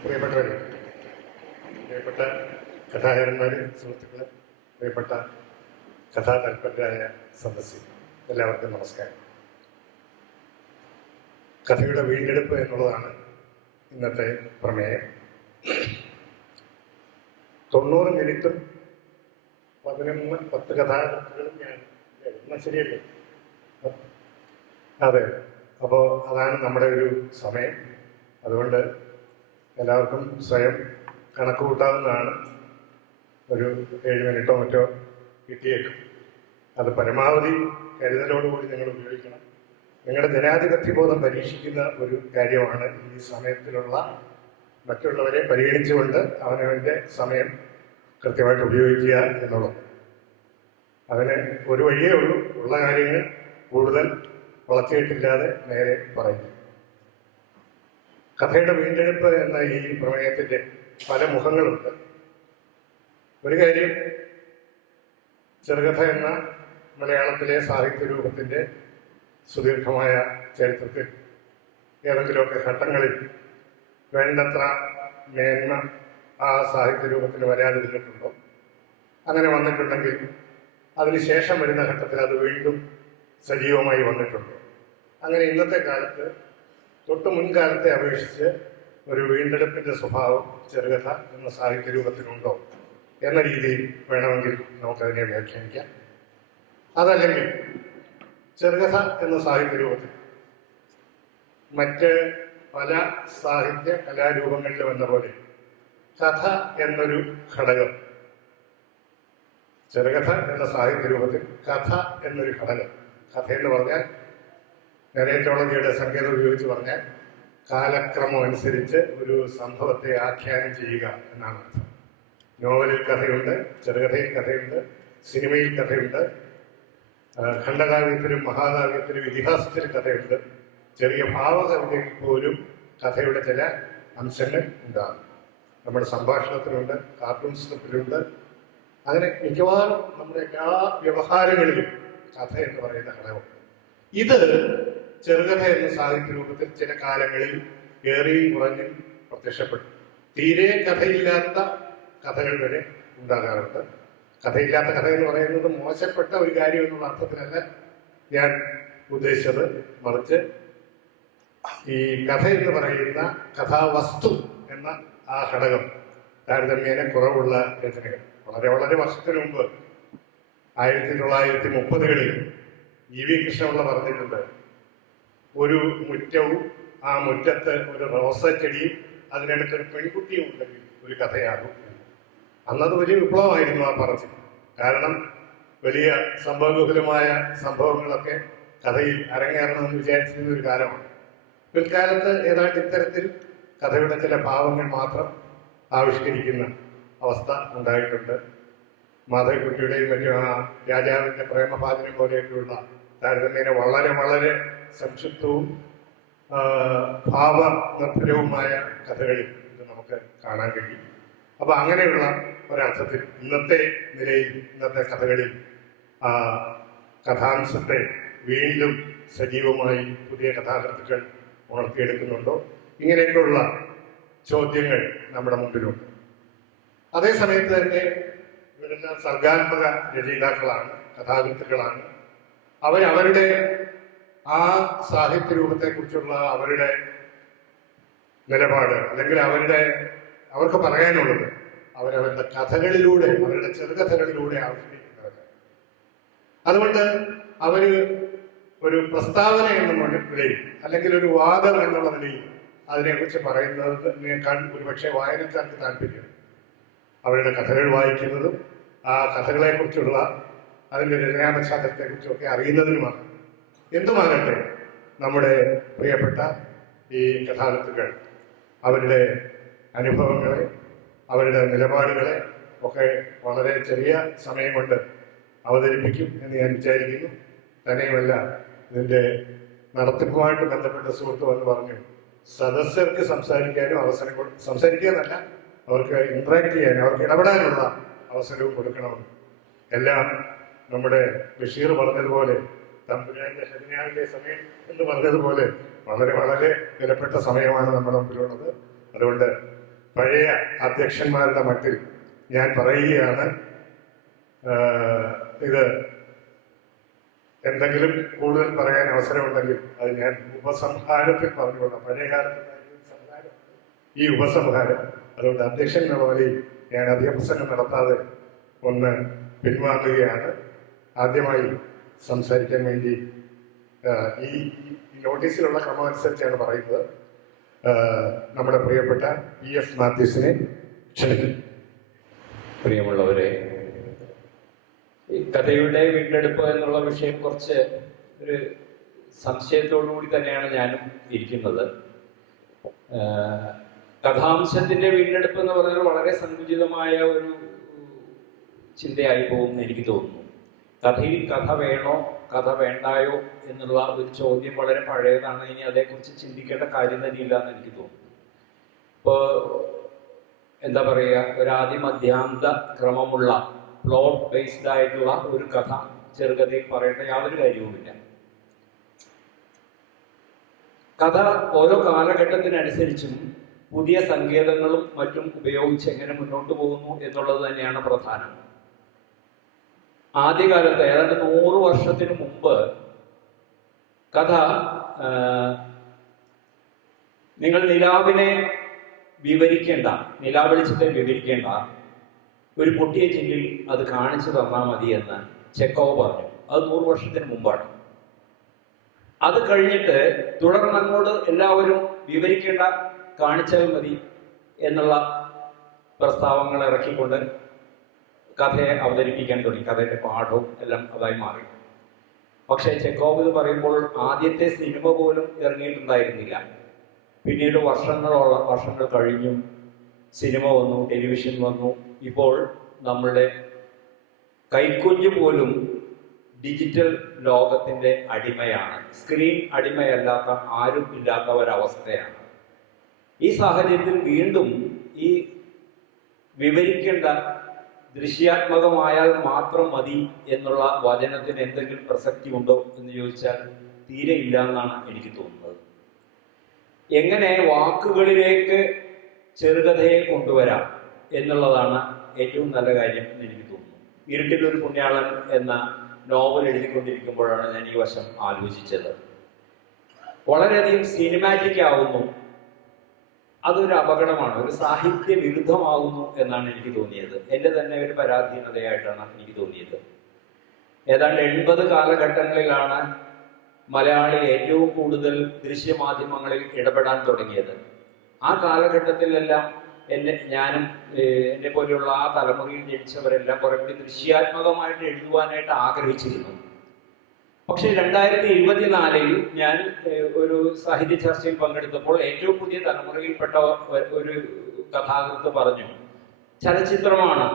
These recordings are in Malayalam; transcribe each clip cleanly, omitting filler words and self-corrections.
പ്രിയപ്പെട്ടവരെ, പ്രിയപ്പെട്ട കഥാകാരന്മാർ, സുഹൃത്തുക്കൾ, പ്രിയപ്പെട്ട കഥാതൽപരരായ സദസ്യർ, എല്ലാവർക്കും നമസ്കാരം. കഥയുടെ വീണ്ടെടുപ്പ് എന്നുള്ളതാണ് ഇന്നത്തെ പ്രമേയം. 90 മിനിറ്റും 10 കഥാകൃത്തുക്കളും ഞാൻ ശരിയല്ലേ? അതെ. അപ്പോൾ അതാണ് നമ്മുടെ ഒരു സമയം. അതുകൊണ്ട് എല്ലാവർക്കും സ്വയം കണക്ക് കൂട്ടാവുന്നതാണ്. ഒരു 7 മിനിറ്റോ മറ്റോ കിട്ടിയേക്കും. അത് പരമാവധി കരുതലോടുകൂടി നിങ്ങൾ ഉപയോഗിക്കണം. നിങ്ങളുടെ ജനാധിപത്യബോധം പരീക്ഷിക്കുന്ന ഒരു കാര്യമാണ് ഈ സമയത്തിലുള്ള മറ്റുള്ളവരെ പരിഗണിച്ചുകൊണ്ട് അവനവൻ്റെ സമയം കൃത്യമായിട്ട് ഉപയോഗിക്കുക എന്നുള്ളത്. അതിന് ഒരു വഴിയേ ഉള്ളൂ. ഉള്ള കാര്യങ്ങൾ കൂടുതൽ വളർത്തിയിട്ടില്ലാതെ നേരെ പറയും. കഥയുടെ വീണ്ടെടുപ്പ് എന്ന ഈ പ്രമേയത്തിൻ്റെ പല മുഖങ്ങളുണ്ട്. ഒരു കാര്യം, ചെറുകഥ എന്ന മലയാളത്തിലെ സാഹിത്യരൂപത്തിൻ്റെ സുദീർഘമായ ചരിത്രത്തിൽ ഏതെങ്കിലുമൊക്കെ ഘട്ടങ്ങളിൽ വേണ്ടത്ര മേന്മ ആ സാഹിത്യരൂപത്തിന് വരാതിരുന്നിട്ടുണ്ടോ? അങ്ങനെ വന്നിട്ടുണ്ടെങ്കിൽ അതിനുശേഷം വരുന്ന ഘട്ടത്തിൽ അത് വീണ്ടും സജീവമായി വന്നിട്ടുണ്ടോ? അങ്ങനെ ഇന്നത്തെ കാലത്ത് തൊട്ട് മുൻകാലത്തെ അപേക്ഷിച്ച് ഒരു വീണ്ടെടുപ്പിൻ്റെ സ്വഭാവം ചെറുകഥ എന്ന സാഹിത്യരൂപത്തിനുണ്ടോ എന്ന രീതിയിൽ വേണമെങ്കിൽ നമുക്കതിനെ വ്യാഖ്യാനിക്കാം. അതല്ലെങ്കിൽ ചെറുകഥ എന്ന സാഹിത്യരൂപത്തിൽ മറ്റ് പല സാഹിത്യ കലാരൂപങ്ങളിലും എന്ന പോലെ കഥ എന്നൊരു ഘടകം, ചെറുകഥ എന്ന സാഹിത്യരൂപത്തിൽ കഥ എന്നൊരു ഘടകം, കഥയെന്ന് പറഞ്ഞാൽ നെറേറ്റോളജിയുടെ സങ്കേതം ഉപയോഗിച്ച് പറഞ്ഞാൽ കാലക്രമം അനുസരിച്ച് ഒരു സംഭവത്തെ ആഖ്യാനം ചെയ്യുക എന്നാണ് അർത്ഥം. നോവലിൽ കഥയുണ്ട്, ചെറുകഥയിൽ കഥയുണ്ട്, സിനിമയിൽ കഥയുണ്ട്, ഖണ്ഡകാവ്യത്തിലും മഹാകാവ്യത്തിലും ഇതിഹാസത്തിലും കഥയുണ്ട്. ചെറിയ ഭാവകവിതയിൽ പോലും കഥയുടെ ചില അംശങ്ങൾ ഉണ്ടാകും. നമ്മുടെ സംഭാഷണത്തിലുണ്ട്, കാർട്ടൂൺ സ്ക്രിപ്റ്റിലുണ്ട്. അങ്ങനെ മിക്കവാറും നമ്മുടെ എല്ലാ വ്യവഹാരങ്ങളിലും കഥ എന്ന് പറയുന്ന ഘടകമുണ്ട്. ഇത് ചെറുകഥ എന്ന സാഹിത്യരൂപത്തിൽ ചില കാലങ്ങളിൽ ഏറിയും കുറഞ്ഞും പ്രത്യക്ഷപ്പെട്ടു. തീരെ കഥയില്ലാത്ത കഥകൾ വരെ ഉണ്ടാകാറുണ്ട്. കഥയില്ലാത്ത കഥ എന്ന് പറയുന്നത് മോശപ്പെട്ട ഒരു കാര്യം എന്നുള്ള അർത്ഥത്തിലല്ല ഞാൻ ഉദ്ദേശിച്ചത്. മറിച്ച് ഈ കഥ എന്ന് പറയുന്ന കഥാവസ്തു എന്ന ആ ഘടകം താരതമ്യേന കുറവുള്ള രചനകൾ വളരെ വളരെ വർഷത്തിന് മുമ്പ് 1930കളിൽ ഇ.വി. കൃഷ്ണപിള്ള പറഞ്ഞിട്ടുണ്ട്, ഒരു മുറ്റവും ആ മുറ്റത്ത് ഒരു റോസച്ചെടിയും അതിനടുത്തൊരു പെൺകുട്ടിയും ഉണ്ടെങ്കിൽ ഒരു കഥയാകും. അന്നത് വലിയ വിപ്ലവമായിരുന്നു ആ പറച്ചിൽ. കാരണം വലിയ സംഭവബഹുലമായ സംഭവങ്ങളൊക്കെ കഥയിൽ അരങ്ങേറണമെന്ന് വിചാരിച്ചിരുന്ന ഒരു കാലമാണ്. പിൽക്കാലത്ത് ഏതാണ്ട് ഇത്തരത്തിൽ കഥയുടെ ചില ഭാവങ്ങൾ മാത്രം ആവിഷ്കരിക്കുന്ന അവസ്ഥ ഉണ്ടായിട്ടുണ്ട്. മാധവിക്കുട്ടിയുടെയും മറ്റും ആ രാജാവിൻ്റെ പ്രേമപാചനം പോലെയൊക്കെയുള്ള താരതമ്യേന വളരെ വളരെ സംക്ഷിപ്തവും ഭാവനിർഭരവുമായ കഥകളിൽ ഇത് നമുക്ക് കാണാൻ കഴിയും. അപ്പോൾ അങ്ങനെയുള്ള ഒരർത്ഥത്തിൽ ഇന്നത്തെ നിലയിൽ ഇന്നത്തെ കഥകളിൽ ആ കഥാംശത്തെ വീണ്ടും സജീവമായി പുതിയ കഥാകൃത്തുക്കൾ ഉണർത്തിയെടുക്കുന്നുണ്ടോ? ഇങ്ങനെയൊക്കെയുള്ള ചോദ്യങ്ങൾ നമ്മുടെ മുമ്പിലുണ്ട്. അതേസമയത്ത് തന്നെ ഇവരെല്ലാം സർഗാത്മക രചയിതാക്കളാണ്, കഥാകൃത്തുക്കളാണ്. അവരവരുടെ ആ സാഹിത്യരൂപത്തെക്കുറിച്ചുള്ള അവരുടെ നിലപാട് അല്ലെങ്കിൽ അവർക്ക് പറയാനുള്ളത് അവരവരുടെ കഥകളിലൂടെ, അവരുടെ ചെറുകഥകളിലൂടെ ആവിഷ്കരിക്കുന്നവരാണ്. അതുകൊണ്ട് അവര് ഒരു പ്രസ്താവന എന്ന നിലയിൽ അല്ലെങ്കിൽ ഒരു വാദം എന്നുള്ള നിലയിൽ അതിനെക്കുറിച്ച് പറയുന്നതിനേക്കാൾ ഒരുപക്ഷെ വായനക്കാർക്ക് താല്പര്യം അവരുടെ കഥകൾ വായിക്കുന്നതും ആ കഥകളെക്കുറിച്ചുള്ള അതിൻ്റെ രചനാ പശ്ചാത്തലത്തെക്കുറിച്ചൊക്കെ അറിയുന്നതിനുമാണ്. എന്തുമാകട്ടെ, നമ്മുടെ പ്രിയപ്പെട്ട ഈ കഥാകൃത്തുക്കൾ അവരുടെ അനുഭവങ്ങളെ, അവരുടെ നിലപാടുകളെ ഒക്കെ വളരെ ചെറിയ സമയം കൊണ്ട് അവതരിപ്പിക്കും എന്ന് ഞാൻ വിചാരിക്കുന്നു. തന്നെയുമല്ല, ഇതിൻ്റെ നടത്തിപ്പുമായിട്ട് ബന്ധപ്പെട്ട സുഹൃത്ത് വന്ന് പറഞ്ഞു, സദസ്യർക്ക് സംസാരിക്കാനും സംസാരിക്കാനല്ല, അവർക്ക് ഇന്ററാക്ട് ചെയ്യാനും അവർക്ക് ഇടപെടാനുള്ള അവസരവും കൊടുക്കണമെന്ന്. എല്ലാം നമ്മുടെ ബഷീർ പറഞ്ഞതുപോലെ, തമ്പുരാന്റെ ഷെജ്നാവിന്റെ സമയം എന്ന് പറഞ്ഞതുപോലെ വളരെ വളരെ വിലപ്പെട്ട സമയമാണ് നമ്മുടെ മുമ്പിലുള്ളത്. അതുകൊണ്ട് പഴയ അധ്യക്ഷന്മാരുടെ മട്ടിൽ ഞാൻ പറയുകയാണ്. ഇത് എന്തെങ്കിലും കൂടുതൽ പറയാൻ അവസരമുണ്ടെങ്കിൽ അത് ഞാൻ ഉപസംഹാരത്തിൽ പറഞ്ഞുകൊള്ളാം. പഴയകാലത്ത് ഈ ഉപസംഹാരം. അതുകൊണ്ട് അധ്യക്ഷൻ എന്ന നിലയിൽ ഞാൻ അധികപ്രസംഗം നടത്താതെ ഒന്ന് പിൻവാങ്ങുകയാണ്. ആദ്യമായി സംസാരിക്കാൻ വേണ്ടി ഈ നോട്ടീസിലുള്ള ക്രമം അനുസരിച്ചാണ് പറയുന്നത്. നമ്മുടെ പ്രിയപ്പെട്ട PF മാത്യൂസിനെ ക്ഷണിക്കും. പ്രിയമുള്ളവരെ, ഈ കഥയുടെ വീണ്ടെടുപ്പ് എന്നുള്ള വിഷയം കുറച്ച് ഒരു സംശയത്തോടു കൂടി തന്നെയാണ് ഞാനും ഇരിക്കുന്നത്. കഥാംശത്തിന്റെ വീണ്ടെടുപ്പ് എന്ന് പറഞ്ഞാൽ വളരെ സങ്കുചിതമായ ഒരു ചിന്തയായി പോകുമെന്ന് എനിക്ക് തോന്നുന്നു. കഥയിൽ കഥ വേണോ കഥ വേണ്ടായോ എന്നുള്ള ഒരു ചോദ്യം വളരെ പഴയതാണ്. ഇനി അതേക്കുറിച്ച് ചിന്തിക്കേണ്ട കാര്യം തന്നെയില്ല എന്ന് എനിക്ക് തോന്നുന്നു. ഇപ്പോൾ എന്താ പറയുക, ഒരു ആദ്യ മധ്യാന്ത ക്രമമുള്ള പ്ലോട്ട് ബേസ്ഡ് ആയിട്ടുള്ള ഒരു കഥ ചെറുകഥയിൽ പറയേണ്ട യാതൊരു കാര്യവുമില്ല. കഥ ഓരോ കാലഘട്ടത്തിനനുസരിച്ചും പുതിയ സങ്കേതങ്ങളും മറ്റും ഉപയോഗിച്ച് എങ്ങനെ മുന്നോട്ട് പോകുന്നു എന്നുള്ളത് തന്നെയാണ് പ്രധാനം. ആദ്യകാലത്ത് ഏതാണ്ട് 100 വർഷത്തിന് മുമ്പ് കഥ നിങ്ങൾ നിലാവിനെ വിവരിക്കേണ്ട, നിലാവെളിച്ചത്തെ വിവരിക്കേണ്ട, ഒരു പൊട്ടിയ ചില്ലിൽ അത് കാണിച്ചു തന്നാൽ മതി എന്ന് ചെക്കോവ് പറഞ്ഞു. അത് 100 വർഷത്തിന് മുമ്പാണ്. അത് കഴിഞ്ഞിട്ട് തുടർന്ന് അങ്ങോട്ട് എല്ലാവരും വിവരിക്കേണ്ട, കാണിച്ചാൽ മതി എന്നുള്ള പ്രസ്താവങ്ങൾ ഇറക്കിക്കൊണ്ട് കഥയെ അവതരിപ്പിക്കാൻ തുടങ്ങി. കഥയുടെ പാഠവും എല്ലാം അതായി മാറി. പക്ഷേ ചെക്കോവ് എന്ന് പറയുമ്പോൾ ആദ്യത്തെ സിനിമ പോലും ഇറങ്ങിയിട്ടുണ്ടായിരുന്നില്ല. പിന്നീട് വർഷങ്ങൾ കഴിഞ്ഞു സിനിമ വന്നു, ടെലിവിഷൻ വന്നു. ഇപ്പോൾ നമ്മളുടെ കൈക്കുഞ്ഞു പോലും ഡിജിറ്റൽ ലോകത്തിൻ്റെ അടിമയാണ്. സ്ക്രീൻ അടിമയല്ലാത്ത ആരും ഇല്ലാത്ത ഒരവസ്ഥയാണ്. ഈ സാഹചര്യത്തിൽ വീണ്ടും ഈ വിവരിക്കേണ്ട, ദൃശ്യാത്മകമായാൽ മാത്രം മതി എന്നുള്ള വചനത്തിന് എന്തെങ്കിലും പ്രസക്തി ഉണ്ടോ എന്ന് ചോദിച്ചാൽ തീരെ ഇല്ല എന്നാണ് എനിക്ക് തോന്നുന്നത്. എങ്ങനെ വാക്കുകളിലേക്ക് ചെറുകഥയെ കൊണ്ടുവരാം എന്നുള്ളതാണ് ഏറ്റവും നല്ല കാര്യം എന്ന് എനിക്ക് തോന്നുന്നു. ഇരുട്ടിലൊരു പുണ്യാളൻ എന്ന നോവൽ എഴുതിക്കൊണ്ടിരിക്കുമ്പോഴാണ് ഞാൻ ഈ വശം ആലോചിച്ചത്. വളരെയധികം സിനിമാറ്റിക് ആവുന്നു. അതൊരു അപകടമാണ്, ഒരു സാഹിത്യ വിരുദ്ധമാകുന്നു എന്നാണ് എനിക്ക് തോന്നിയത്. എൻ്റെ തന്നെ ഒരു പരാധീനതയായിട്ടാണ് എനിക്ക് തോന്നിയത്. ഏതാണ്ട് 80 കാലഘട്ടങ്ങളിലാണ് മലയാളി ഏറ്റവും കൂടുതൽ ദൃശ്യമാധ്യമങ്ങളിൽ ഇടപെടാൻ തുടങ്ങിയത്. ആ കാലഘട്ടത്തിലെല്ലാം ഞാനും എന്നെ പോലെയുള്ള ആ തലമുറയിൽ ജനിച്ചവരെല്ലാം കുറെ കൂടി ദൃശ്യാത്മകമായിട്ട് എഴുതുവാനായിട്ട് ആഗ്രഹിച്ചിരുന്നു. പക്ഷേ 2024 ഞാൻ ഒരു സാഹിത്യ ചർച്ചയിൽ പങ്കെടുത്തപ്പോൾ ഏറ്റവും പുതിയ തലമുറയിൽപ്പെട്ട ഒരു കഥാകൃത്ത് പറഞ്ഞു, ചലച്ചിത്രമാണ്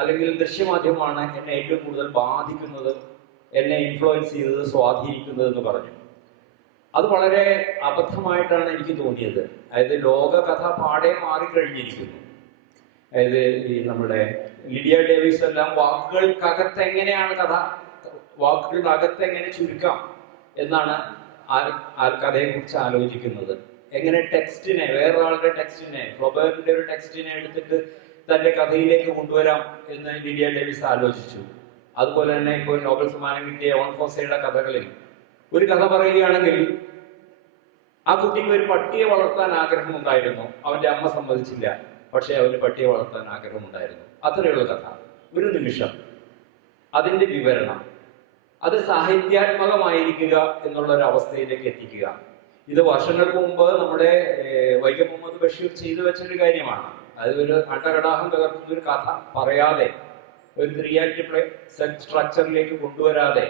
അല്ലെങ്കിൽ ദൃശ്യമാധ്യമമാണ് എന്നെ ഏറ്റവും കൂടുതൽ ബാധിക്കുന്നത്, എന്നെ ഇൻഫ്ലുവൻസ് ചെയ്തത്, സ്വാധീനിക്കുന്നത് എന്ന് പറഞ്ഞു. അത് വളരെ അബദ്ധമായിട്ടാണ് എനിക്ക് തോന്നിയത്. അതായത് ലോകകഥ പാടെ മാറിക്കഴിഞ്ഞിരിക്കുന്നു. അതായത് ഈ നമ്മുടെ ലിഡിയ ഡേവിസ് എല്ലാം വാക്കുകൾക്കകത്ത് എങ്ങനെയാണ് വാക്കുകളുടെ അകത്ത് എങ്ങനെ ചുരുക്കാം എന്നാണ് കഥയെക്കുറിച്ച് ആലോചിക്കുന്നത്. എങ്ങനെ ടെക്സ്റ്റിനെ, വേറൊരാളുടെ ടെക്സ്റ്റിനെ, ഫ്ലോബേറിന്റെ ഒരു ടെക്സ്റ്റിനെ എടുത്തിട്ട് തന്റെ കഥയിലേക്ക് കൊണ്ടുവരാം എന്ന് ലിഡിയ ഡേവിസ് ആലോചിച്ചു. അതുപോലെ തന്നെ ഇപ്പോൾ നോബൽ സമ്മാനം കിട്ടിയ ഓൺ ഫോസയുടെ കഥകളിൽ ഒരു കഥ പറയുകയാണെങ്കിൽ ആ കുട്ടിക്ക് ഒരു പട്ടിയെ വളർത്താൻ ആഗ്രഹമുണ്ടായിരുന്നു. അവന്റെ അമ്മ സമ്മതിച്ചില്ല, പക്ഷെ അവന് പട്ടിയെ വളർത്താൻ ആഗ്രഹമുണ്ടായിരുന്നു. അത്രയുള്ള കഥ, ഒരു നിമിഷം അതിന്റെ വിവരണം, അത് സാഹിത്യാത്മകമായിരിക്കുക എന്നുള്ള ഒരു അവസ്ഥയിലേക്ക് എത്തിക്കുക. ഇത് വർഷങ്ങൾക്ക് മുമ്പ് നമ്മുടെ വൈക്കം മുഹമ്മദ് ബഷീർ ചെയ്തു വെച്ചൊരു കാര്യമാണ്. അത് ഒരു അണ്ടകടാഹം തകർക്കുന്ന ഒരു കഥ പറയാതെ, ഒരു 3 ആക്ട് പ്ലേ സെറ്റ് സ്ട്രക്ചറിലേക്ക് കൊണ്ടുവരാതെ,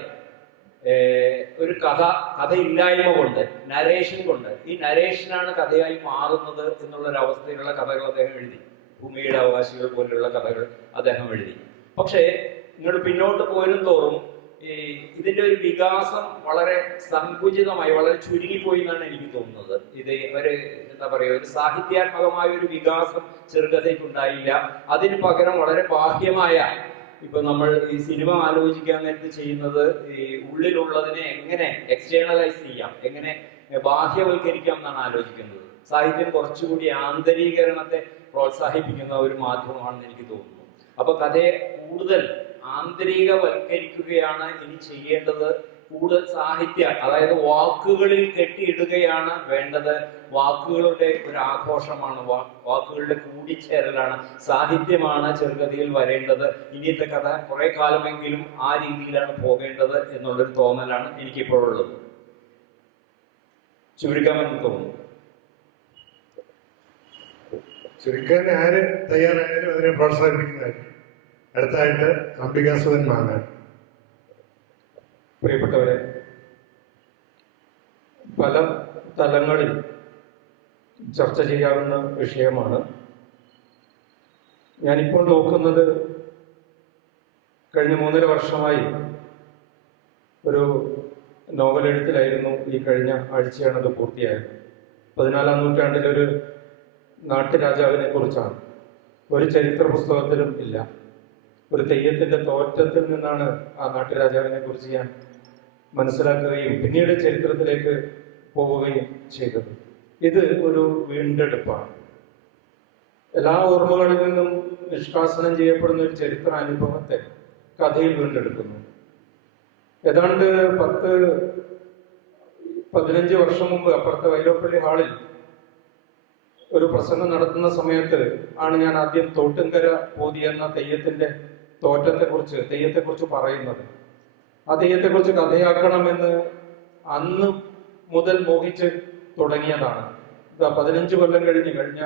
ഒരു കഥയില്ലായ്മ കൊണ്ട്, നരേഷൻ കൊണ്ട്, ഈ നരേഷനാണ് കഥയായി മാറുന്നത് എന്നുള്ളൊരവസ്ഥയിലുള്ള കഥകൾ അദ്ദേഹം എഴുതി. ഭൂമിയുടെ അവകാശികൾ പോലുള്ള കഥകൾ അദ്ദേഹം എഴുതി. പക്ഷേ നിങ്ങൾ പിന്നോട്ട് പോരും തോറും ഇതിന്റെ ഒരു വികാസം വളരെ സങ്കുചിതമായി, വളരെ ചുരുങ്ങിപ്പോയി എന്നാണ് എനിക്ക് തോന്നുന്നത്. ഇത് ഒരു എന്താ പറയുക, ഒരു സാഹിത്യാത്മകമായ ഒരു വികാസം ചെറുകഥയ്ക്കുണ്ടായില്ല. അതിന് പകരം വളരെ ബാഹ്യമായ, ഇപ്പൊ നമ്മൾ ഈ സിനിമ ആലോചിക്കാൻ നേരത്ത് ചെയ്യുന്നത് ഈ ഉള്ളിലുള്ളതിനെ എങ്ങനെ എക്സ്റ്റേണലൈസ് ചെയ്യാം, എങ്ങനെ ബാഹ്യവൽക്കരിക്കാം എന്നാണ് ആലോചിക്കുന്നത്. സാഹിത്യം കുറച്ചുകൂടി ആന്തരീകരണത്തെ പ്രോത്സാഹിപ്പിക്കുന്ന ഒരു മാധ്യമമാണെന്ന് എനിക്ക് തോന്നുന്നു. അപ്പൊ കഥയെ കൂടുതൽ ആന്തരികവൽക്കരിക്കുകയാണ് ഇനി ചെയ്യേണ്ടത്. കൂടുതൽ സാഹിത്യ, അതായത് വാക്കുകളിൽ കെട്ടിയിടുകയാണ് വേണ്ടത്. വാക്കുകളുടെ ഒരു ആഘോഷമാണ്, വാക്കുകളുടെ കൂടിച്ചേരലാണ്, സാഹിത്യമാണ് ചെറുകഥയിൽ വരേണ്ടത്. ഇനിയത്തെ കഥ കുറെ കാലമെങ്കിലും ആ രീതിയിലാണ് പോകേണ്ടത് എന്നുള്ളൊരു തോന്നലാണ് എനിക്കിപ്പോഴുള്ളത്. ചുരുക്കമെന്ന് തോന്നുന്നു. ചുരുക്കാൻ ആര് തയ്യാറായാലും അതിനെ പ്രോത്സാഹിപ്പിക്കുന്നതായിരിക്കും. അടുത്തായിട്ട് അംബികാസുധൻ മാങ്ങാൻ. പ്രിയപ്പെട്ടവരെ, പല തലങ്ങളിൽ ചർച്ച ചെയ്യാവുന്ന വിഷയമാണ്. ഞാനിപ്പോൾ നോക്കുന്നത്, കഴിഞ്ഞ 3.5 വർഷമായി ഒരു നോവൽ എഴുത്തിലായിരുന്നു. ഈ കഴിഞ്ഞ ആഴ്ചയാണ് അത് പൂർത്തിയായത്. 14-ാം നൂറ്റാണ്ടിലെ ഒരു നാട്ടുരാജാവിനെ കുറിച്ചാണ്. ഒരു ചരിത്ര പുസ്തകത്തിലും ഇല്ല. ഒരു തെയ്യത്തിന്റെ തോറ്റത്തിൽ നിന്നാണ് ആ നാട്ടുരാജാവിനെ കുറിച്ച് ഞാൻ മനസ്സിലാക്കുകയും പിന്നീട് ചരിത്രത്തിലേക്ക് പോവുകയും ചെയ്തത്. ഇത് ഒരു വീണ്ടെടുപ്പാണ്. എല്ലാ ഓർമ്മകളിൽ നിന്നും നിഷ്കാസനം ചെയ്യപ്പെടുന്ന ഒരു ചരിത്ര അനുഭവത്തെ കഥയിൽ വീണ്ടെടുക്കുന്നു. ഏതാണ്ട് 10-15 വർഷം മുമ്പ് അപ്പുറത്തെ വൈലോപ്പള്ളി ഹാളിൽ ഒരു പ്രസംഗം നടത്തുന്ന സമയത്ത് ആണ് ഞാൻ ആദ്യം തോട്ടുംകര പോതി എന്ന തെയ്യത്തെക്കുറിച്ച് പറയുന്നത്. ആ തെയ്യത്തെക്കുറിച്ച് കഥയാക്കണമെന്ന് അന്ന് മുതൽ മോഹിച്ച് തുടങ്ങിയതാണ്. 15 കൊല്ലം കഴിഞ്ഞ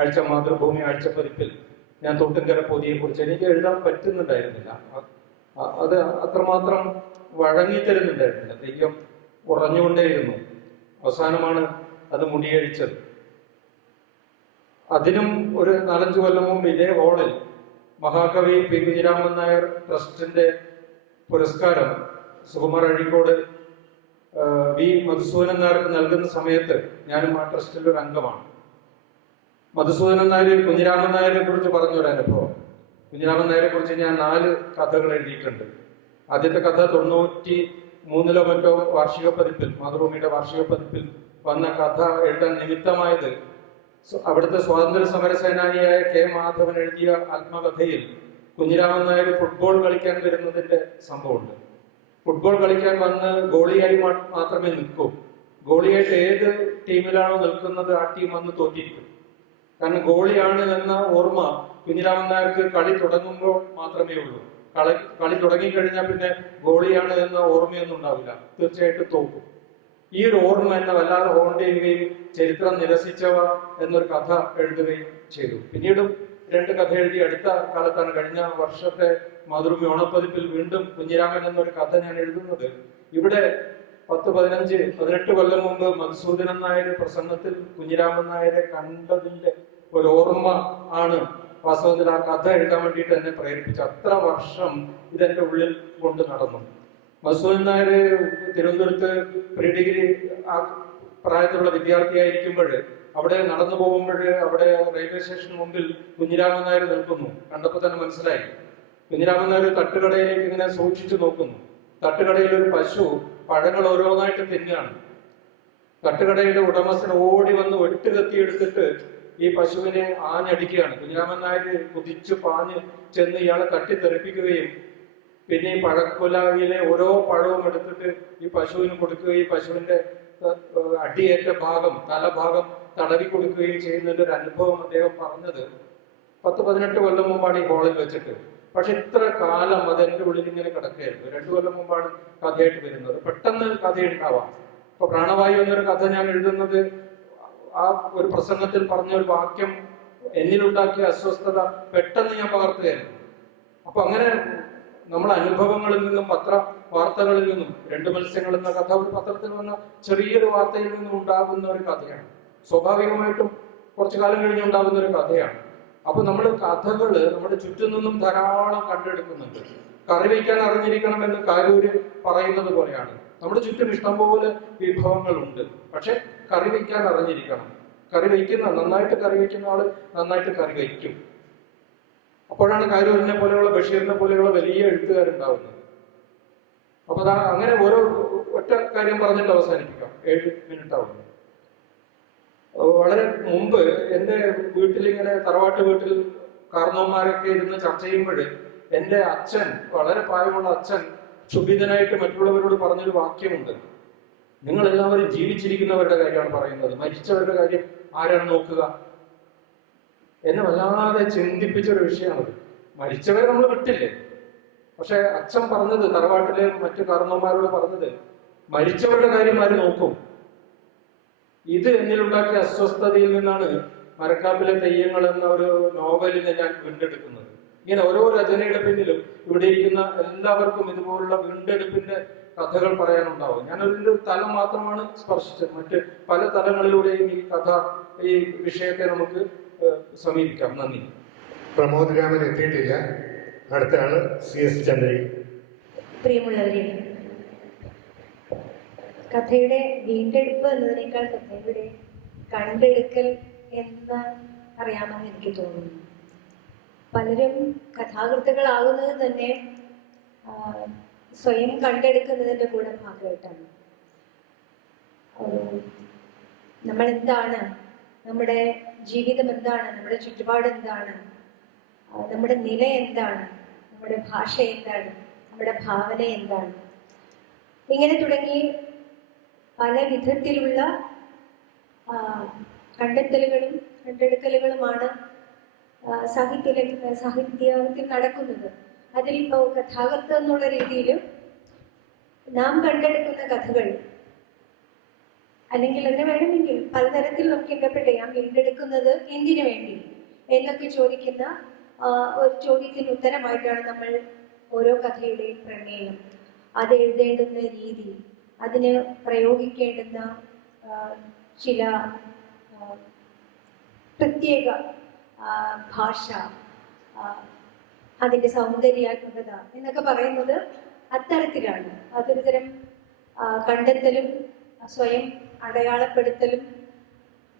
ആഴ്ച മാതൃഭൂമി ആഴ്ചപ്പതിപ്പിൽ ഞാൻ തോട്ടുംകര പോതിയെക്കുറിച്ച് എനിക്ക് എഴുതാൻ പറ്റുന്നുണ്ടായിരുന്നില്ല. അത് അത്രമാത്രം വഴങ്ങിത്തരുന്നുണ്ടായിരുന്നില്ല. തെയ്യം ഉറഞ്ഞുകൊണ്ടേയിരുന്നു. അവസാനമാണ് അത് മുടിയഴിച്ചത്. അതിനും ഒരു 4-5 കൊല്ലം മുമ്പ് ഇതേ ഹോളിൽ മഹാകവി പി കുഞ്ഞിരാമൻ നായർ ട്രസ്റ്റിന്റെ പുരസ്കാരം സുകുമാർ അഴീക്കോട് വി മധുസൂദനൻ നായർക്ക് നൽകുന്ന സമയത്ത് ഞാനും ആ ട്രസ്റ്റിന്റെ ഒരു അംഗമാണ്. മധുസൂദനൻ നായർ കുഞ്ഞിരാമൻ നായരെ കുറിച്ച് പറഞ്ഞൊരു അനുഭവം. കുഞ്ഞിരാമൻ നായരെ കുറിച്ച് ഞാൻ 4 കഥകൾ എഴുതിയിട്ടുണ്ട്. ആദ്യത്തെ കഥ 93-ലോ മറ്റോ വാർഷിക പതിപ്പിൽ, മാതൃഭൂമിയുടെ വാർഷിക പതിപ്പിൽ വന്ന കഥ എഴുതാൻ നിമിത്തമായത് അവിടുത്തെ സ്വാതന്ത്ര്യ സമര സേനാനിയായ കെ മാധവൻ എഴുതിയ ആത്മകഥയിൽ കുഞ്ഞിരാമൻ നായർ ഫുട്ബോൾ കളിക്കാൻ വരുന്നതിന്റെ സംഭവമുണ്ട്. ഫുട്ബോൾ കളിക്കാൻ വന്ന് ഗോളിയായി മാത്രമേ നിൽക്കൂ. ഗോളിയായിട്ട് ഏത് ടീമിലാണോ നിൽക്കുന്നത് ആ ടീം വന്ന് തോറ്റിരിക്കും. കാരണം ഗോളിയാണ് എന്ന ഓർമ്മ കുഞ്ഞിരാമൻ നായർക്ക് കളി തുടങ്ങുമ്പോൾ മാത്രമേ ഉള്ളൂ. കളി തുടങ്ങിക്കഴിഞ്ഞാൽ പിന്നെ ഗോളിയാണ് എന്ന ഓർമ്മയൊന്നും ഉണ്ടാവില്ല. തീർച്ചയായിട്ടും തോക്കും. ഈ ഒരു ഓർമ്മ എന്നെ വല്ലാതെ ഹോണ്ട് ചെയ്യുകയും ചരിത്രം നിരസിച്ചവ എന്നൊരു കഥ എഴുതുകയും ചെയ്തു. പിന്നീടും 2 കഥ എഴുതി. അടുത്ത കാലത്താണ്, കഴിഞ്ഞ വർഷത്തെ മാതൃഭൂമി ഓണപ്പതിപ്പിൽ വീണ്ടും കുഞ്ഞിരാമൻ എന്നൊരു കഥ ഞാൻ എഴുതുന്നത്. ഇവിടെ 10-15-18 കൊല്ലം മുമ്പ് മധുസൂദനൻ നായർ പ്രസംഗത്തിൽ കുഞ്ഞിരാമൻ നായരെ കണ്ടതിന്റെ ഒരു ഓർമ്മ ആണ് വാസ്തവത്തിൽ ആ കഥ എഴുതാൻ വേണ്ടിയിട്ട് എന്നെ പ്രേരിപ്പിച്ചു. അത്ര വർഷം ഇതെന്റെ ഉള്ളിൽ കൊണ്ട് നടന്നു. മധുസൂദനൻ നായർ തിരുവനന്തപുരത്ത് പ്രീ ഡിഗ്രി ആ പ്രായത്തിലുള്ള വിദ്യാർത്ഥിയായിരിക്കുമ്പോൾ അവിടെ നടന്നു പോകുമ്പോൾ അവിടെ റെയിൽവേ സ്റ്റേഷന് മുമ്പിൽ കുഞ്ഞിരാമൻ നായർ നിൽക്കുന്നു. കണ്ടപ്പോൾ തന്നെ മനസ്സിലായി. കുഞ്ഞിരാമൻ നായർ തട്ടുകടയിലേക്ക് ഇങ്ങനെ സൂക്ഷിച്ചു നോക്കുന്നു. തട്ടുകടയിൽ ഒരു പശു പഴങ്ങൾ ഓരോന്നായിട്ട് തിന്നുകയാണ്. തട്ടുകടയുടെ ഉടമസ്ഥൻ ഓടി വന്ന് വെട്ടുകത്തി എടുത്തിട്ട് ഈ പശുവിനെ ആഞ്ഞടിക്കുകയാണ്. കുഞ്ഞിരാമൻ നായർ കുതിച്ചു പാഞ്ഞ് ചെന്ന് ഇയാളെ തട്ടിത്തെറിപ്പിക്കുകയും പിന്നെ ഈ പഴക്കുലയിലെ ഓരോ പഴവും എടുത്തിട്ട് ഈ പശുവിന് കൊടുക്കുകയും ഈ പശുവിന്റെ അടിയേറ്റ ഭാഗം, തലഭാഗം തടവി കൊടുക്കുകയും ചെയ്യുന്നതിന്റെ ഒരു അനുഭവം അദ്ദേഹം പറഞ്ഞത് 10-18 കൊല്ലം മുമ്പാണ് ഈ ഹോളിൽ വെച്ചിട്ട്. പക്ഷെ ഇത്ര കാലം അതെന്റെ ഉള്ളിൽ ഇങ്ങനെ കിടക്കുകയായിരുന്നു. 2 കൊല്ലം മുമ്പാണ് കഥയായിട്ട് വരുന്നത്. പെട്ടെന്ന് കഥയുണ്ടാവാം. ഇപ്പൊ പ്രാണവായു എന്നൊരു കഥ ഞാൻ എഴുതുന്നത് ആ ഒരു പ്രസംഗത്തിൽ പറഞ്ഞ ഒരു വാക്യം എന്നിലുണ്ടാക്കിയ അസ്വസ്ഥത പെട്ടെന്ന് ഞാൻ പകർത്തുകയായിരുന്നു. അപ്പൊ അങ്ങനെ നമ്മുടെ അനുഭവങ്ങളിൽ നിന്നും പത്ര വാർത്തകളിൽ നിന്നും 2 മത്സ്യങ്ങൾ എന്ന കഥ ഒരു പത്രത്തിൽ വന്ന ചെറിയൊരു വാർത്തയിൽ നിന്നും ഉണ്ടാകുന്ന ഒരു കഥയാണ്. സ്വാഭാവികമായിട്ടും കുറച്ചു കാലം കഴിഞ്ഞുണ്ടാകുന്ന ഒരു കഥയാണ്. അപ്പൊ നമ്മൾ കഥകള് നമ്മുടെ ചുറ്റും നിന്നും ധാരാളം കണ്ടെടുക്കുന്നുണ്ട്. കറി വയ്ക്കാൻ അറിഞ്ഞിരിക്കണം എന്ന് കാരൂര് പറയുന്നത് പോലെയാണ്. നമ്മുടെ ചുറ്റും ഇഷ്ടംപോലെ വിഭവങ്ങളുണ്ട്. പക്ഷെ കറി വയ്ക്കാൻ അറിഞ്ഞിരിക്കണം. നന്നായിട്ട് കറി വയ്ക്കുന്ന ആള് നന്നായിട്ട് കറി വയ്ക്കും. അപ്പോഴാണ് കാരൂരിനെ പോലെയുള്ള ബഷീറിനെ പോലെയുള്ള വലിയ എഴുത്തുകാരുണ്ടാവുന്നത്. അപ്പൊ അങ്ങനെ ഓരോ ഒറ്റ കാര്യം പറഞ്ഞിട്ട് അവസാനിപ്പിക്കാം. 7 മിനിറ്റ് ആവുന്നു. വളരെ മുമ്പ് എൻ്റെ വീട്ടിലിങ്ങനെ തറവാട്ട് വീട്ടിൽ കാരണവന്മാരൊക്കെ ഇരുന്ന് ചർച്ച ചെയ്യുമ്പോൾ എൻ്റെ അച്ഛൻ, വളരെ പ്രായമുള്ള അച്ഛൻ, ക്ഷുഭിതനായിട്ട് മറ്റുള്ളവരോട് പറഞ്ഞൊരു വാക്യമുണ്ട്: നിങ്ങൾ എല്ലാവരും ജീവിച്ചിരിക്കുന്നവരുടെ കാര്യമാണ് പറയുന്നത്, മരിച്ചവരുടെ കാര്യം ആരാണ് നോക്കുക? എന്നെ വല്ലാതെ ചിന്തിപ്പിച്ചൊരു വിഷയമാണത്. മരിച്ചവരെ നമ്മൾ വിട്ടില്ലേ? പക്ഷെ അച്ഛൻ പറഞ്ഞത്, തറവാട്ടിലെ മറ്റു കാരണവന്മാരോട് പറഞ്ഞത്, മരിച്ചവരുടെ കാര്യം ആര് നോക്കും? ഇത് എന്നിലുണ്ടാക്കിയ അസ്വസ്ഥതയിൽ നിന്നാണ് മരക്കാപ്പിലെ തെയ്യങ്ങൾ എന്ന ഒരു നോവലിനെ ഞാൻ വീണ്ടെടുക്കുന്നത്. ഇങ്ങനെ ഓരോ രചനയുടെ പിന്നിലും ഇവിടെ ഇരിക്കുന്ന എല്ലാവർക്കും ഇതുപോലുള്ള വീണ്ടെടുപ്പിന്റെ കഥകൾ പറയാനുണ്ടാവും. ഞാൻ അതിൻ്റെ ഒരു തലം മാത്രമാണ് സ്പർശിച്ചത്. മറ്റ് പല തലങ്ങളിലൂടെയും ഈ കഥ, ഈ വിഷയത്തെ നമുക്ക് സമീപിക്കാം. നന്ദി. പ്രമോദ് രാമൻ എത്തിയിട്ടില്ല. അടുത്താണ് CS ചന്ദ്രൻ. പ്രിയമുള്ളവരെ, കഥയുടെ വീണ്ടെടുപ്പ് എന്നതിനേക്കാൾ കഥയുടെ കണ്ടെടുക്കൽ എന്ന് അറിയാമെന്ന് എനിക്ക് തോന്നുന്നു. പലരും കഥാകൃത്തുക്കളാകുന്നത് തന്നെ സ്വയം കണ്ടെടുക്കുന്നതിൻ്റെ കൂടെ ഭാഗമായിട്ടാണ്. നമ്മൾ എന്താണ്, നമ്മുടെ ജീവിതം എന്താണ്, നമ്മുടെ ചുറ്റുപാട് എന്താണ്, നമ്മുടെ നില എന്താണ്, നമ്മുടെ ഭാഷ എന്താണ്, നമ്മുടെ ഭാവന എന്താണ്, ഇങ്ങനെ തുടങ്ങി പല വിധത്തിലുള്ള കണ്ടെടുക്കലുകളുമാണ് സാഹിത്യത്തിൽ നടക്കുന്നത്. അതിൽ ഇപ്പോൾ കഥാകൃത്ത് എന്നുള്ള രീതിയിൽ നാം കണ്ടെടുക്കുന്ന കഥകൾ, അല്ലെങ്കിൽ അതിനെ വേണമെങ്കിൽ പലതരത്തിൽ നമുക്ക് ഇന്റർപ്രറ്റ് ചെയ്യാം. വീണ്ടെടുക്കുന്നത് എന്തിനു വേണ്ടി എന്നൊക്കെ ചോദിക്കുന്ന ഒരു ചോദ്യത്തിന് ഉത്തരമായിട്ടാണ് നമ്മൾ ഓരോ കഥയുടെയും പ്രമേയം, അത് എഴുതേണ്ടുന്ന രീതി, അതിന് പ്രയോഗിക്കേണ്ടുന്ന ചില പ്രത്യേക ഭാഷ, അതിൻ്റെ സൗന്ദര്യാത്മകത എന്നൊക്കെ പറയുന്നത് അത്തരത്തിലാണ്. അതൊരു തരം കണ്ടെത്തലും സ്വയം അടയാളപ്പെടുത്തലും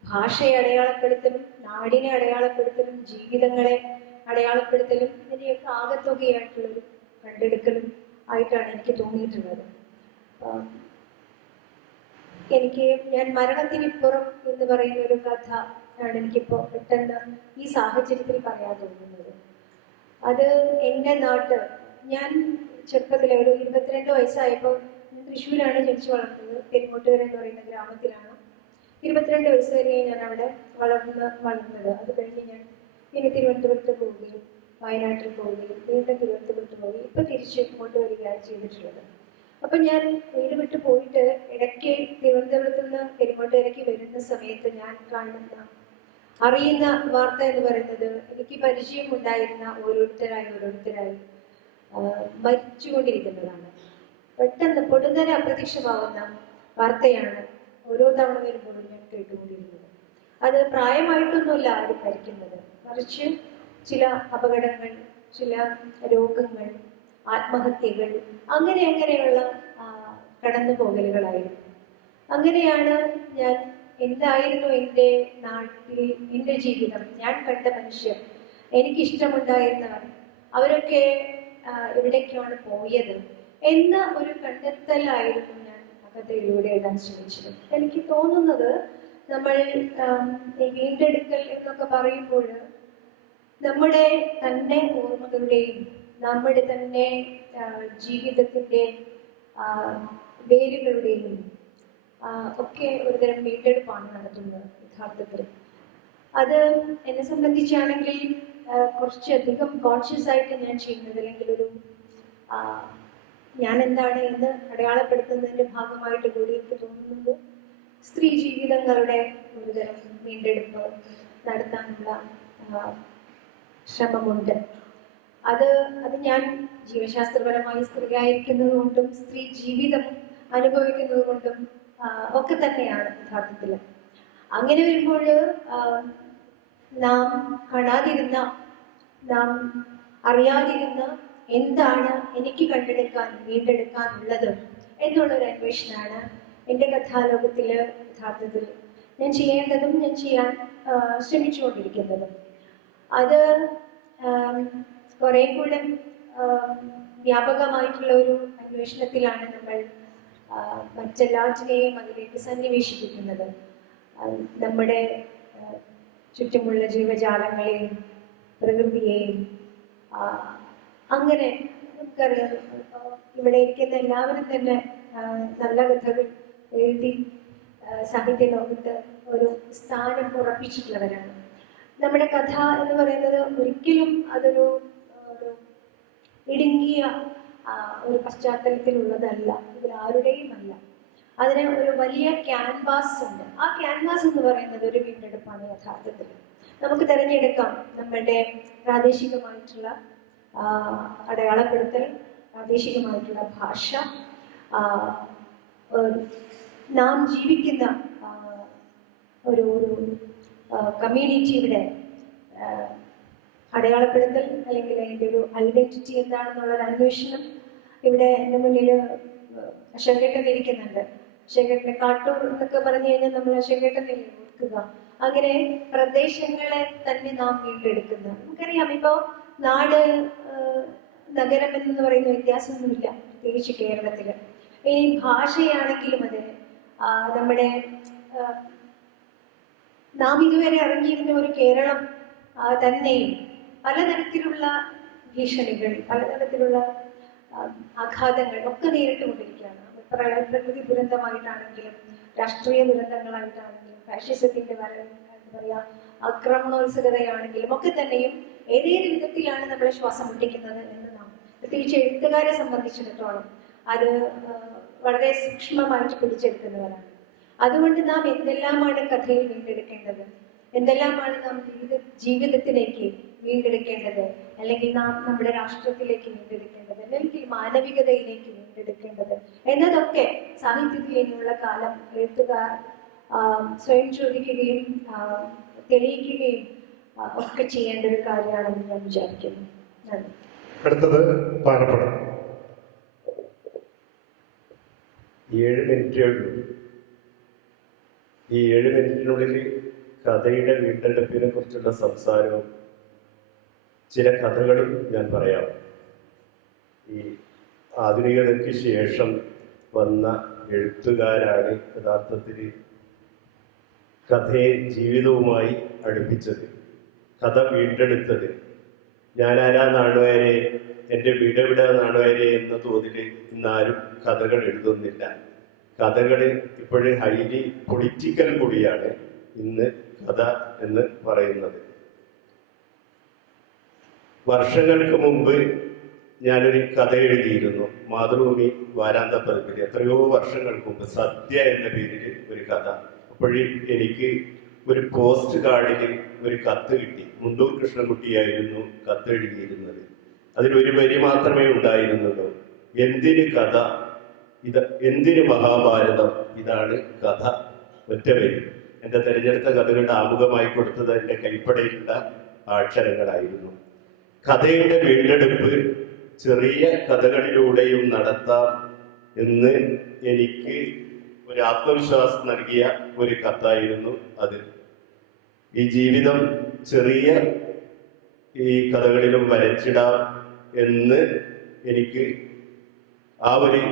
ഭാഷയെ അടയാളപ്പെടുത്തലും നാടിനെ അടയാളപ്പെടുത്തലും ജീവിതങ്ങളെ അടയാളപ്പെടുത്തലും ഇതിനെയൊക്കെ ആകത്തുകയായിട്ടുള്ളൊരു കണ്ടെടുക്കലും ആയിട്ടാണ് എനിക്ക് തോന്നിയിട്ടുള്ളത്. ഞാൻ മരണത്തിനിപ്പുറം എന്ന് പറയുന്ന ഒരു കഥ ആണ് എനിക്കിപ്പോൾ പെട്ടെന്ന് ഈ സാഹചര്യത്തിൽ പറയാൻ തോന്നുന്നത്. അത് എൻ്റെ നാട്ട്, ഞാൻ ചെറുപ്പത്തിൽ ഒരു 22 വയസ്സായപ്പോൾ, തൃശ്ശൂരാണ് ജനിച്ചു വളർന്നത്, പെരുങ്ങോട്ടുകര എന്ന് പറയുന്ന ഗ്രാമത്തിലാണ്. 22 വയസ്സ് വരെ ഞാൻ അവിടെ വളർന്നത്. അത് കഴിഞ്ഞ് ഞാൻ പിന്നെ തിരുവനന്തപുരത്ത് പോവുകയും വയനാട്ടിൽ പോവുകയും വീണ്ടും തിരുവനന്തപുരത്ത് പോവുകയും ഇപ്പം തിരിച്ച് ഇങ്ങോട്ട് വരികയാണ് ചെയ്തിട്ടുള്ളത്. അപ്പം ഞാൻ വീട് വിട്ട് പോയിട്ട് ഇടയ്ക്ക് തിരുവനന്തപുരത്ത് നിന്ന് പെരുങ്ങോട്ടുകരയ്ക്ക് വരുന്ന സമയത്ത് ഞാൻ കാണുന്ന, അറിയുന്ന വാർത്ത എന്ന് പറയുന്നത്, എനിക്ക് പരിചയം ഉണ്ടായിരുന്ന ഓരോരുത്തരായി മരിച്ചുകൊണ്ടിരിക്കുന്നതാണ്. പെട്ടെന്ന് പൊടുന്നനെ അപ്രത്യക്ഷമാവുന്ന വാർത്തയാണ് ഓരോ തവണ വരുമ്പോഴും ഞാൻ കേട്ടുകൊണ്ടിരുന്നത്. അത് പ്രായമായിട്ടൊന്നുമല്ല ആരും മരിക്കുന്നത്, മറിച്ച് ചില അപകടങ്ങൾ, ചില രോഗങ്ങൾ, ആത്മഹത്യകൾ, അങ്ങനെയുള്ള കടന്നുപോകലുകളായിരുന്നു. അങ്ങനെയാണ് എന്തായിരുന്നു എൻ്റെ നാട്ടിൽ എൻ്റെ ജീവിതം, ഞാൻ കണ്ട മനുഷ്യർ, എനിക്കിഷ്ടമുണ്ടായിരുന്നവർ, അവരൊക്കെ എവിടേക്കാണ് പോയത് എന്ന ഒരു കണ്ടെത്തലായിരുന്നു ഞാൻ കഥയിലൂടെ എഴുതാൻ ശ്രമിച്ചത്. എനിക്ക് തോന്നുന്നത് നമ്മൾ ഈ വീണ്ടെടുക്കൽ എന്നൊക്കെ പറയുമ്പോൾ നമ്മുടെ തന്നെ ഓർമ്മകളുടെയും നമ്മുടെ തന്നെ ജീവിതത്തിൻ്റെ വേരുകളുടെയും ഒക്കെ ഒരുതരം വീണ്ടെടുപ്പാണ് നടത്തുന്നത് യഥാർത്ഥത്തിൽ. അത് എന്നെ സംബന്ധിച്ചാണെങ്കിൽ കുറച്ചധികം കോൺഷ്യസ് ആയിട്ട് ഞാൻ ചെയ്യുന്നത്, അല്ലെങ്കിൽ ഞാൻ എന്താണ് എന്ന് അടയാളപ്പെടുത്തുന്നതിൻ്റെ ഭാഗമായിട്ട് കൂടി എനിക്ക് തോന്നുന്നത് സ്ത്രീ ജീവിതങ്ങളുടെ ഒരുതരം വീണ്ടെടുപ്പ് നടത്താനുള്ള ശ്രമമുണ്ട്. അത് ഞാൻ ജീവശാസ്ത്രപരമായി സ്ത്രീയായിരിക്കുന്നത് കൊണ്ടും സ്ത്രീ ജീവിതം അനുഭവിക്കുന്നത് കൊണ്ടും ഒക്കെ തന്നെയാണ് യഥാർത്ഥത്തിൽ. അങ്ങനെ വരുമ്പോൾ നാം കാണാതിരുന്ന, നാം അറിയാതിരുന്ന എന്താണ് എനിക്ക് വീണ്ടെടുക്കാനുള്ളത് എന്നുള്ളൊരു അന്വേഷണമാണ് എൻ്റെ കഥാലോകത്തിൽ യഥാർത്ഥത്തിൽ ഞാൻ ചെയ്യേണ്ടതും ഞാൻ ചെയ്യാൻ ശ്രമിച്ചുകൊണ്ടിരിക്കുന്നതും. അത് കുറേ കൂടെ വ്യാപകമായിട്ടുള്ള ഒരു അന്വേഷണത്തിലാണ് നമ്മൾ മറ്റെല്ലാറ്റിനെയും അതിലേക്ക് സന്നിവേശിപ്പിക്കുന്നത്. നമ്മുടെ ചുറ്റുമുള്ള ജീവജാലങ്ങളെയും പ്രകൃതിയെയും അങ്ങനെ നമുക്കറിയാം. ഇവിടെ ഇരിക്കുന്ന എല്ലാവരും തന്നെ നല്ല കഥകൾ എഴുതി സാഹിത്യ ലോകത്ത് ഒരു സ്ഥാനം ഉറപ്പിച്ചിട്ടുള്ളവരാണ്. നമ്മുടെ കഥ എന്ന് പറയുന്നത് ഒരിക്കലും അതൊരു ഇടുങ്ങിയ ഒരു പശ്ചാത്തലത്തിലുള്ളതല്ല, ഇതിലാരുടെയും അല്ല. അതിന് ഒരു വലിയ ക്യാൻവാസ് ഉണ്ട്. ആ ക്യാൻവാസ് എന്ന് പറയുന്നത് ഒരു വീണ്ടെടുപ്പാണ് യഥാർത്ഥത്തിൽ. നമുക്ക് തിരഞ്ഞെടുക്കാം നമ്മളുടെ പ്രാദേശികമായിട്ടുള്ള അടയാളപ്പെടുത്തൽ, പ്രാദേശികമായിട്ടുള്ള ഭാഷ, നാം ജീവിക്കുന്ന ഒരു കമ്മ്യൂണിറ്റിയുടെ അടയാളപ്പെടുത്തൽ, അല്ലെങ്കിൽ അതിൻ്റെ ഒരു ഐഡന്റിറ്റി എന്താണെന്നുള്ളൊരു അന്വേഷണം. ഇവിടെ എൻ്റെ മുന്നിൽ അശോകേട്ടൻ ഇരിക്കുന്നുണ്ട്. അശോകേട്ടനെ കാട്ടൂർ എന്നൊക്കെ പറഞ്ഞു കഴിഞ്ഞാൽ നമ്മൾ അശോകേട്ടനെ ഓർക്കുക. അങ്ങനെ പ്രദേശങ്ങളെ തന്നെ നാം വീണ്ടെടുക്കുന്ന, നമുക്കറിയാം ഇപ്പോൾ നാട് നഗരം എന്ന് പറയുന്ന വ്യത്യാസമൊന്നുമില്ല, പ്രത്യേകിച്ച് കേരളത്തിൽ. ഇനി ഭാഷയാണെങ്കിലും അതെ, നമ്മുടെ നാം ഇതുവരെ ഇറങ്ങിയിരുന്ന ഒരു കേരളം തന്നെയും പലതരത്തിലുള്ള ഭീഷണികൾ, പലതരത്തിലുള്ള ആഘാതങ്ങൾ ഒക്കെ നേരിട്ടുകൊണ്ടിരിക്കുകയാണ്. പ്രകൃതി ദുരന്തമായിട്ടാണെങ്കിലും രാഷ്ട്രീയ ദുരന്തങ്ങളായിട്ടാണെങ്കിലും ഫാഷിസത്തിന്റെ എന്താ പറയുക ആക്രമണോത്സുകതയാണെങ്കിലും ഒക്കെ തന്നെയും ഏതേത് വിധത്തിലാണ് നമ്മളെ ശ്വാസം മുട്ടിക്കുന്നത് എന്ന് നാം, പ്രത്യേകിച്ച് എഴുത്തുകാരെ സംബന്ധിച്ചിടത്തോളം അത് വളരെ സൂക്ഷ്മമായിട്ട് പിടിച്ചെടുക്കുന്നവരാണ്. അതുകൊണ്ട് നാം എന്തെല്ലാമാണ് കഥയിൽ വീണ്ടെടുക്കേണ്ടത്, എന്തെല്ലാമാണ് നാം ജീവിതത്തിലേക്ക് വീണ്ടെടുക്കേണ്ടത്, അല്ലെങ്കിൽ നാം നമ്മുടെ രാഷ്ട്രത്തിലേക്ക് വീണ്ടെടുക്കേണ്ടത്, അല്ലെങ്കിൽ മാനവികതയിലേക്ക് വീണ്ടെടുക്കേണ്ടത് എന്നതൊക്കെ സാഹിത്യത്തിൽ ഇനിയുള്ള കാലം എഴുത്തുകാർ സ്വയം ചോദിക്കുകയും തെളിയിക്കുകയും ഒക്കെ ചെയ്യേണ്ട ഒരു കാര്യമാണെന്ന് ഞാൻ വിചാരിക്കുന്നു. നന്ദി. അടുത്തത് പാറപ്പടം. 7 മിനിറ്റേ ഉള്ളൂ. ഈ 7 മിനിറ്റിനുള്ളിൽ കഥയുടെ വീണ്ടെടുപ്പിനെ കുറിച്ചുള്ള സംസാരവും ചില കഥകളും ഞാൻ പറയാം. ഈ ആധുനികതയ്ക്ക് ശേഷം വന്ന എഴുത്തുകാരാണ് യഥാർത്ഥത്തിൽ കഥയെ ജീവിതവുമായി അടുപ്പിച്ചത്, കഥ വീണ്ടെടുത്തത്. ഞാനാരാ നാണുവരെ, എൻ്റെ വീടെവിടെ നാണുവരെ എന്ന തോതിൽ ഇന്നാരും കഥകൾ എഴുതുന്നില്ല. കഥകൾ ഇപ്പോഴും ഹൈലി പൊളിറ്റിക്കൽ കൂടിയാണ് ഇന്ന് കഥ എന്ന് പറയുന്നത്. വർഷങ്ങൾക്ക് മുമ്പ് ഞാനൊരു കഥ എഴുതിയിരുന്നു മാതൃഭൂമി വാരാന്ത പതിപ്പിൽ, എത്രയോ വർഷങ്ങൾക്ക് മുമ്പ്, സദ്യ എന്ന പേരിൽ ഒരു കഥ. അപ്പോഴും എനിക്ക് ഒരു പോസ്റ്റ് കാർഡിൽ ഒരു കത്ത് കിട്ടി. മുണ്ടൂർ കൃഷ്ണൻകുട്ടിയായിരുന്നു കത്ത് എഴുതിയിരുന്നത്. അതിലൊരു വരി മാത്രമേ ഉണ്ടായിരുന്നുള്ളൂ, എന്തിന് കഥ, എന്തിന് മഹാഭാരതം, ഇതാണ് കഥ, ഒറ്റ വരി. എൻ്റെ തിരഞ്ഞെടുത്ത കഥകളുടെ ആമുഖമായി കൊടുത്തത് എൻ്റെ കൈപ്പടയിലുള്ള അക്ഷരങ്ങളായിരുന്നു. കഥയുടെ വീണ്ടെടുപ്പ് ചെറിയ കഥകളിലൂടെയും നടത്താം എന്ന് എനിക്ക് ഒരു ആത്മവിശ്വാസം നൽകിയ ഒരു കഥായിരുന്നു അത്. ഈ ജീവിതം ചെറിയ ഈ കഥകളിലും വരച്ചിടാം എന്ന് എനിക്ക് ആ ഒരു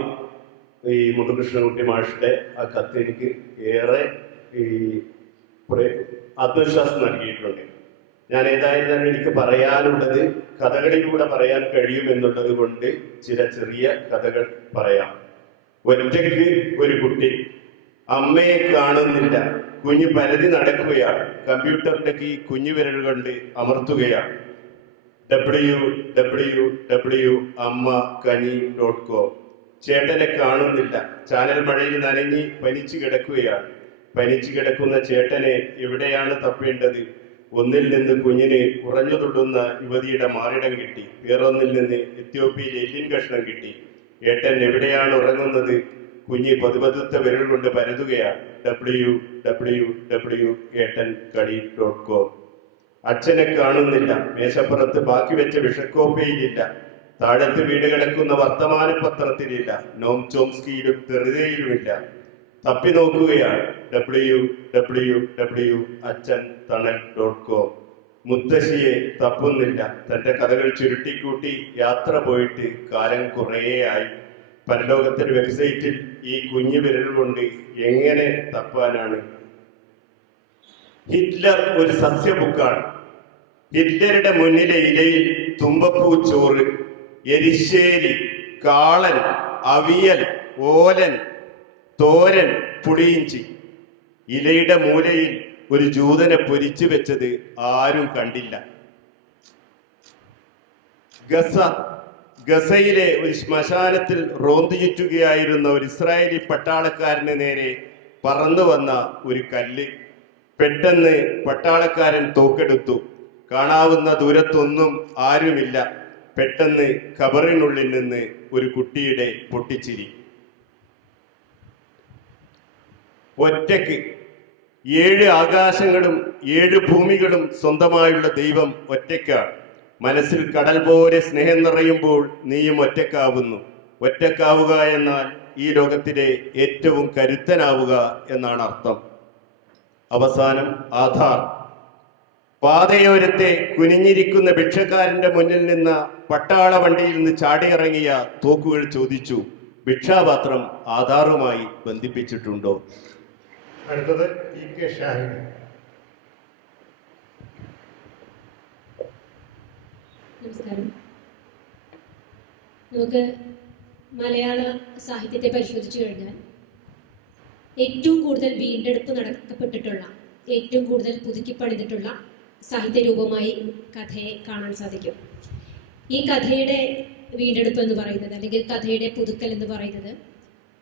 ഈ മുണ്ടുകൃഷ്ണൻകുട്ടി മാഷിന്റെ ആ കത്ത് എനിക്ക് ഏറെ ഈ ആത്മവിശ്വാസം നൽകിയിട്ടുണ്ട്. ഞാൻ ഏതായിരുന്നാലും എനിക്ക് പറയാനുള്ളത് കഥകളിലൂടെ പറയാൻ കഴിയുമെന്നുള്ളത് കൊണ്ട് ചില ചെറിയ കഥകൾ പറയാം. ഒറ്റയ്ക്ക് ഒരു കുട്ടി, അമ്മയെ കാണുന്നില്ല, കുഞ്ഞു പരതി നടക്കുകയാണ്, കമ്പ്യൂട്ടറിന്റെ കീ കുഞ്ഞു വിരൽ കൊണ്ട് അമർത്തുകയാണ്. www.ammkani.com. ചേട്ടനെ കാണുന്നില്ല, ചാനൽ മഴയിൽ നനഞ്ഞ് പനിച്ചു കിടക്കുകയാണ്. പനിച്ചു കിടക്കുന്ന ചേട്ടനെ എവിടെയാണ് തപ്പേണ്ടത്? ഒന്നിൽ നിന്ന് കുഞ്ഞിന് ഉറഞ്ഞു തുള്ളുന്ന യുവതിയുടെ മാറിടം കിട്ടി, വേറൊന്നിൽ നിന്ന് എത്യോപ്യയിലെ എല്ലിൻ കഷ്ണം കിട്ടി. ഏട്ടൻ എവിടെയാണ് ഉറങ്ങുന്നത്? കുഞ്ഞി പതുപതുത്ത വിരൽ കൊണ്ട് പരതുകയാണ്. www.ഏട്ടൻകടി.com. അച്ഛനെ കാണുന്നില്ല, മേശപ്പുറത്ത് ബാക്കി വെച്ച വിഷക്കോപ്പയിലില്ല, താഴത്ത് വീട് കിടക്കുന്ന വർത്തമാനപത്രത്തിലില്ല, നോം ചോംസ്കിയിലും തെറുതയിലുമില്ല. തപ്പി നോക്കുകയാണ്. www.അച്ഛൻതണൽ.com. മുത്തശ്ശിയെ തപ്പുന്നില്ല, തന്റെ കഥകൾ ചുരുട്ടിക്കൂട്ടി യാത്ര പോയിട്ട് കാലം കുറേയായി. പരലോകത്തിന്റെ വെബ്സൈറ്റിൽ ഈ കുഞ്ഞു വിരൽ കൊണ്ട് എങ്ങനെ തപ്പാനാണ്? ഹിറ്റ്ലർ ഒരു സസ്യബുക്കാണ്. ഹിറ്റ്ലറുടെ മുന്നിലെ ഇലയിൽ തുമ്പപ്പൂ ചോറ്, എരിശ്ശേരി, കാളൻ, അവിയൽ, ഓലൻ, തോരൻ, പുളിയിഞ്ചി. ഇലയുടെ മൂലയിൽ ഒരു ജൂതനെ പൊരിച്ചു വെച്ചത് ആരും കണ്ടില്ല. ഗസയിലെ ഒരു ശ്മശാനത്തിൽ റോന്തു ചുറ്റുകയായിരുന്ന ഒരു ഇസ്രായേലി പട്ടാളക്കാരന് നേരെ പറന്നു വന്ന ഒരു കല്ല്. പെട്ടെന്ന് പട്ടാളക്കാരൻ തോക്കെടുത്തു. കാണാവുന്ന ദൂരത്തൊന്നും ആരുമില്ല. പെട്ടെന്ന് ഖബറിനുള്ളിൽ നിന്ന് ഒരു കുട്ടിയുടെ പൊട്ടിച്ചിരി. ഒറ്റയ്ക്ക് 7 ആകാശങ്ങളും 7 ഭൂമികളും സ്വന്തമായുള്ള ദൈവം ഒറ്റയ്ക്കാണ്. മനസ്സിൽ കടൽ പോലെ സ്നേഹം നിറയുമ്പോൾ നീയും ഒറ്റക്കാവുന്നു. ഒറ്റക്കാവുക എന്നാൽ ഈ ലോകത്തിലെ ഏറ്റവും കരുത്തനാവുക എന്നാണ് അർത്ഥം. അവസാനം ആധാർ. പാതയോരത്തെ കുനിഞ്ഞിരിക്കുന്ന ഭിക്ഷക്കാരന്റെ മുന്നിൽ നിന്ന് പട്ടാള വണ്ടിയിൽ നിന്ന് ചാടിയിറങ്ങിയ തോക്കുകൾ ചോദിച്ചു, ഭിക്ഷാപാത്രം ആധാറുമായി ബന്ധിപ്പിച്ചിട്ടുണ്ടോ? അടുത്തത് EK ഷാഹിൻ. നമസ്കാരം. നമുക്ക് മലയാള സാഹിത്യത്തെ പരിശോധിച്ചു കഴിഞ്ഞാൽ ഏറ്റവും കൂടുതൽ വീണ്ടെടുപ്പ് നടത്തപ്പെട്ടിട്ടുള്ള, ഏറ്റവും കൂടുതൽ പുതുക്കിപ്പണിതിട്ടുള്ള സാഹിത്യ രൂപമായി കഥയെ കാണാൻ സാധിക്കും. ഈ കഥയുടെ വീണ്ടെടുപ്പ് എന്ന് പറയുന്നത്, അല്ലെങ്കിൽ കഥയുടെ പുതുക്കൽ എന്ന് പറയുന്നത്,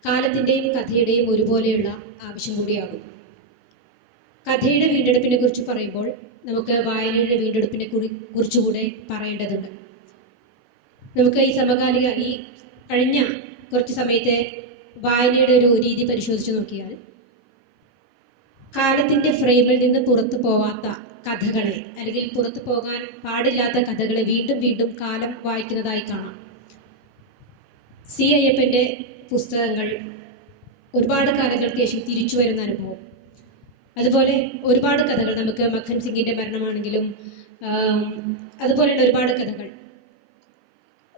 കാലത്തിൻ്റെയും കഥയുടെയും ഒരുപോലെയുള്ള ആവശ്യം കൂടിയാകും. കഥയുടെ വീണ്ടെടുപ്പിനെ കുറിച്ച് പറയുമ്പോൾ നമുക്ക് വായനയുടെ വീണ്ടെടുപ്പിനെ കുറിച്ചുകൂടെ പറയേണ്ടതുണ്ട്. നമുക്ക് ഈ സമകാലിക, ഈ കഴിഞ്ഞ കുറച്ച് സമയത്തെ വായനയുടെ ഒരു രീതി പരിശോധിച്ച് നോക്കിയാൽ, കാലത്തിൻ്റെ ഫ്രെയിമിൽ നിന്ന് പുറത്തു പോവാത്ത കഥകളെ, അല്ലെങ്കിൽ പുറത്തു പോകാൻ പാടില്ലാത്ത കഥകളെ വീണ്ടും വീണ്ടും കാലം വായിക്കുന്നതായി കാണാം. സി അയ്യപ്പൻ്റെ പുസ്തകങ്ങൾ ഒരുപാട് കാലങ്ങൾക്ക് ശേഷം തിരിച്ചു വരുന്ന അനുഭവം. അതുപോലെ ഒരുപാട് കഥകൾ, നമുക്ക് മഖൻ സിംഗിൻ്റെ മരണമാണെങ്കിലും അതുപോലെയുള്ള ഒരുപാട് കഥകൾ,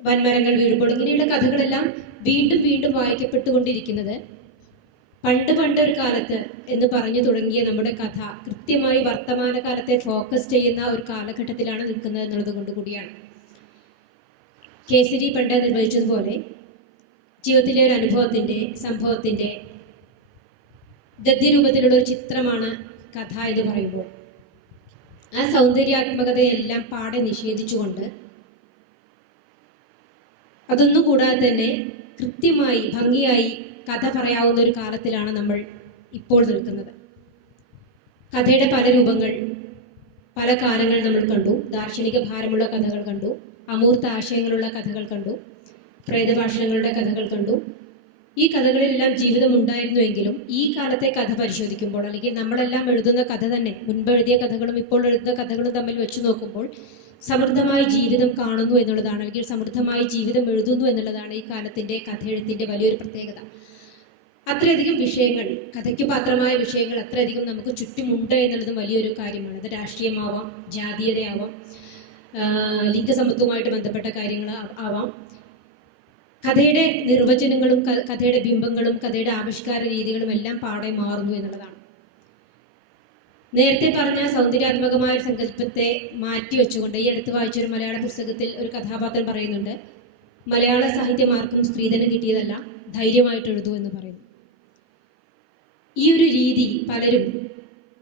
വൻമരങ്ങൾ വീഴുമ്പോൾ, ഇങ്ങനെയുള്ള കഥകളെല്ലാം വീണ്ടും വീണ്ടും വായിക്കപ്പെട്ടുകൊണ്ടിരിക്കുന്നത് പണ്ടൊരു കാലത്ത് എന്ന് പറഞ്ഞു തുടങ്ങിയ നമ്മുടെ കഥ കൃത്യമായി വർത്തമാനകാലത്തെ ഫോക്കസ് ചെയ്യുന്ന ഒരു കാലഘട്ടത്തിലാണ് നിൽക്കുന്നത് എന്നുള്ളത് കൊണ്ട് കൂടിയാണ്. കേസരി പണ്ട് നിർവഹിച്ചതുപോലെ ജീവിതത്തിലെ ഒരു അനുഭവത്തിൻ്റെ, സംഭവത്തിൻ്റെ ഗദ്യരൂപത്തിലുള്ള ഒരു ചിത്രമാണ് കഥ എന്ന് പറയുമ്പോൾ, ആ സൗന്ദര്യാത്മകതയെല്ലാം പാടെ നിഷേധിച്ചുകൊണ്ട്, അതൊന്നും കൂടാതെ തന്നെ കൃത്യമായി ഭംഗിയായി കഥ പറയാവുന്ന ഒരു കാലത്തിലാണ് നമ്മൾ ഇപ്പോൾ നിൽക്കുന്നത്. കഥയുടെ പല രൂപങ്ങൾ, പല കാലങ്ങൾ നമ്മൾ കണ്ടു. ദാർശനിക ഭാരമുള്ള കഥകൾ കണ്ടു, അമൂർത്ത ആശയങ്ങളുള്ള കഥകൾ കണ്ടു, പ്രേതഭാഷണങ്ങളുടെ കഥകൾ കണ്ടു. ഈ കഥകളിലെല്ലാം ജീവിതം ഉണ്ടായിരുന്നുവെങ്കിലും ഈ കാലത്തെ കഥ പരിശോധിക്കുമ്പോൾ, അല്ലെങ്കിൽ നമ്മളെല്ലാം എഴുതുന്ന കഥ തന്നെ, മുൻപ് എഴുതിയ കഥകളും ഇപ്പോൾ എഴുതുന്ന കഥകളും തമ്മിൽ വെച്ച് നോക്കുമ്പോൾ സമൃദ്ധമായി ജീവിതം കാണുന്നു എന്നുള്ളതാണ്, അല്ലെങ്കിൽ സമൃദ്ധമായി ജീവിതം എഴുതുന്നു എന്നുള്ളതാണ് ഈ കാലത്തിൻ്റെ കഥയെഴുത്തിൻ്റെ വലിയൊരു പ്രത്യേകത. അത്രയധികം വിഷയങ്ങൾ, കഥയ്ക്ക് പാത്രമായ വിഷയങ്ങൾ അത്രയധികം നമുക്ക് ചുറ്റുമുണ്ട് എന്നുള്ളതും വലിയൊരു കാര്യമാണ്. അത് രാഷ്ട്രീയമാവാം, ജാതീയതയാവാം, ലിംഗസമത്വവുമായിട്ട് ബന്ധപ്പെട്ട കാര്യങ്ങൾ ആവാം. കഥയുടെ നിർവചനങ്ങളും കഥയുടെ ബിംബങ്ങളും കഥയുടെ ആവിഷ്കാര രീതികളും എല്ലാം പാടെ മാറുന്നു എന്നുള്ളതാണ്. നേരത്തെ പറഞ്ഞ സൗന്ദര്യാത്മകമായ ഒരു സങ്കല്പത്തെ മാറ്റി വെച്ചുകൊണ്ട് ഈ അടുത്ത് വായിച്ചൊരു മലയാള പുസ്തകത്തിൽ ഒരു കഥാപാത്രം പറയുന്നുണ്ട്, മലയാള സാഹിത്യം ആർക്കും സ്ത്രീധനം കിട്ടിയതല്ല, ധൈര്യമായിട്ട് എഴുതൂ എന്ന് പറയുന്നു. ഈ ഒരു രീതി പലരും,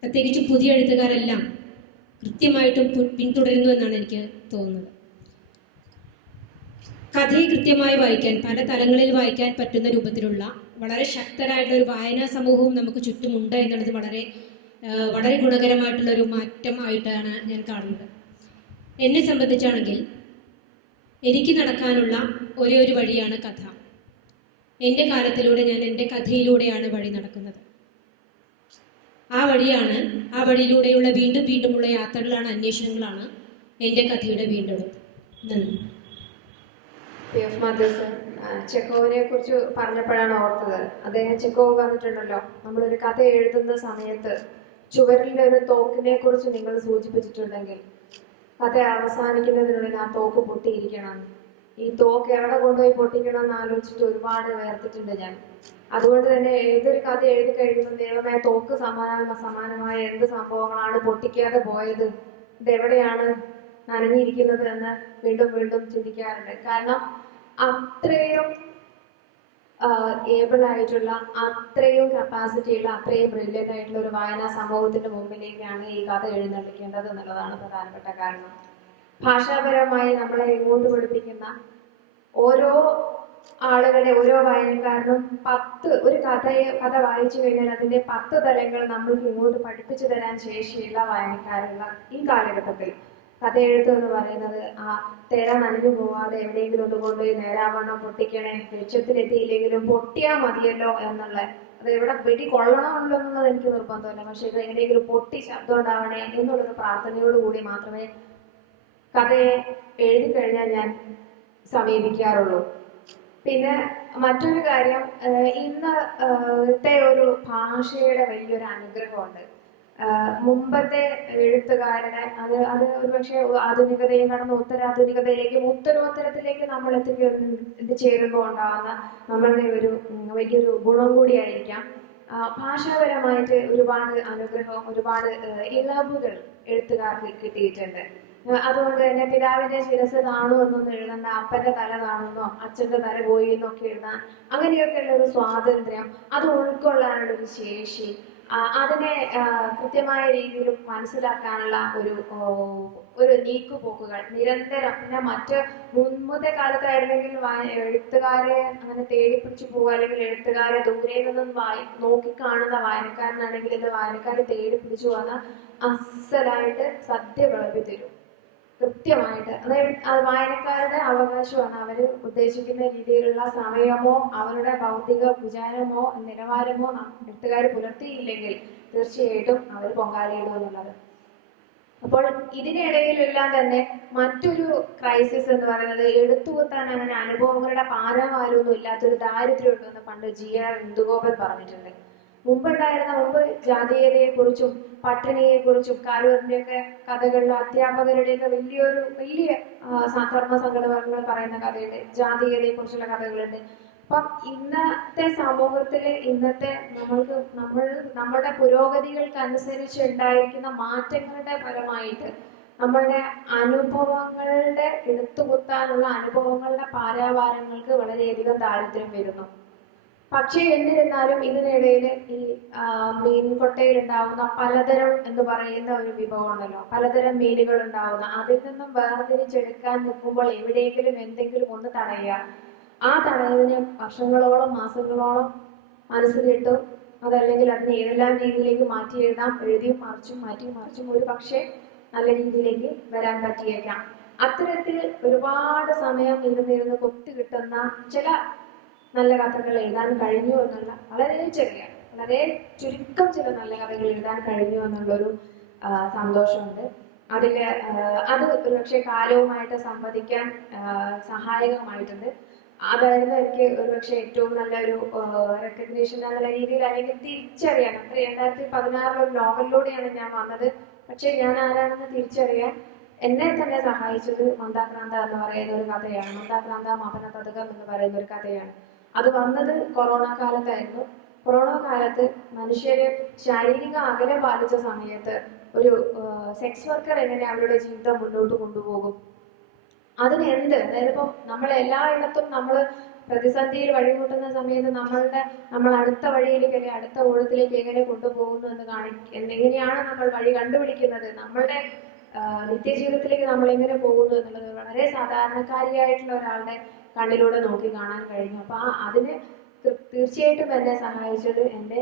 പ്രത്യേകിച്ചും പുതിയ എഴുത്തുകാരെല്ലാം കൃത്യമായിട്ടും പിന്തുടരുന്നു എന്നാണ് എനിക്ക് തോന്നുന്നത്. കഥയെ കൃത്യമായി വായിക്കാൻ, പല തലങ്ങളിൽ വായിക്കാൻ പറ്റുന്ന രൂപത്തിലുള്ള വളരെ ശക്തരായിട്ടുള്ള ഒരു വായനാ സമൂഹവും നമുക്ക് ചുറ്റുമുണ്ട് എന്നുള്ളത് വളരെ ഗുണകരമായിട്ടുള്ളൊരു മാറ്റമായിട്ടാണ് ഞാൻ കാണുന്നത്. എന്നെ സംബന്ധിച്ചാണെങ്കിൽ എനിക്ക് നടക്കാനുള്ള ഒരേ ഒരു വഴിയാണ് കഥ. എൻ്റെ കാലത്തിലൂടെ, ഞാൻ എൻ്റെ കഥയിലൂടെയാണ് വഴി നടക്കുന്നത്. ആ വഴിയിലൂടെയുള്ള വീണ്ടും വീണ്ടുമുള്ള യാത്രകളാണ്, അന്വേഷണങ്ങളാണ് എൻ്റെ കഥയുടെ വീണ്ടെടുപ്പ്. നന്ദി. PF മാത്യൂസ് ചെക്കോവിനെ കുറിച്ച് പറഞ്ഞപ്പോഴാണ് ഓർത്തത്. അദ്ദേഹം, ചെക്കോവ് പറഞ്ഞിട്ടുണ്ടല്ലോ, നമ്മളൊരു കഥ എഴുതുന്ന സമയത്ത് ചുവരിലെ ഒരു തോക്കിനെ കുറിച്ച് നിങ്ങൾ സൂചിപ്പിച്ചിട്ടുണ്ടെങ്കിൽ കഥ അവസാനിക്കുന്നതിനുള്ളിൽ ആ തോക്ക് പൊട്ടിയിരിക്കണം. ഈ തോക്ക് എവിടെ കൊണ്ടുപോയി പൊട്ടിക്കണം എന്ന് ആലോചിച്ചിട്ട് ഒരുപാട് വേർത്തിട്ടുണ്ട് ഞാൻ. അതുകൊണ്ട് തന്നെ ഏതൊരു കഥ എഴുതി കഴിയുമ്പോൾ ദൈവമേ തോക്ക് സമാനമായ എന്ത് സംഭവങ്ങളാണ് പൊട്ടിക്കാതെ പോയത്, ഇതെവിടെയാണ് നനഞ്ഞിരിക്കുന്നത് എന്ന് വീണ്ടും വീണ്ടും ചിന്തിക്കാറുണ്ട്. കാരണം അത്രയും ഏബിൾ ആയിട്ടുള്ള, അത്രയും കപ്പാസിറ്റി ഉള്ള, അത്രയും ബ്രില്യൻ്റ് ആയിട്ടുള്ള ഒരു വായനാ സമൂഹത്തിന്റെ മുമ്പിലേക്കാണ് ഈ കഥ എഴുന്നള്ളിക്കേണ്ടത് എന്നുള്ളതാണ് പ്രധാനപ്പെട്ട കാരണം. ഭാഷാപരമായി നമ്മളെ ഇങ്ങോട്ട് പഠിപ്പിക്കുന്ന ഓരോ ആളുകളുടെ, ഓരോ വായനക്കാരനും ഒരു കഥ വായിച്ചു കഴിഞ്ഞാൽ അതിന്റെ 10 തലങ്ങൾ നമ്മൾക്ക് ഇങ്ങോട്ട് പഠിപ്പിച്ചു തരാൻ ശേഷിയുള്ള വായനക്കാരുള്ള ഈ കാലഘട്ടത്തിൽ കഥ എഴുത്ത് എന്ന് പറയുന്നത് തിര നനഞ്ഞു പോവാതെ എവിടെയെങ്കിലും ഒന്നുകൊണ്ട് നേരാവണ്ണം പൊട്ടിക്കണേ, ലക്ഷ്യത്തിലെത്തിയില്ലെങ്കിലും പൊട്ടിയാൽ മതിയല്ലോ എന്നുള്ള, അത് എവിടെ വെടി കൊള്ളണമല്ലോ എന്നുള്ളത് എനിക്ക് നിർബന്ധമില്ല, പക്ഷെ ഇത് എങ്ങനെയെങ്കിലും പൊട്ടി ശബ്ദം ഉണ്ടാവണേ എന്നുള്ളൊരു പ്രാർത്ഥനയോടുകൂടി മാത്രമേ കഥയെ എഴുതി കഴിഞ്ഞാൽ ഞാൻ സമീപിക്കാറുള്ളൂ. പിന്നെ മറ്റൊരു കാര്യം, ഇന്നത്തെ ഒരു ഭാഷയുടെ വലിയൊരു അനുഗ്രഹമുണ്ട്. മുമ്പത്തെ എഴുത്തുകാരുടെ അത് ഒരുപക്ഷെ ആധുനികതയും കടന്ന് ഉത്തരാധുനികതയിലേക്കും ഉത്തരോത്തരത്തിലേക്ക് നമ്മൾ എത്തിച്ചേരുമ്പോൾ ഉണ്ടാകുന്ന നമ്മളുടെ ഒരു വലിയൊരു ഗുണം കൂടിയായിരിക്കാം. ഭാഷാപരമായിട്ട് ഒരുപാട് അനുഗ്രഹവും ഒരുപാട് ഇളവുകൾ എഴുത്തുകാർക്ക് കിട്ടിയിട്ടുണ്ട്. അതുകൊണ്ട് തന്നെ പിതാവിന്റെ ശിരസ് താണു എന്നൊന്നും എഴുതണ്ട, അപ്പന്റെ തല താണുന്നോ അച്ഛന്റെ തല പോയി എന്നൊക്കെ എഴുതാൻ, അങ്ങനെയൊക്കെയുള്ള ഒരു സ്വാതന്ത്ര്യം, അത് ഉൾക്കൊള്ളാനുള്ള ഒരു ശേഷി, അതിനെ കൃത്യമായ രീതിയിൽ മനസ്സിലാക്കാനുള്ള ഒരു നീക്കുപോക്കുകൾ നിരന്തരം. പിന്നെ മുമ്പത്തെ കാലത്തായിരുന്നെങ്കിൽ എഴുത്തുകാരെ അങ്ങനെ തേടിപ്പിടിച്ചു പോവുക, അല്ലെങ്കിൽ എഴുത്തുകാരെ ദൂരെ നിന്നും നോക്കിക്കാണുന്ന വായനക്കാരനാണെങ്കിൽ ഇത് വായനക്കാരെ തേടിപ്പിടിച്ചു വന്ന അസലായിട്ട് സദ്യ വിളമ്പി തരും കൃത്യമായിട്ട്. അത് വായനക്കാരുടെ അവകാശമാണ്. അവർ ഉദ്ദേശിക്കുന്ന രീതിയിലുള്ള സമയമോ അവരുടെ ഭൗതിക വിചാരമോ നിലവാരമോ എഴുത്തുകാർ പുലർത്തിയില്ലെങ്കിൽ തീർച്ചയായിട്ടും അവർ പൊങ്കാലയിടും എന്നുള്ളത്. അപ്പോൾ ഇതിനിടയിലെല്ലാം തന്നെ മറ്റൊരു ക്രൈസിസ് എന്ന് പറയുന്നത്, എടുത്തുകുത്താൻ അങ്ങനെ അനുഭവങ്ങളുടെ പാരവാരമൊന്നും ഇല്ലാത്തൊരു ദാരിദ്ര്യം ഉണ്ടെന്ന് പണ്ട് GR ഇന്ദുഗോപൻ പറഞ്ഞിട്ടുണ്ട്. മുമ്പ് ജാതീയതയെ കുറിച്ചും പട്ടിണിയെക്കുറിച്ചും കാലൂരിന്റെയൊക്കെ കഥകളിലും അധ്യാപകരുടെയൊക്കെ വലിയ ധർമ്മസങ്കടങ്ങൾ പറയുന്ന കഥയുണ്ട്, ജാതീയതയെ കുറിച്ചുള്ള കഥകളുണ്ട്. അപ്പം ഇന്നത്തെ സമൂഹത്തില് നമ്മളുടെ പുരോഗതികൾക്കനുസരിച്ച് ഉണ്ടായിരിക്കുന്ന മാറ്റങ്ങളുടെ ഫലമായിട്ട് നമ്മളുടെ അനുഭവങ്ങളുടെ എടുത്തുകുത്താനുള്ള അനുഭവങ്ങളുടെ പാരാവാരങ്ങൾക്ക് വളരെയധികം ദാരിദ്ര്യം വരുന്നു. പക്ഷേ എന്നിരുന്നാലും ഇതിനിടയിൽ ഈ മീൻകൊട്ടയിൽ ഉണ്ടാവുന്ന പലതരം എന്ന് പറയുന്ന ഒരു വിഭവം ഉണ്ടല്ലോ, പലതരം മീനുകൾ ഉണ്ടാവുന്ന, അതിൽ നിന്നും വേർതിരിച്ചെടുക്കാൻ നിൽക്കുമ്പോൾ എവിടെയെങ്കിലും എന്തെങ്കിലും ഒന്ന് തടയുക. ആ തടയതിന് വർഷങ്ങളോളം മാസങ്ങളോളം മനസ്സിലിട്ടു, അതല്ലെങ്കിൽ അതിനെ ഏതെല്ലാം രീതിയിലേക്ക് മാറ്റി എഴുതാം, എഴുതിയും മറിച്ചും ഒരു പക്ഷേ നല്ല രീതിയിലേക്ക് വരാൻ പറ്റിയേക്കാം. അത്തരത്തിൽ ഒരുപാട് സമയം ഇരുന്ന് കൊത്തി കിട്ടുന്ന ചില നല്ല കഥകൾ എഴുതാൻ കഴിഞ്ഞു എന്നുള്ള വളരെ ചുരുക്കം ചില നല്ല കഥകൾ എഴുതാൻ കഴിഞ്ഞു എന്നുള്ളൊരു സന്തോഷമുണ്ട്. അത് ഒരുപക്ഷെ കാലവുമായിട്ട് സംവദിക്കാൻ സഹായകമായിട്ടുണ്ട്. അതായിരുന്നു എനിക്ക് ഒരുപക്ഷെ ഏറ്റവും നല്ലൊരു റെക്കഗ്നീഷൻ എന്നുള്ള രീതിയിൽ, അല്ലെങ്കിൽ തിരിച്ചറിയാൻ. 2016 ഒരു നോവലിലൂടെയാണ് ഞാൻ വന്നത്, പക്ഷെ ഞാൻ ആരാണെന്ന് തിരിച്ചറിയാൻ എന്നെ തന്നെ സഹായിച്ചത് മന്ദാക്രാന്ത എന്ന് പറയുന്ന ഒരു കഥയാണ്. മന്ദാക്രാന്ത മപന തതകം എന്ന് പറയുന്ന ഒരു കഥയാണ്. അത് വന്നത് കൊറോണ കാലത്തായിരുന്നു. കൊറോണ കാലത്ത് മനുഷ്യര് ശാരീരിക അകലം പാലിച്ച സമയത്ത് ഒരു സെക്സ് വർക്കർ എങ്ങനെ അവരുടെ ജീവിതം മുന്നോട്ട് കൊണ്ടുപോകും, അതായത് ഇപ്പം നമ്മളെല്ലായിടത്തും നമ്മൾ പ്രതിസന്ധിയിൽ വഴിമുട്ടുന്ന സമയത്ത് നമ്മൾ അടുത്ത വഴിയിലേക്ക് അല്ലെങ്കിൽ അടുത്ത ഊഴത്തിലേക്ക് എങ്ങനെ കൊണ്ടുപോകുന്നു എങ്ങനെയാണ് നമ്മൾ വഴി കണ്ടുപിടിക്കുന്നത്, നമ്മളുടെ നിത്യജീവിതത്തിലേക്ക് നമ്മൾ എങ്ങനെ പോകുന്നു എന്നുള്ളത് വളരെ സാധാരണക്കാരിയായിട്ടുള്ള ഒരാളുടെ കണ്ണിലൂടെ നോക്കി കാണാൻ കഴിഞ്ഞു. അപ്പൊ അതിന് തീർച്ചയായിട്ടും എന്നെ സഹായിച്ചത് എൻ്റെ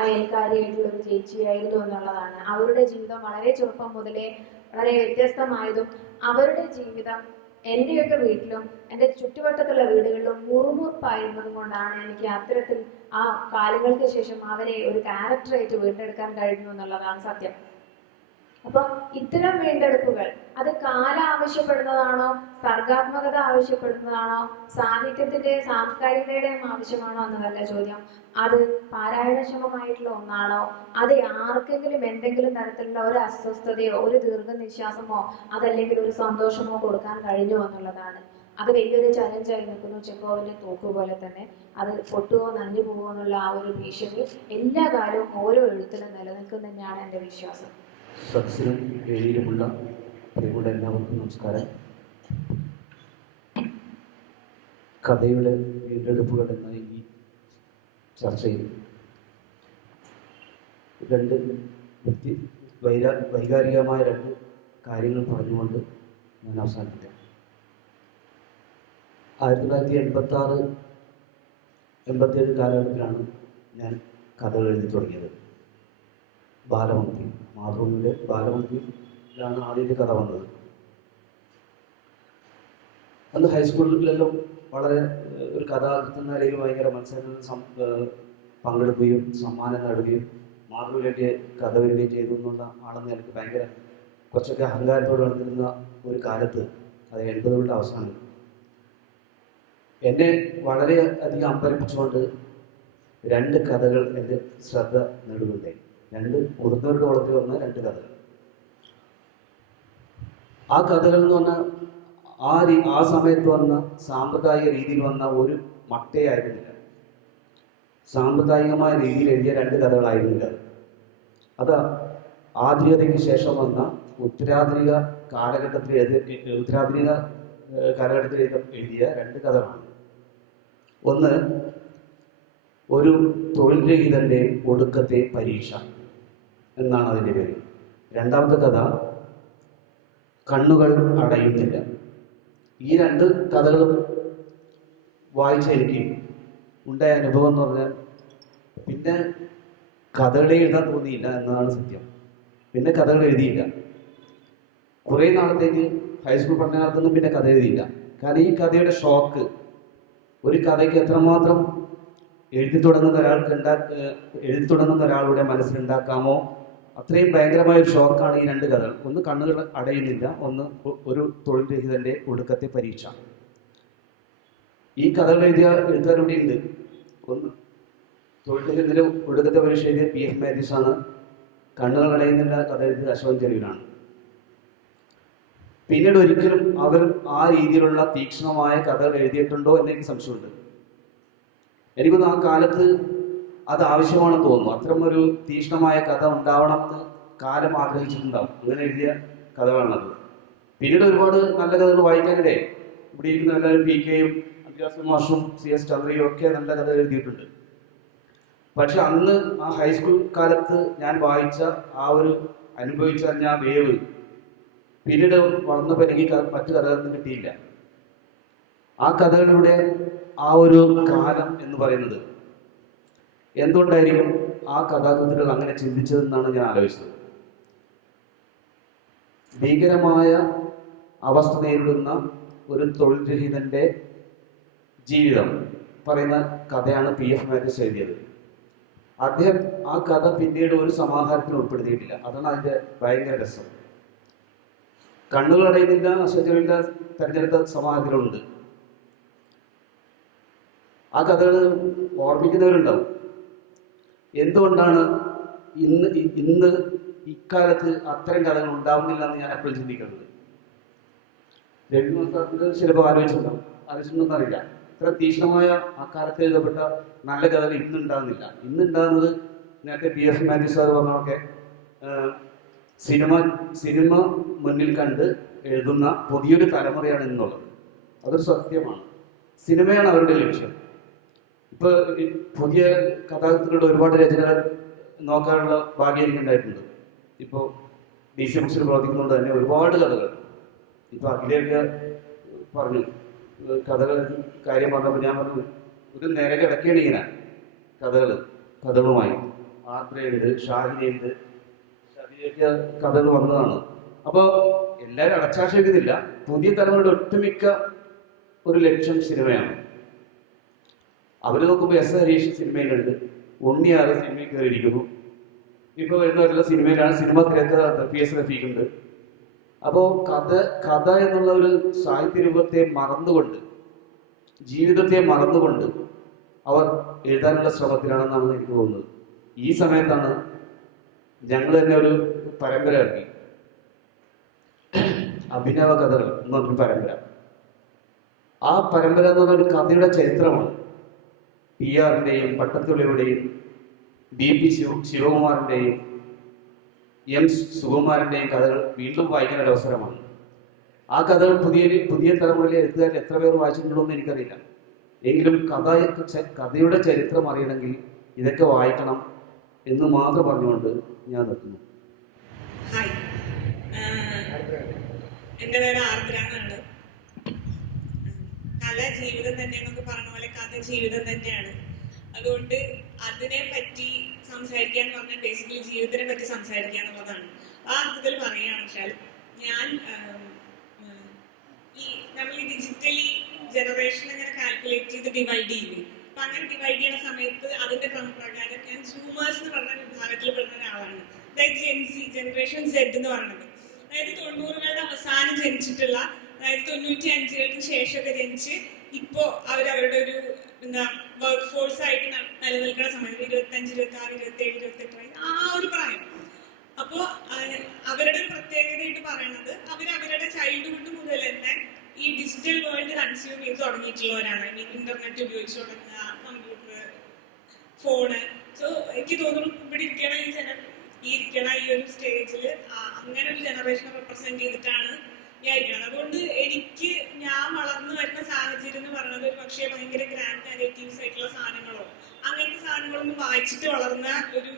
അയൽക്കാരിയായിട്ടുള്ള ഒരു ചേച്ചിയായിരുന്നു എന്നുള്ളതാണ്. അവരുടെ ജീവിതം വളരെ ചെറുപ്പം മുതലേ വളരെ വ്യത്യസ്തമായതും അവരുടെ ജീവിതം എൻ്റെയൊക്കെ വീട്ടിലും എൻ്റെ ചുറ്റുവട്ടത്തുള്ള വീടുകളിലും മുറുമുറുപ്പായിരുന്നതും കൊണ്ടാണ് എനിക്ക് അത്തരത്തിൽ ആ കാലങ്ങൾക്ക് ശേഷം അവരെ ഒരു ക്യാരക്ടറായിട്ട് വീണ്ടെടുക്കാൻ കഴിഞ്ഞു എന്നുള്ളതാണ് സത്യം. അപ്പൊ ഇത്തരം വീണ്ടെടുപ്പുകൾ അത് കാലം ആവശ്യപ്പെടുന്നതാണോ, സർഗാത്മകത ആവശ്യപ്പെടുന്നതാണോ, സാഹിത്യത്തിന്റെയും സാംസ്കാരികതയുടെയും ആവശ്യമാണോ എന്നതല്ല ചോദ്യം. അത് പാരായണക്ഷമമായിട്ടുള്ള ഒന്നാണോ, അത് ആർക്കെങ്കിലും എന്തെങ്കിലും തരത്തിലുള്ള ഒരു അസ്വസ്ഥതയോ ഒരു ദീർഘനിശ്വാസമോ അതല്ലെങ്കിൽ ഒരു സന്തോഷമോ കൊടുക്കാൻ കഴിഞ്ഞോ എന്നുള്ളതാണ്. അത് വലിയൊരു ചലഞ്ചായി നിൽക്കുന്നു. ചെക്കോവിൻ്റെ തോക്ക് പോലെ തന്നെ അത് പൊട്ടുകയോ നനഞ്ഞു പോകുമോ എന്നുള്ള ആ ഒരു ഭീഷണി എല്ലാ കാലവും ഓരോ എഴുത്തിലും നിലനിൽക്കും തന്നെയാണ് എൻ്റെ വിശ്വാസം. സദസ്സിലും വേദിയിലുമുള്ള പ്രിയപ്പെട്ട എല്ലാവർക്കും നമസ്കാരം. കഥയുടെ വീണ്ടെടുപ്പുകൾ എന്ന ഈ ചർച്ചയിൽ രണ്ട് വൈകാരികമായ രണ്ട് കാര്യങ്ങൾ പറഞ്ഞുകൊണ്ട് ഞാൻ അവസാനിപ്പിക്കാം. 1986-87 കാലഘട്ടത്തിലാണ് ഞാൻ കഥകൾ എഴുതി തുടങ്ങിയത്. ബാലമന്തി, മാതൃഭൂമിയുടെ ബാലമന്തിയിലാണ് ആദ്യത്തെ കഥ വന്നത്. അന്ന് ഹൈസ്കൂളിലെല്ലാം വളരെ ഒരു കഥ എഴുതുന്ന നിലയിൽ ഭയങ്കര മത്സരങ്ങളിൽ പങ്കെടുക്കുകയും സമ്മാനം നേടുകയും മാതൃഭൂമിയിലേക്ക് കഥ വരികയും ചെയ്തു എന്നുള്ള ആളെന്ന് എനിക്ക് ഭയങ്കര കുറച്ചൊക്കെ അഹങ്കാരത്തോടെ നടന്നിരുന്ന ഒരു കാലത്ത്, അത് 80കളുടെ അവസാനം, എന്നെ വളരെ അധികം അമ്പരപ്പിച്ചുകൊണ്ട് രണ്ട് കഥകൾ എൻ്റെ ശ്രദ്ധ നേടുകയുണ്ടായി. രണ്ട് മുതിർന്നവരുടെ കുളത്തിൽ വന്ന രണ്ട് കഥകൾ. ആ കഥകൾ എന്ന് പറഞ്ഞാൽ ആ സമയത്ത് വന്ന സാമ്പ്രദായിക രീതിയിൽ വന്ന ഒരു മട്ടയായിരുന്നില്ല. സാമ്പ്രദായികമായ രീതിയിൽ എഴുതിയ രണ്ട് കഥകളായിരുന്നില്ല. അത് ആധുനികതയ്ക്ക് ശേഷം വന്ന ഉത്തരാധുനിക കാലഘട്ടത്തിൽ എഴുതിയ രണ്ട് കഥകളാണ്. ഒന്ന്, ഒരു തൊഴിൽ രഹിതൻ്റെ ഒടുക്കത്തെ പരീക്ഷ എന്നാണ് അതിൻ്റെ പേര്. രണ്ടാമത്തെ കഥ കണ്ണുകൾ അടയുന്നില്ല. ഈ രണ്ട് കഥകളും വായിച്ച എനിക്ക് ഉണ്ടായ അനുഭവം എന്ന് പറഞ്ഞാൽ പിന്നെ കഥകളെ എഴുതാൻ തോന്നിയില്ല എന്നതാണ് സത്യം. പിന്നെ കഥകൾ എഴുതിയില്ല. കുറേ നാളത്തേക്ക് ഹൈസ്കൂൾ പഠനകാലത്തൊന്നും പിന്നെ കഥ എഴുതിയില്ല. കാരണം ഈ കഥയുടെ ഷോക്ക്, ഒരു കഥയ്ക്ക് എത്രമാത്രം എഴുതി തുടങ്ങുന്ന ഒരാളുടെ മനസ്സിലുണ്ടാക്കാമോ അത്രയും ഭയങ്കരമായ ഒരു ഷോക്കാണ് ഈ രണ്ട് കഥകൾ. ഒന്ന് കണ്ണുകൾ അടയുന്നില്ല, ഒന്ന് ഒരു തൊഴിൽ രഹിതൻ്റെ ഒടുക്കത്തെ പരീക്ഷ. ഈ കഥകൾ എഴുതിയ എഴുത്തുകാരുടെ ഉണ്ട്. ഒന്ന് തൊഴിൽ രഹിതൻ്റെ ഒടുക്കത്തെ പരീക്ഷ എഴുതിയ PF മാത്യൂസ് ആണ്. കണ്ണുകൾ അടയുന്നില്ല കഥ എഴുതിയ അശോകൻ ചെരുവിനാണ്. പിന്നീട് ഒരിക്കലും അവർ ആ രീതിയിലുള്ള തീക്ഷ്ണമായ കഥകൾ എഴുതിയിട്ടുണ്ടോ എന്നെനിക്ക് സംശയമുണ്ട്. എനിക്കൊന്ന് ആ കാലത്ത് അത് ആവശ്യമാണെന്ന് തോന്നുന്നു. അത്തരം ഒരു തീക്ഷ്ണമായ കഥ ഉണ്ടാവണമെന്ന് കാലം ആഗ്രഹിച്ചിട്ടുണ്ടാവും. അങ്ങനെ എഴുതിയ കഥകളാണത്. പിന്നീട് ഒരുപാട് നല്ല കഥകൾ വായിക്കാനിടെ ഇവിടെ ഇരിക്കുന്ന എല്ലാവരും PK യും അഭ്യാസ് മാഷും CS ചന്ദ്രയും ഒക്കെ നല്ല കഥ എഴുതിയിട്ടുണ്ട്. പക്ഷെ അന്ന് ആ ഹൈസ്കൂൾ കാലത്ത് ഞാൻ വായിച്ച ആ ഒരു അനുഭവിച്ചറിഞ്ഞ ആ വേവ് പിന്നീട് വളർന്നപ്പോൾ എനിക്ക് മറ്റു കഥകളൊന്നും കിട്ടിയില്ല. ആ കഥകളിലൂടെ ആ ഒരു കാലം എന്ന് പറയുന്നത് എന്തുകൊണ്ടായിരിക്കും ആ കഥാകൃത്തുക്കൾ അങ്ങനെ ചിന്തിച്ചതെന്നാണ് ഞാൻ ആലോചിച്ചത്. ഭീകരമായ അവസ്ഥ നേരിടുന്ന ഒരു തൊഴിൽ രഹിതൻ്റെ ജീവിതം പറയുന്ന കഥയാണ് PF മാത്യൂസ് എഴുതിയത്. അദ്ദേഹം ആ കഥ പിന്നീട് ഒരു സമാഹാരത്തിൽ ഉൾപ്പെടുത്തിയിട്ടില്ല. അതാണ് അതിൻ്റെ ഭയങ്കര രസം. കണ്ണുകൾ അടയുന്നില്ല അശോചനമില്ല തെരഞ്ഞെടുത്ത സമാഹാരത്തിലുണ്ട്. ആ കഥകൾ ഓർമ്മിക്കുന്നവരുണ്ടാവും. എന്തുകൊണ്ടാണ് ഇന്ന് ഇക്കാലത്ത് അത്തരം കഥകൾ ഉണ്ടാവുന്നില്ല എന്ന് ഞാൻ എപ്പോഴും ചിന്തിക്കുന്നത്. രവീന്ദ്രനാഥ് സാറിന് ചിലപ്പോൾ ആലോചിച്ചിട്ടുണ്ടെന്ന് അറിയില്ല. ഇത്ര തീക്ഷ്ണമായ ആ കാലത്ത് എഴുതപ്പെട്ട നല്ല കഥകൾ ഇന്നുണ്ടാകുന്നില്ല. ഇന്നുണ്ടാകുന്നത് നേരത്തെ PF മാത്യൂസ് സാർ പറഞ്ഞൊക്കെ സിനിമ മുന്നിൽ കണ്ട് എഴുതുന്ന പുതിയൊരു തലമുറയാണ് എന്നുള്ളത്. അതൊരു സത്യമാണ്. സിനിമയാണ് അവരുടെ ലക്ഷ്യം. ഇപ്പോൾ പുതിയ കഥാകൃത്തുക്കളുടെ ഒരുപാട് രചനകൾ നോക്കാനുള്ള ഭാഗ്യം എനിക്കുണ്ടായിട്ടുണ്ട്. ഇപ്പോൾ DC ബുക്സിൽ പ്രവർത്തിക്കുന്നതുകൊണ്ട് തന്നെ ഒരുപാട് കഥകൾ. ഇപ്പോൾ അഖിലേക്ക് പറഞ്ഞു കഥകൾ കാര്യം പറഞ്ഞപ്പോൾ ഞാൻ പറഞ്ഞു ഒരു നേരെ കിടക്കുകയാണ് ഇങ്ങനെ കഥകളുമായി. ആത്രയുണ്ട്, ഷാഹിനിയുണ്ട്, ഷാഹിനിയൊക്കെ കഥകൾ വന്നതാണ്. അപ്പോൾ എല്ലാവരും അടച്ചാക്ഷേപിക്കുന്നില്ല. പുതിയ തലമുറയുടെ ഒട്ടുമിക്ക ഒരു ലക്ഷ്യം സിനിമയാണ്. അവർ നോക്കുമ്പോൾ S. ഹരീഷ് സിനിമയിലുണ്ട്, ഉണ്ണിയാറ് സിനിമയിൽ കയറിയിരിക്കുന്നു. ഇപ്പോൾ വരുന്നവരുള്ള സിനിമയിലാണ് സിനിമ തിരക്കഥ PS റഫീഖുണ്ട്. അപ്പോൾ കഥ എന്നുള്ള ഒരു സാഹിത്യ രൂപത്തെ മറന്നുകൊണ്ട്, ജീവിതത്തെ മറന്നുകൊണ്ട് അവർ എഴുതാനുള്ള ശ്രമത്തിലാണെന്നാണ് എനിക്ക് തോന്നുന്നത്. ഈ സമയത്താണ് ഞങ്ങൾ തന്നെ ഒരു പരമ്പര ഇറങ്ങി, അഭിനവ കഥകൾ എന്ന് പറഞ്ഞൊരു പരമ്പര. ആ പരമ്പര എന്ന് പറഞ്ഞ ഒരു കഥയുടെ ചരിത്രമാണ്. PR-ൻ്റെയും പട്ടത്തുള്ളിയുടെയും BP ശിവകുമാറിൻ്റെയും M സുകുമാരൻ്റെയും കഥകൾ വീണ്ടും വായിക്കുന്ന ഒരു അവസരമാണ്. ആ കഥകൾ പുതിയ തലമുറയിലെ എഴുത്തുകാരിൽ എത്ര പേർ വായിച്ചിട്ടുണ്ടോ എന്ന് എനിക്കറിയില്ല. എങ്കിലും കഥയുടെ ചരിത്രം അറിയണമെങ്കിൽ ഇതൊക്കെ വായിക്കണം എന്ന് മാത്രം പറഞ്ഞുകൊണ്ട് ഞാൻ നിർത്തുന്നു. ഹായ്, എൻ്റെ പേര് ആർദ്ര എന്നാണ്. കല ജീവിതം തന്നെ എന്നൊക്കെ പറഞ്ഞ പോലെ കഥ ജീവിതം തന്നെയാണ്. അതുകൊണ്ട് അതിനെ പറ്റി സംസാരിക്കാൻ പറഞ്ഞാൽ ബേസിക്കലി ജീവിതത്തിനെ പറ്റി സംസാരിക്കുക എന്നുള്ളതാണ്. ആ അർത്ഥത്തിൽ പറയുകയാണെന്ന് വെച്ചാൽ ഞാൻ നമ്മൾ ഈ ഡിജിറ്റലി ജനറേഷൻ ഇങ്ങനെ കാൽക്കുലേറ്റ് ചെയ്ത് ഡിവൈഡ് ചെയ്യില്ലേ. അപ്പൊ അങ്ങനെ ഡിവൈഡ് ചെയ്യുന്ന സമയത്ത് അതിന്റെ ക്രമപ്രകാരം ഞാൻ സൂമേഴ്സ് എന്ന് പറഞ്ഞ വിഭാഗത്തിൽ പെടുന്ന ഒരാളാണ്. അതായത് ജെൻസി, ജനറേഷൻ സെഡ് എന്ന് പറയുന്നത്. അതായത് 90കളുടെ അവസാനം ജനിച്ചിട്ടുള്ള, അതായത് 95കൾക്ക് ശേഷമൊക്കെ ജനിച്ച് ഇപ്പോ അവരവരുടെ ഒരു വർക്ക് ഫോഴ്സ് ആയിട്ട് നിലനിൽക്കുന്ന സമയത്ത് 25, 26, 27, 28 ആ ഒരു പ്രായം. അപ്പോ അവരുടെ ഒരു പ്രത്യേകതയായിട്ട് പറയുന്നത് അവരവരുടെ ചൈൽഡ്ഹുഡ് മുതൽ തന്നെ ഈ ഡിജിറ്റൽ വേൾഡ് കൺസ്യൂം ചെയ്ത് തുടങ്ങിയിട്ടുള്ളവരാണ്. ഇന്റർനെറ്റ് ഉപയോഗിച്ച് തുടങ്ങുക, കമ്പ്യൂട്ടർ, ഫോണ്. സോ എനിക്ക് തോന്നുന്നു ഇവിടെ ഇരിക്കണ ഈ ഒരു സ്റ്റേജിൽ അങ്ങനെ ഒരു ജനറേഷനെ റെപ്രസെന്റ് ചെയ്തിട്ടാണ് ഞാൻ ഇരിക്കുന്നത്. അതുകൊണ്ട് എനിക്ക് ഞാൻ വളർന്നു വരുന്ന സാഹചര്യം എന്ന് പറയുന്നത് ഒരു പക്ഷേ ഭയങ്കര ഗ്രാൻഡ് നാരേറ്റീവ്സ് ആയിട്ടുള്ള സാധനങ്ങളോ അങ്ങനത്തെ സാധനങ്ങളൊന്നും വായിച്ചിട്ട് വളർന്ന ഒരു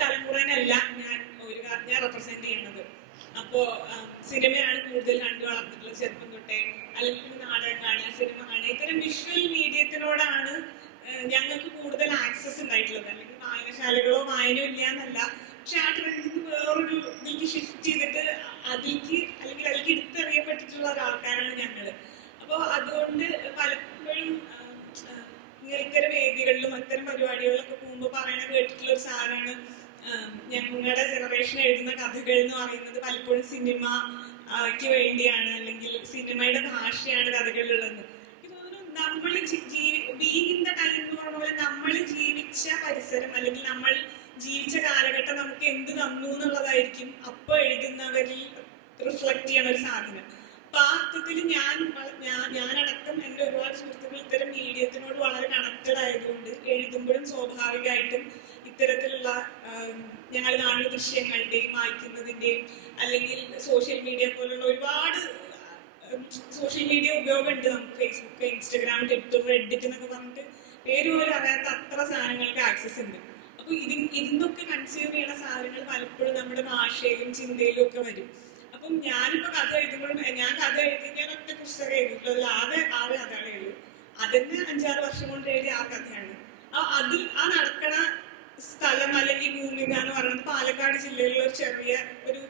തലമുറനല്ല ഞാൻ റെപ്രസെന്റ് ചെയ്യുന്നത്. അപ്പോ സിനിമയാണ് കൂടുതൽ കണ്ടു വളർന്നിട്ടുള്ളത് ചെറുപ്പം തൊട്ടേ. അല്ലെങ്കിൽ നാടകം കാണുക, സിനിമ കാണുക, ഇത്തരം വിഷ്വൽ മീഡിയത്തിനോടാണ് ഞങ്ങൾക്ക് കൂടുതൽ ആക്സസ് ഉണ്ടായിട്ടുള്ളത്. അല്ലെങ്കിൽ വായനശാലകളോ വായനയോ ഇല്ല എന്നല്ല, പക്ഷെ ആ ട്രെൻഡിൽ നിന്ന് വേറൊരു ഇതിലേക്ക് ഷിഫ്റ്റ് ചെയ്തിട്ട് അതിലേക്ക് എടുത്തെറിയപ്പെട്ടിട്ടുള്ള ഒരാൾക്കാരാണ് ഞങ്ങള്. അപ്പോൾ അതുകൊണ്ട് പലപ്പോഴും ഇത്തരം വേദികളിലും അത്തരം പരിപാടികളിലൊക്കെ പോകുമ്പോൾ പറയണ കേട്ടിട്ടുള്ള ഒരു സാധനമാണ് ഞങ്ങളുടെ ജനറേഷൻ എഴുതുന്ന കഥകൾ എന്ന് പറയുന്നത് പലപ്പോഴും സിനിമയ്ക്ക് വേണ്ടിയാണ്, അല്ലെങ്കിൽ സിനിമയുടെ ഭാഷയാണ് കഥകളിലുള്ളത്. നമ്മൾ ബീയിങ് ഇൻ ദ ടൈം എന്ന് പറഞ്ഞ പോലെ നമ്മൾ ജീവിച്ച പരിസരം അല്ലെങ്കിൽ നമ്മൾ ജീവിച്ച കാലഘട്ടം നമുക്ക് എന്ത് തന്നു എന്നുള്ളതായിരിക്കും അപ്പോൾ എഴുതുന്നവരിൽ റിഫ്ലക്ട് ചെയ്യണ ഒരു സാധനം. അപ്പൊ ആ അർത്ഥത്തിൽ ഞാനടക്കം എൻ്റെ ഒരുപാട് സുഹൃത്തുക്കൾ ഇത്തരം മീഡിയത്തിനോട് വളരെ കണക്റ്റഡ് ആയതുകൊണ്ട് എഴുതുമ്പോഴും സ്വാഭാവികമായിട്ടും ഇത്തരത്തിലുള്ള ഞങ്ങൾ കാണുന്ന ദൃശ്യങ്ങളുടെയും വായിക്കുന്നതിൻ്റെയും അല്ലെങ്കിൽ സോഷ്യൽ മീഡിയ പോലുള്ള ഒരുപാട് സോഷ്യൽ മീഡിയ ഉപയോഗമുണ്ട്. നമുക്ക് ഫേസ്ബുക്ക്, ഇൻസ്റ്റഗ്രാം, ട്വിറ്റർ, റെഡിറ്റ് എന്നൊക്കെ പറഞ്ഞിട്ട് പേര് പോലും അറിയാത്ത അത്ര സാധനങ്ങൾക്ക് ആക്സസ് ഉണ്ട്. അപ്പൊ ഇതിന്നൊക്കെ കൺസ്യൂം ചെയ്യുന്ന സാധനങ്ങൾ പലപ്പോഴും നമ്മുടെ ഭാഷയിലും ചിന്തയിലും ഒക്കെ വരും. അപ്പം ഞാനിപ്പോ കഥ എഴുതുമ്പോഴും ഞാൻ കഥ എഴുതിക്കാൻ ഒറ്റ പുസ്തകം എഴുതിയിട്ടുള്ളൂ. അതിൽ 6 കഥകളേ ഉള്ളൂ. അതിന് 5-6 വർഷം കൊണ്ട് എഴുതിയ 6 കഥയാണ്. അതിൽ നടക്കണ സ്ഥലം അല്ലെങ്കിൽ ഭൂമിക എന്ന് പറയുന്നത് പാലക്കാട് ജില്ലയിലുള്ള ഒരു ചെറിയ ഒരു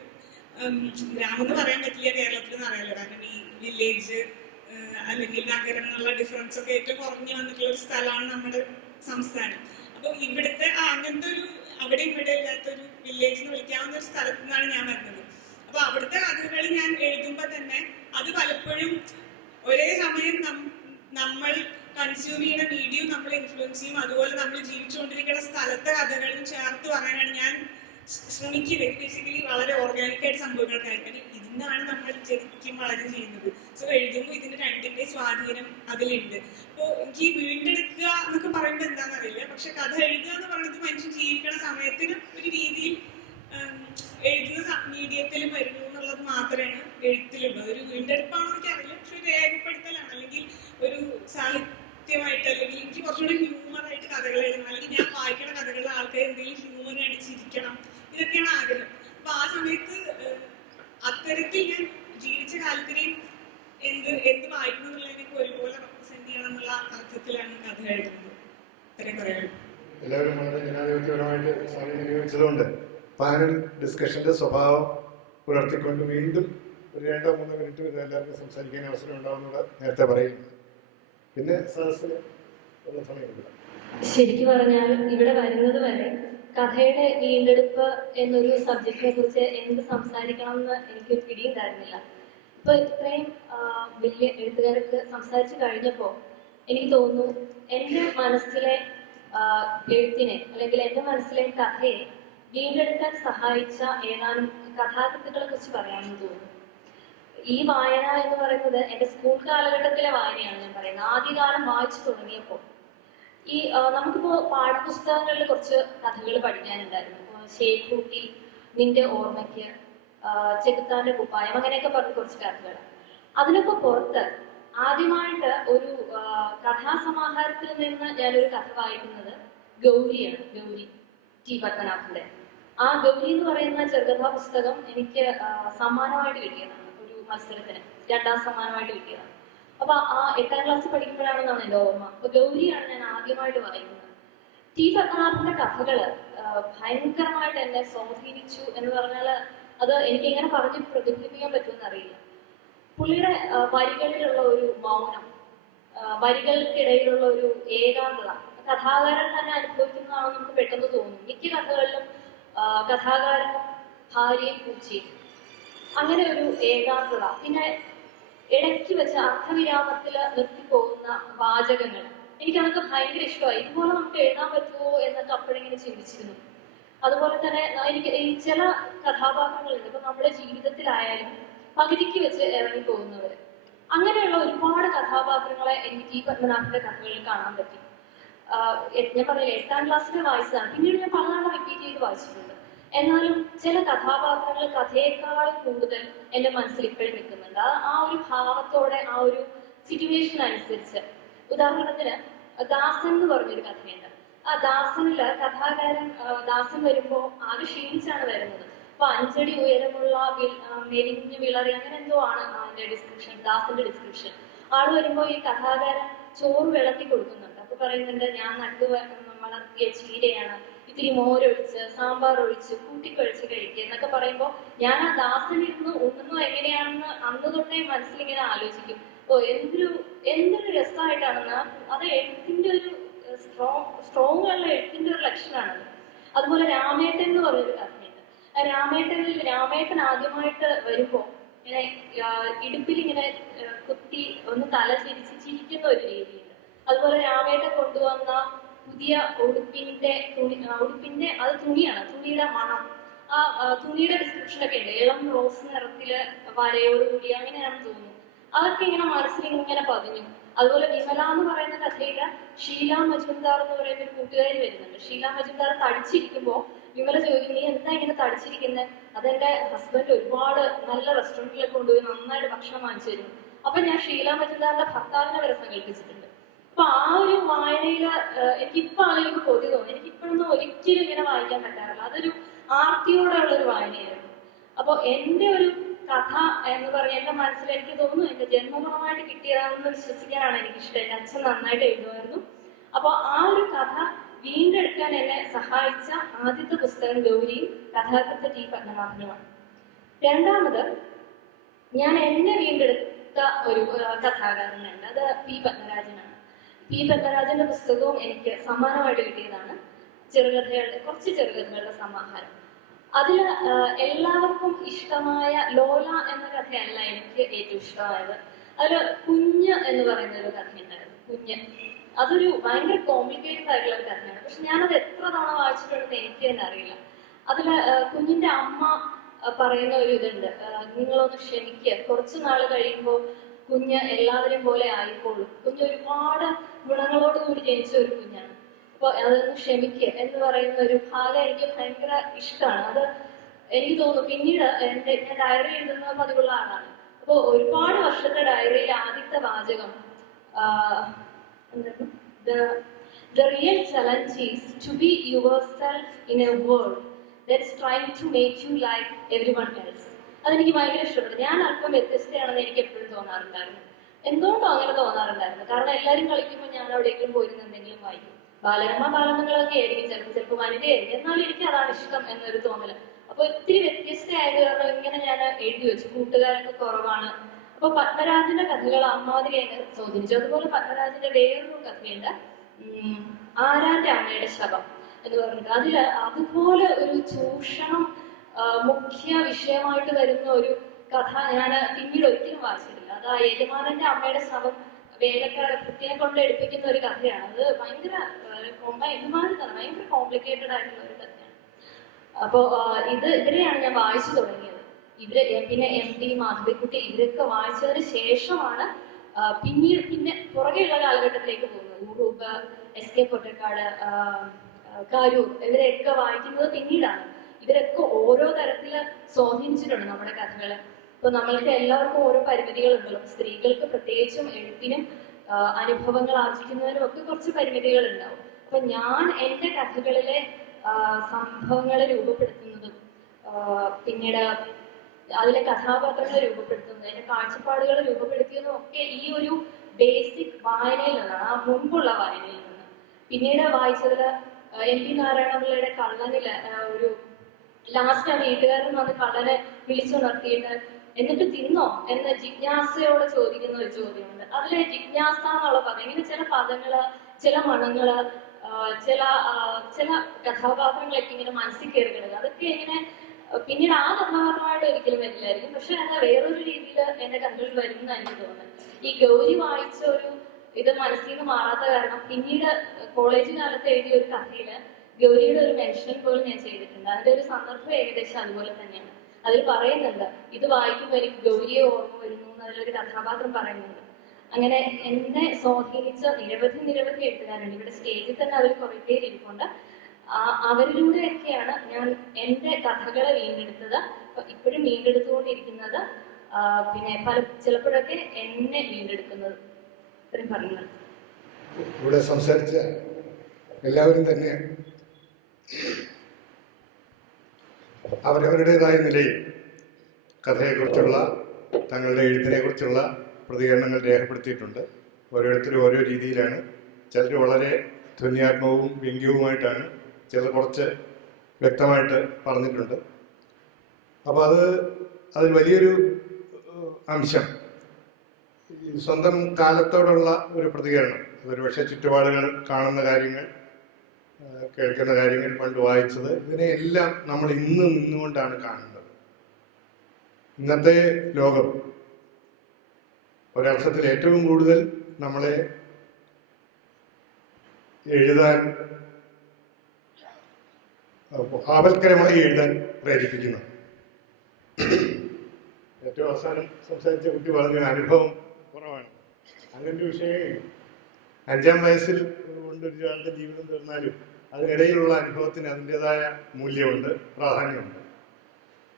ഗ്രാമം എന്ന് പറയാൻ പറ്റില്ല കേരളത്തിൽ എന്ന് അറിയാലോ. കാരണം ഈ വില്ലേജ് അല്ലെങ്കിൽ നഗരം എന്നുള്ള ഡിഫറൻസ് ഒക്കെ ഏറ്റവും കുറഞ്ഞു വന്നിട്ടുള്ള ഒരു സ്ഥലമാണ് നമ്മുടെ സംസ്ഥാനം. അപ്പൊ ഇവിടുത്തെ അങ്ങനത്തെ ഒരു അവിടെ ഇവിടെ ഇല്ലാത്തൊരു വില്ലേജ് എന്ന് വിളിക്കാവുന്ന ഒരു സ്ഥലത്തു നിന്നാണ് ഞാൻ വരുന്നത്. അപ്പൊ അവിടുത്തെ കഥകൾ ഞാൻ എഴുതുമ്പോൾ തന്നെ അത് പലപ്പോഴും ഒരേ സമയം നമ്മൾ കൺസ്യൂം ചെയ്യുന്ന മീഡിയയും നമ്മൾ ഇൻഫ്ലുവൻസ് ചെയ്യും, അതുപോലെ നമ്മൾ ജീവിച്ചുകൊണ്ടിരിക്കുന്ന സ്ഥലത്തെ കഥകളും ചേർത്ത് പറയാനാണ് ഞാൻ ശ്രമിക്കുന്നത്. ബേസിക്കലി വളരെ ഓർഗാനിക്കായിട്ട് സംഭവങ്ങൾക്കായിരിക്കും. ഇതിന്നാണ് നമ്മൾ ശരിക്കും വളരെ ചെയ്യുന്നത്. സോ എഴുതുമ്പോൾ ഇതിന്റെ രണ്ടിന്റെ സ്വാധീനം അതിലുണ്ട്. അപ്പോൾ എനിക്ക് വീണ്ടെടുക്കുക എന്നൊക്കെ പറയുമ്പോൾ എന്താണെന്നറിയില്ല, പക്ഷെ കഥ എഴുതുക എന്ന് പറയുന്നത് മനുഷ്യൻ ജീവിക്കുന്ന സമയത്തിന് ഒരു രീതിയിൽ എഴുതുന്ന മീഡിയത്തിലും വരുന്നു എന്നുള്ളത് മാത്രമാണ് എഴുത്തിലുള്ളത്. ഒരു വീണ്ടെടുപ്പാണോ എനിക്കറിയില്ല, പക്ഷെ ഒരു രേഖപ്പെടുത്തലാണ്. അല്ലെങ്കിൽ ഒരു സാഹിത്യമായിട്ട് അല്ലെങ്കിൽ എനിക്ക് കുറച്ചുകൂടി ഹ്യൂമറായിട്ട് കഥകൾ എഴുതണം, അല്ലെങ്കിൽ ഞാൻ വായിക്കുന്ന കഥകളിൽ ആൾക്കാർ എന്തെങ്കിലും ഹ്യൂമർ അടിച്ചിരിക്കണം, ഇതൊക്കെയാണ് ആഗ്രഹം. അപ്പൊ ആ സമയത്ത് അത്തരത്തിൽ ഞാൻ ജീവിച്ച കാലത്തിനെയും എന്ത് വായിക്കുന്നു എന്നുള്ളതിനൊക്കെ ഒരുപോലെ റെപ്രസെന്റ് ചെയ്യണം എന്നുള്ള അർത്ഥത്തിലാണ് കഥ എഴുതുന്നത്. ഇത്രയും പറയാനുള്ളൂ. എല്ലാവരും വളരെ ജനാധിപത്യപരമായിട്ട് സമയം വിനിയോഗിച്ചതുകൊണ്ട് പാനൽ ഡിസ്കഷന്റെ സ്വഭാവം പുലർത്തിക്കൊണ്ട് വീണ്ടും ഒരു 2-3 മിനിറ്റ് ഇത് എല്ലാവർക്കും സംസാരിക്കാൻ അവസരം ഉണ്ടാവുന്നത് നേരത്തെ പറയുന്നു. പിന്നെ സദസ്സിന് ഉള്ള സമയമില്ല. ശരിക്കും പറഞ്ഞാൽ ഇവിടെ വരുന്നത് വരെ കഥയുടെ വീണ്ടെടുപ്പ് എന്നൊരു സബ്ജക്റ്റിനെ കുറിച്ച് എന്ത് സംസാരിക്കണം എന്ന് എനിക്ക് പിടിയുണ്ടായിരുന്നില്ല. ഇപ്പൊ ഇത്രയും വലിയ എഴുത്തുകാരൊക്കെ സംസാരിച്ചു കഴിഞ്ഞപ്പോൾ എനിക്ക് തോന്നുന്നു എൻ്റെ മനസ്സിലെ എഴുത്തിനെ അല്ലെങ്കിൽ എൻ്റെ മനസ്സിലെ കഥയെ വീണ്ടെടുക്കാൻ സഹായിച്ച ഏതാനും കഥാകൃത്തുക്കളെ കുറിച്ച് പറയാമെന്ന് തോന്നുന്നു. ഈ വായന എന്ന് പറയുന്നത് എൻ്റെ സ്കൂൾ കാലഘട്ടത്തിലെ വായനയാണ് ഞാൻ പറയുന്നത്. ആദ്യകാലം വായിച്ചു തുടങ്ങിയപ്പോൾ ഈ നമുക്കിപ്പോൾ പാഠപുസ്തകങ്ങളിൽ കുറച്ച് കഥകൾ പഠിക്കാനുണ്ടായിരുന്നു. ശേഖൂട്ടി, നിന്റെ ഓർമ്മയ്ക്ക്, ചെകുത്താന്റെ കുപ്പായം, അങ്ങനെയൊക്കെ പറഞ്ഞ കുറച്ച് കഥകൾ. അതിനൊക്കെ പുറത്ത് ആദ്യമായിട്ട് ഒരു കഥാസമാഹാരത്തിൽ നിന്ന് ഞാനൊരു കഥ വായിക്കുന്നത് ഗൗരിയാണ്. ഗൗരി ടി പത്മനാഭന്റെ. ആ ഗൗരി എന്ന് പറയുന്ന ചെറുകഥാ പുസ്തകം എനിക്ക് സമ്മാനമായിട്ട് കിട്ടിയതാണ്. ഒരു മത്സരത്തിന് 2ാം സമ്മാനമായിട്ട് കിട്ടിയതാണ്. അപ്പൊ ആ 8ാം ക്ലാസ്സിൽ പഠിക്കുമ്പോഴാണെന്നാണ് എൻ്റെ ഓർമ്മ. അപ്പൊ ഗൗരിയാണ് ഞാൻ ആദ്യമായിട്ട് വായിക്കുന്നത്. ടി പത്മനാഭന്റെ കഥകള് ഭയങ്കരമായിട്ട് എന്നെ സ്വാധീനിച്ചു എന്ന് പറഞ്ഞാല് അത് എനിക്ക് എങ്ങനെ പറഞ്ഞ് പ്രതിഫലിപ്പിക്കാൻ പറ്റുമെന്ന് അറിയില്ല. പുള്ളിയുടെ വരികളിലുള്ള ഒരു മൗനം, വരികൾക്കിടയിലുള്ള ഒരു ഏകാന്തത കഥാകാരൻ തന്നെ അനുഭവിക്കുന്നതാണെന്ന് നമുക്ക് പെട്ടെന്ന് തോന്നും. മിക്ക കഥകളിലും കഥാകാരനും ഭാര്യയും പൂച്ചയും, അങ്ങനെ ഒരു ഏകാന്തത. പിന്നെ ഇടയ്ക്ക് വെച്ച് അർത്ഥവിരാമത്തിൽ നിർത്തിപ്പോകുന്ന വാചകങ്ങൾ, എനിക്കതൊക്കെ ഭയങ്കര ഇഷ്ടമായി. ഇതുപോലെ നമുക്ക് എഴുതാൻ പറ്റുമോ എന്നൊക്കെ അപ്പോഴിങ്ങനെ ചിന്തിച്ചിരുന്നു. അതുപോലെ തന്നെ എനിക്ക് ഈ ചില കഥാപാത്രങ്ങളുണ്ട്, ഇപ്പൊ നമ്മുടെ ജീവിതത്തിലായാലും പകുതിക്ക് വെച്ച് ഇറങ്ങിപ്പോകുന്നവർ, അങ്ങനെയുള്ള ഒരുപാട് കഥാപാത്രങ്ങളെ എനിക്ക് ടി പത്മനാഭന്റെ കഥകളിൽ കാണാൻ പറ്റി. ഞാൻ പറഞ്ഞില്ല 8ാം ക്ലാസ്സിൽ വായിച്ചതാണ്. പിന്നീട് ഞാൻ പലതവണ റിപ്പീറ്റ് ചെയ്ത് വായിച്ചിട്ടുണ്ട്. എന്നാലും ചില കഥാപാത്രങ്ങൾ കഥയേക്കാളും കൂടുതൽ എൻ്റെ മനസ്സിൽ ഇപ്പോഴും നിൽക്കുന്നുണ്ട്. ആ ഒരു ഭാവത്തോടെ, ആ ഒരു സിറ്റുവേഷൻ അനുസരിച്ച്. ഉദാഹരണത്തിന് ദാസൻ എന്ന് പറഞ്ഞൊരു കഥയുണ്ട്. ആ ദാസനില് കഥാകാരൻ ദാസൻ വരുമ്പോ ആകെ ക്ഷീണിച്ചാണ് വരുന്നത്. അപ്പൊ 5 അടി ഉയരമുള്ള മെലിഞ്ഞു വിളറി അങ്ങനെ എന്തോ ആണ് അതിന്റെ ഡിസ്ക്രിപ്ഷൻ, ദാസന്റെ ഡിസ്ക്രിപ്ഷൻ. ആള് വരുമ്പോ ഈ കഥാകാരൻ ചോറ് വിളക്കി കൊടുക്കുന്നുണ്ട്. അപ്പൊ പറയുന്നുണ്ട്, ഞാൻ നട്ടു വളർത്തിയ ചീരയാണ്, ഇത്തിരി മോരൊഴിച്ച് സാമ്പാർ ഒഴിച്ച് കൂട്ടിക്കൊഴിച്ച് കഴിക്കുക എന്നൊക്കെ പറയുമ്പോൾ ഞാൻ ആ ദാസനിരുന്ന് ഉണ്ണുന്നു എങ്ങനെയാണെന്ന് അന്ന് തൊട്ടേ മനസ്സിലിങ്ങനെ ആലോചിക്കും. ഓ എന്തൊരു രസമായിട്ടാണെന്ന്. അത് എഴുത്തിന്റെ ഒരു സ്ട്രോങ് ഉള്ള എഴുത്തിന്റെ ഒരു ലക്ഷണമാണത്. അതുപോലെ രാമേട്ടൻ എന്ന് പറഞ്ഞൊരു കഥയുണ്ട്. രാമേട്ടൻ ആദ്യമായിട്ട് വരുമ്പോ ഇങ്ങനെ ഇടുപ്പിൽ ഇങ്ങനെ കുത്തി ഒന്ന് തല ചിരിക്കുന്ന ഒരു രീതിയുണ്ട്. അതുപോലെ രാമേട്ടൻ കൊണ്ടുവന്ന പുതിയ ഉടുപ്പിന്റെ അത് തുണിയാണ്, തുണിയുടെ മണം, ആ തുണിയുടെ ഡിസ്ക്രിപ്ഷനൊക്കെ ഉണ്ട്. ഇളം റോസ് നിറത്തില് വരയോടുകൂടി അങ്ങനെയാണെന്ന് തോന്നുന്നു. അതൊക്കെ ഇങ്ങനെ മനസ്സിൽ ഇങ്ങനെ പതിഞ്ഞു. അതുപോലെ വിമല എന്ന് പറയുന്ന കഥയില് ഷീല മജുംദാർ എന്ന് പറയുന്ന ഒരു കൂട്ടുകാരി വരുന്നുണ്ട്. ഷീല മജുംദാർ തടിച്ചിരിക്കുമ്പോ വിമല ചോദിക്കും, നീ എന്താ ഇങ്ങനെ തടിച്ചിരിക്കുന്നത്? അതെന്റെ ഹസ്ബൻഡ് ഒരുപാട് നല്ല റെസ്റ്റോറൻറ്റിലൊക്കെ കൊണ്ടുപോയി നന്നായിട്ട് ഭക്ഷണം വാങ്ങിച്ചു തരും. അപ്പൊ ഞാൻ ഷീല മജുംദാറിന്റെ ഭർത്താവിനെ വരെ സങ്കല്പിച്ചിട്ടുണ്ട്. അപ്പൊ ആ ഒരു വായനയില് എനിക്കിപ്പോ ആളുകൾക്ക് കൊതി തോന്നി. എനിക്കിപ്പോഴൊന്നും ഒരിക്കലും ഇങ്ങനെ വായിക്കാൻ പറ്റാറില്ല. അതൊരു ആർത്തിയോടെയുള്ള ഒരു വായനയായിരുന്നു. അപ്പൊ എന്റെ ഒരു കഥ എന്ന് പറഞ്ഞ എന്റെ മനസ്സിൽ എനിക്ക് തോന്നുന്നു എന്റെ ജന്മഗുണമായിട്ട് കിട്ടിയതാണെന്ന് വിശ്വസിക്കാനാണ് എനിക്കിഷ്ടം. എന്റെ അച്ഛൻ നന്നായിട്ട് എഴുതുമായിരുന്നു. അപ്പൊ ആ ഒരു കഥ വീണ്ടെടുക്കാൻ എന്നെ സഹായിച്ച ആദ്യത്തെ പുസ്തകം ഗൗരിയും കഥാകൃത്ത് ടി പത്മനാഭനുമാണ്. രണ്ടാമത് ഞാൻ എന്നെ വീണ്ടെടുത്ത ഒരു കഥാകാരനുണ്ട്, അത് പി പത്മരാജനാണ്. പി പത്മരാജന്റെ പുസ്തകവും എനിക്ക് സമ്മാനമായിട്ട് കിട്ടിയതാണ്. കുറച്ച് ചെറുകഥകളുടെ സമാഹാരം. അതില് എല്ലാവർക്കും ഇഷ്ടമായ ലോല എന്ന കഥയല്ല എനിക്ക് ഏറ്റവും ഇഷ്ടമായത്. അതില് കുഞ്ഞ് എന്ന് പറയുന്ന ഒരു കഥയുണ്ടായിരുന്നു. കുഞ്ഞ് അതൊരു ഭയങ്കര കോംപ്ലിക്കേറ്റഡ് ആയിട്ടുള്ള ഒരു കഥയാണ്. പക്ഷെ ഞാനത് എത്ര തവണ വായിച്ചിട്ടുണ്ടെന്ന് എനിക്ക് തന്നെ അറിയില്ല. അതില് കുഞ്ഞിന്റെ അമ്മ പറയുന്ന ഒരു ഇതുണ്ട്, നിങ്ങളൊന്ന് ക്ഷമിക്കുക, കുറച്ചു നാൾ കഴിയുമ്പോൾ കുഞ്ഞ് എല്ലാവരും പോലെ ആയിക്കോളും. കുഞ്ഞ് ഒരുപാട് ഗുണങ്ങളോട് കൂടി ജനിച്ച ഒരു കുഞ്ഞാണ്. അപ്പൊ അതൊന്ന് ക്ഷമിക്കുക എന്ന് പറയുന്ന ഒരു ഭാഗം എനിക്ക് ഭയങ്കര ഇഷ്ടമാണ്. അത് എനിക്ക് തോന്നുന്നു പിന്നീട് ഞാൻ ഡയറി എഴുതുന്ന പതിവുള്ള ആളാണ്. അപ്പോൾ ഒരുപാട് വർഷത്തെ ഡയറിയിലെ ആദ്യത്തെ വാചകം, the real challenge is to be yourself in a world that's trying to make you like everyone else. അതെനിക്ക് ഭയങ്കര ഇഷ്ടപ്പെട്ടു. ഞാൻ അല്പം വ്യത്യസ്തയാണെന്ന് എനിക്ക് എപ്പോഴും തോന്നാറുണ്ടായിരുന്നു. എന്തുകൊണ്ടോ അങ്ങനെ തോന്നാറുണ്ടായിരുന്നു. കാരണം എല്ലാവരും കളിക്കുമ്പോൾ ഞാൻ എവിടെയെങ്കിലും പോയിരുന്ന എന്തെങ്കിലും വായിക്കും. ബാലരമകളൊക്കെ ആയിരിക്കും, ചിലപ്പോൾ വനിതയായിരിക്കും, എന്നാലും എനിക്ക് അതാണ് ഇഷ്ടം എന്നൊരു തോന്നല്. അപ്പൊ ഒത്തിരി വ്യത്യസ്തമായത് കാരണം ഇങ്ങനെ ഞാൻ എഴുതി വെച്ചു. കൂട്ടുകാരൊക്കെ കുറവാണ്. അപ്പൊ പത്മരാജന്റെ കഥകൾ അമ്മാതിരി എന്നെ സ്വാധീനിച്ചു. അതുപോലെ പത്മരാജന്റെ വേറൊരു കഥയുണ്ട്, ആരാന്റെ അമ്മയുടെ ശവം എന്ന് പറഞ്ഞിട്ട്. അതില് അതുപോലെ ഒരു ചൂഷണം മുഖ്യ വിഷയമായിട്ട് വരുന്ന ഒരു കഥ ഞാൻ പിന്നീട് ഒരിക്കലും വായിച്ചിട്ടില്ല. അത് ആ യജമാനന്റെ അമ്മയുടെ ശവം വേലക്കാരെ കുട്ടിയെ കൊണ്ട് എടുപ്പിക്കുന്ന ഒരു കഥയാണ്. അത് ഭയങ്കര ഭയങ്കര കോംപ്ലിക്കേറ്റഡ് ആയിട്ടുള്ള ഒരു കഥയാണ്. അപ്പോ ഇതിനെയാണ് ഞാൻ വായിച്ചു തുടങ്ങിയത്. പിന്നെ MT മാധവിക്കുട്ടി ഇവരൊക്കെ വായിച്ചതിന് ശേഷമാണ് പിന്നെ പുറകെയുള്ള കാലഘട്ടത്തിലേക്ക് പോകുന്നത്. ഉറൂബ്, SK പൊറ്റക്കാട്, കാരൂർ ഇവരെയൊക്കെ വായിക്കുന്നത് പിന്നീടാണ്. ഇവരൊക്കെ ഓരോ തരത്തില് സ്വാധീനിച്ചിട്ടുണ്ട് നമ്മുടെ കഥകളെ. ഇപ്പൊ നമ്മൾക്ക് എല്ലാവർക്കും ഓരോ പരിമിതികളുണ്ടല്ലോ. സ്ത്രീകൾക്ക് പ്രത്യേകിച്ചും എഴുത്തിനും അനുഭവങ്ങൾ ആർജിക്കുന്നതിനും ഒക്കെ കുറച്ച് പരിമിതികൾ ഉണ്ടാവും. അപ്പൊ ഞാൻ എൻ്റെ കഥകളിലെ സംഭവങ്ങളെ രൂപപ്പെടുത്തുന്നതും പിന്നീട് അതിലെ കഥാപാത്രങ്ങളെ രൂപപ്പെടുത്തുന്നതും എൻ്റെ കാഴ്ചപ്പാടുകളെ രൂപപ്പെടുത്തിയതും ഒക്കെ ഈ ഒരു ബേസിക് വായനയിൽ നിന്നാണ്, ആ മുൻപുള്ള വായനയിൽ നിന്ന്. പിന്നീട് വായിച്ചതിൽ NT നാരായണപിള്ളയുടെ കള്ളനില് ഒരു ലാസ്റ്റ് ആ വീട്ടുകാരൻ വന്ന് കള്ളനെ വിളിച്ചുണർത്തിയിട്ട് എന്നിട്ട് തിന്നോ എന്ന് ജിജ്ഞാസയോടെ ചോദിക്കുന്ന ഒരു ചോദ്യമുണ്ട്. അതിലെ ജിജ്ഞാസ എന്നുള്ള പദം, ഇങ്ങനെ ചില പദങ്ങള്, ചില മണങ്ങള്, ചില കഥാപാത്രങ്ങളൊക്കെ ഇങ്ങനെ മനസ്സിൽ കയറി കിടക്കുക. അതൊക്കെ ഇങ്ങനെ പിന്നീട് ആ കഥാപാത്രമായിട്ട് ഒരിക്കലും വരില്ലായിരിക്കും, പക്ഷെ അത് വേറൊരു രീതിയിൽ എന്റെ കഥകളിൽ വരുന്ന എനിക്ക് തോന്നുന്നത്. ഈ ഗൗരി വായിച്ച ഒരു ഇത് മനസ്സിൽ നിന്ന് മാറാത്ത കാരണം പിന്നീട് കോളേജ് കാലത്ത് എഴുതിയ ഒരു കഥയില് ഗൗരിയുടെ ഒരു മെൻഷൻ പോലും ഞാൻ ചെയ്തിട്ടുണ്ട്. അതിന്റെ ഒരു സന്ദർഭം ഏകദേശം അതുപോലെ തന്നെയാണ്. അതിൽ പറയുന്നുണ്ട്, ഇത് വായിക്കുമ്പോൾ എനിക്ക് ഗൗരിയെ ഓർമ്മ വരുന്നു എന്ന് അതിലൊരു കഥാപാത്രം പറയുന്നുണ്ട്. അങ്ങനെ എന്നെ സ്വാധീനിച്ച നിരവധി എഴുത്തുകാരുണ്ട്. ഇവിടെ സ്റ്റേജിൽ തന്നെ അവർ കുറെ പേര് ഇരിപ്പുണ്ട്. അവരിലൂടെയൊക്കെയാണ് ഞാൻ എൻ്റെ കഥകളെ വീണ്ടെടുത്തത്, ഇപ്പോഴും വീണ്ടെടുത്തുകൊണ്ടിരിക്കുന്നത്, പിന്നെ ചിലപ്പോഴൊക്കെ എന്നെ വീണ്ടെടുക്കുന്നത്. ഇത്രയും പറയുന്നത്. ഇവിടെ സംസാരിച്ച എല്ലാവരും തന്നെ അവരവരുടേതായ നിലയിൽ കഥയെക്കുറിച്ചുള്ള തങ്ങളുടെ എഴുത്തിനെക്കുറിച്ചുള്ള പ്രതികരണങ്ങൾ രേഖപ്പെടുത്തിയിട്ടുണ്ട്. ഓരോരുത്തരും ഓരോ രീതിയിലാണ്. ചിലർ വളരെ ധ്വന്യാത്മകവും വ്യംഗ്യവുമായിട്ടാണ്, ചിലർ കുറച്ച് വ്യക്തമായിട്ട് പറഞ്ഞിട്ടുണ്ട്. അപ്പോൾ അതിൽ വലിയൊരു അംശം സ്വന്തം കാലത്തോടുള്ള ഒരു പ്രതികരണം. അതൊരു പക്ഷേ ചുറ്റുപാടുകൾ, കാണുന്ന കാര്യങ്ങൾ, കേൾക്കുന്ന കാര്യങ്ങൾ, പണ്ട് വായിച്ചത്, ഇതിനെയെല്ലാം നമ്മൾ ഇന്ന് നിന്നുകൊണ്ടാണ് കാണുന്നത്. ഇന്നത്തെ ലോകം ഒരർത്ഥത്തിൽ ഏറ്റവും കൂടുതൽ നമ്മളെ എഴുതാൻ, ആപൽക്കരമായി എഴുതാൻ പ്രേരിപ്പിക്കുന്നു. ഏറ്റവും അവസാനം സംസാരിച്ച കുട്ടി പറഞ്ഞ അനുഭവം കുറവാണ്. അങ്ങനൊരു വിഷയം 5-ാം വയസ്സിൽ കൊണ്ടൊരാളുടെ ജീവിതം തീർന്നാലും അതിനിടയിലുള്ള അനുഭവത്തിന് അതിൻ്റെതായ മൂല്യമുണ്ട്, പ്രാധാന്യമുണ്ട്.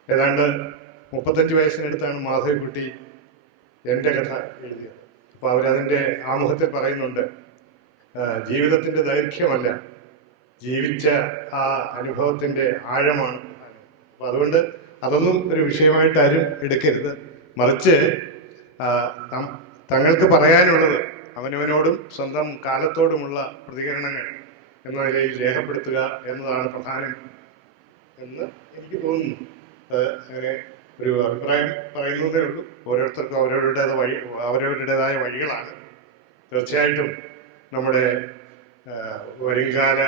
ഏതാണ്ട് 35 വയസ്സിനടുത്താണ് മാധവിക്കുട്ടി എൻ്റെ കഥ എഴുതിയത്. അപ്പോൾ അവരതിൻ്റെ ആമുഖത്തിൽ പറയുന്നുണ്ട്, ജീവിതത്തിൻ്റെ ദൈർഘ്യമല്ല, ജീവിച്ച ആ അനുഭവത്തിൻ്റെ ആഴമാണ്. അപ്പോൾ അതുകൊണ്ട് അതൊന്നും ഒരു വിഷയമായിട്ട് ആരും എടുക്കരുത്. മറിച്ച് തങ്ങൾക്ക് പറയാനുള്ളത് അവനവനോടും സ്വന്തം കാലത്തോടുമുള്ള പ്രതികരണങ്ങൾ എന്ന നിലയിൽ രേഖപ്പെടുത്തുക എന്നതാണ് പ്രധാനം എന്ന് എനിക്ക് തോന്നുന്നു. അങ്ങനെ ഒരു അഭിപ്രായം പറയുന്നതേ ഉള്ളൂ. ഓരോരുത്തർക്കും അവരവരുടേതായ വഴികളാണ്. തീർച്ചയായിട്ടും നമ്മുടെ വരുംകാല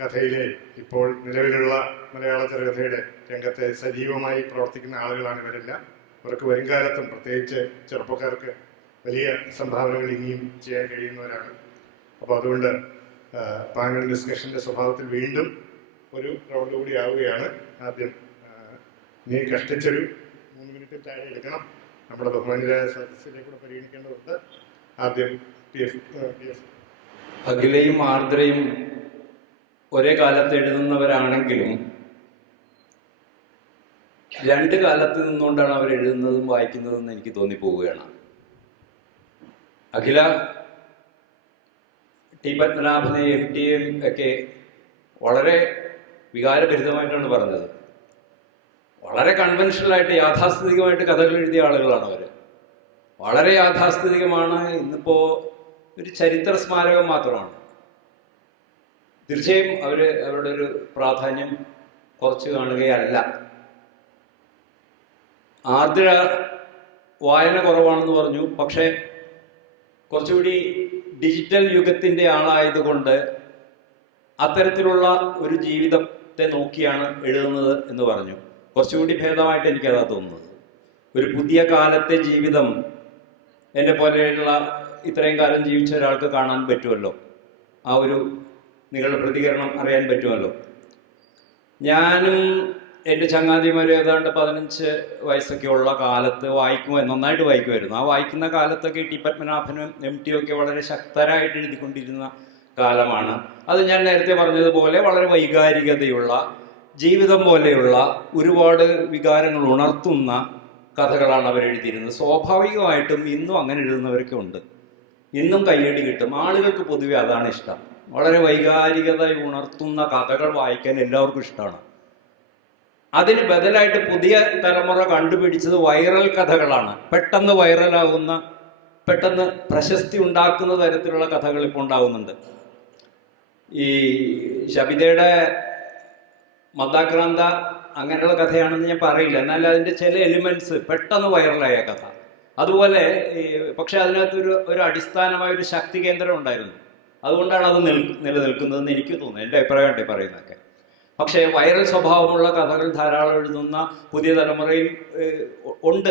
കഥയിലെ ഇപ്പോൾ നിലവിലുള്ള മലയാള ചെറുകഥയുടെ രംഗത്തെ സജീവമായി പ്രവർത്തിക്കുന്ന ആളുകളാണ് ഇവരെല്ലാം. അവർക്ക് വരുംകാലത്തും പ്രത്യേകിച്ച് ചെറുപ്പക്കാർക്ക് വലിയ സംഭാവനകൾ ഇനിയും ചെയ്യാൻ കഴിയുന്നവരാണ്. അപ്പോൾ അതുകൊണ്ട് പാനൽ ഡിസ്കഷൻ്റെ സ്വഭാവത്തിൽ വീണ്ടും ഒരു റൗണ്ട് കൂടി ആവുകയാണ്. ആദ്യം നീ കഷ്ടിച്ചൊരു 3 മിനിറ്റിൽ താഴെ എടുക്കണം. നമ്മുടെ ബഹുമാനിയായ സദസ്സിലേക്കൂടെ പരിഗണിക്കേണ്ടതുണ്ട്. ആദ്യം അഖിലയും ആർദ്രയും ഒരേ കാലത്ത് എഴുതുന്നവരാണെങ്കിലും 2 കാലത്ത് നിന്നുകൊണ്ടാണ് അവർ എഴുതുന്നതും വായിക്കുന്നതെന്ന് എനിക്ക് തോന്നിപ്പോവുകയാണ്. അഖില ടി പത്മനാഭനെ MT ഒക്കെ വളരെ വികാരഭരിതമായിട്ടാണ് പറഞ്ഞത്. വളരെ കൺവെൻഷനലായിട്ട് യാഥാസ്ഥിതികമായിട്ട് കഥകൾ എഴുതിയ ആളുകളാണ് അവർ. വളരെ യാഥാസ്ഥിതികമാണ്. ഇന്നിപ്പോൾ ഒരു ചരിത്ര സ്മാരകം മാത്രമാണ്. തീർച്ചയായും അവരുടെ ഒരു പ്രാധാന്യം കുറച്ച് കാണുകയല്ല. ആർദ്ര വായന കുറവാണെന്ന് പറഞ്ഞു. പക്ഷേ കുറച്ചുകൂടി ഡിജിറ്റൽ യുഗത്തിൻ്റെ ആളായതുകൊണ്ട് അത്തരത്തിലുള്ള ഒരു ജീവിതത്തെ നോക്കിയാണ് എഴുതുന്നത് എന്ന് പറഞ്ഞു. കുറച്ചുകൂടി ഭേദമായിട്ട് എനിക്കതാ തോന്നുന്നത്. ഒരു പുതിയ കാലത്തെ ജീവിതം എന്നെ പോലെയുള്ള ഇത്രയും കാലം ജീവിച്ച ഒരാൾക്ക് കാണാൻ പറ്റുമല്ലോ. ആ ഒരു നിങ്ങളുടെ പ്രതികരണം അറിയാൻ പറ്റുമല്ലോ. ഞാനും എൻ്റെ ചങ്ങാതിമാർ ഏതാണ്ട് 15 വയസ്സൊക്കെ ഉള്ള കാലത്ത് നന്നായിട്ട് വായിക്കുമായിരുന്നു. ആ വായിക്കുന്ന കാലത്തൊക്കെ ടി പത്മനാഭനും MT ഒക്കെ വളരെ ശക്തരായിട്ട് എഴുതിക്കൊണ്ടിരുന്ന കാലമാണ് അത്. ഞാൻ നേരത്തെ പറഞ്ഞതുപോലെ വളരെ വൈകാരികതയുള്ള, ജീവിതം പോലെയുള്ള ഒരുപാട് വികാരങ്ങൾ ഉണർത്തുന്ന കഥകളാണ് അവരെഴുതിയിരുന്നത്. സ്വാഭാവികമായിട്ടും ഇന്നും അങ്ങനെ എഴുതുന്നവരൊക്കെ ഉണ്ട്. ഇന്നും കയ്യടി കിട്ടും. ആളുകൾക്ക് പൊതുവെ അതാണ് ഇഷ്ടം. വളരെ വൈകാരികത ഉണർത്തുന്ന കഥകൾ വായിക്കാൻ എല്ലാവർക്കും ഇഷ്ടമാണ്. അതിന് ബദലായിട്ട് പുതിയ തലമുറ കണ്ടുപിടിച്ചത് വൈറൽ കഥകളാണ്. പെട്ടെന്ന് വൈറലാകുന്ന, പെട്ടെന്ന് പ്രശസ്തി ഉണ്ടാക്കുന്ന തരത്തിലുള്ള കഥകൾ ഇപ്പോൾ ഉണ്ടാകുന്നുണ്ട്. ഈ ശബിതയുടെ മന്ദാക്രാന്ത അങ്ങനെയുള്ള കഥയാണെന്ന് ഞാൻ പറയില്ല, എന്നാൽ അതിൻ്റെ ചില എലിമെന്റ്സ് പെട്ടെന്ന് വൈറലായ കഥ. അതുപോലെ പക്ഷെ അതിനകത്തൊരു അടിസ്ഥാനമായ ഒരു ശക്തി കേന്ദ്രം ഉണ്ടായിരുന്നു. അതുകൊണ്ടാണ് അത് നിലനിൽക്കുന്നതെന്ന് എനിക്ക് തോന്നുന്നു. എൻ്റെ അഭിപ്രായമുണ്ട് പറയുന്നതൊക്കെ. പക്ഷേ വൈറൽ സ്വഭാവമുള്ള കഥകൾ ധാരാളം എഴുതുന്ന പുതിയ തലമുറയിൽ ഉണ്ട്.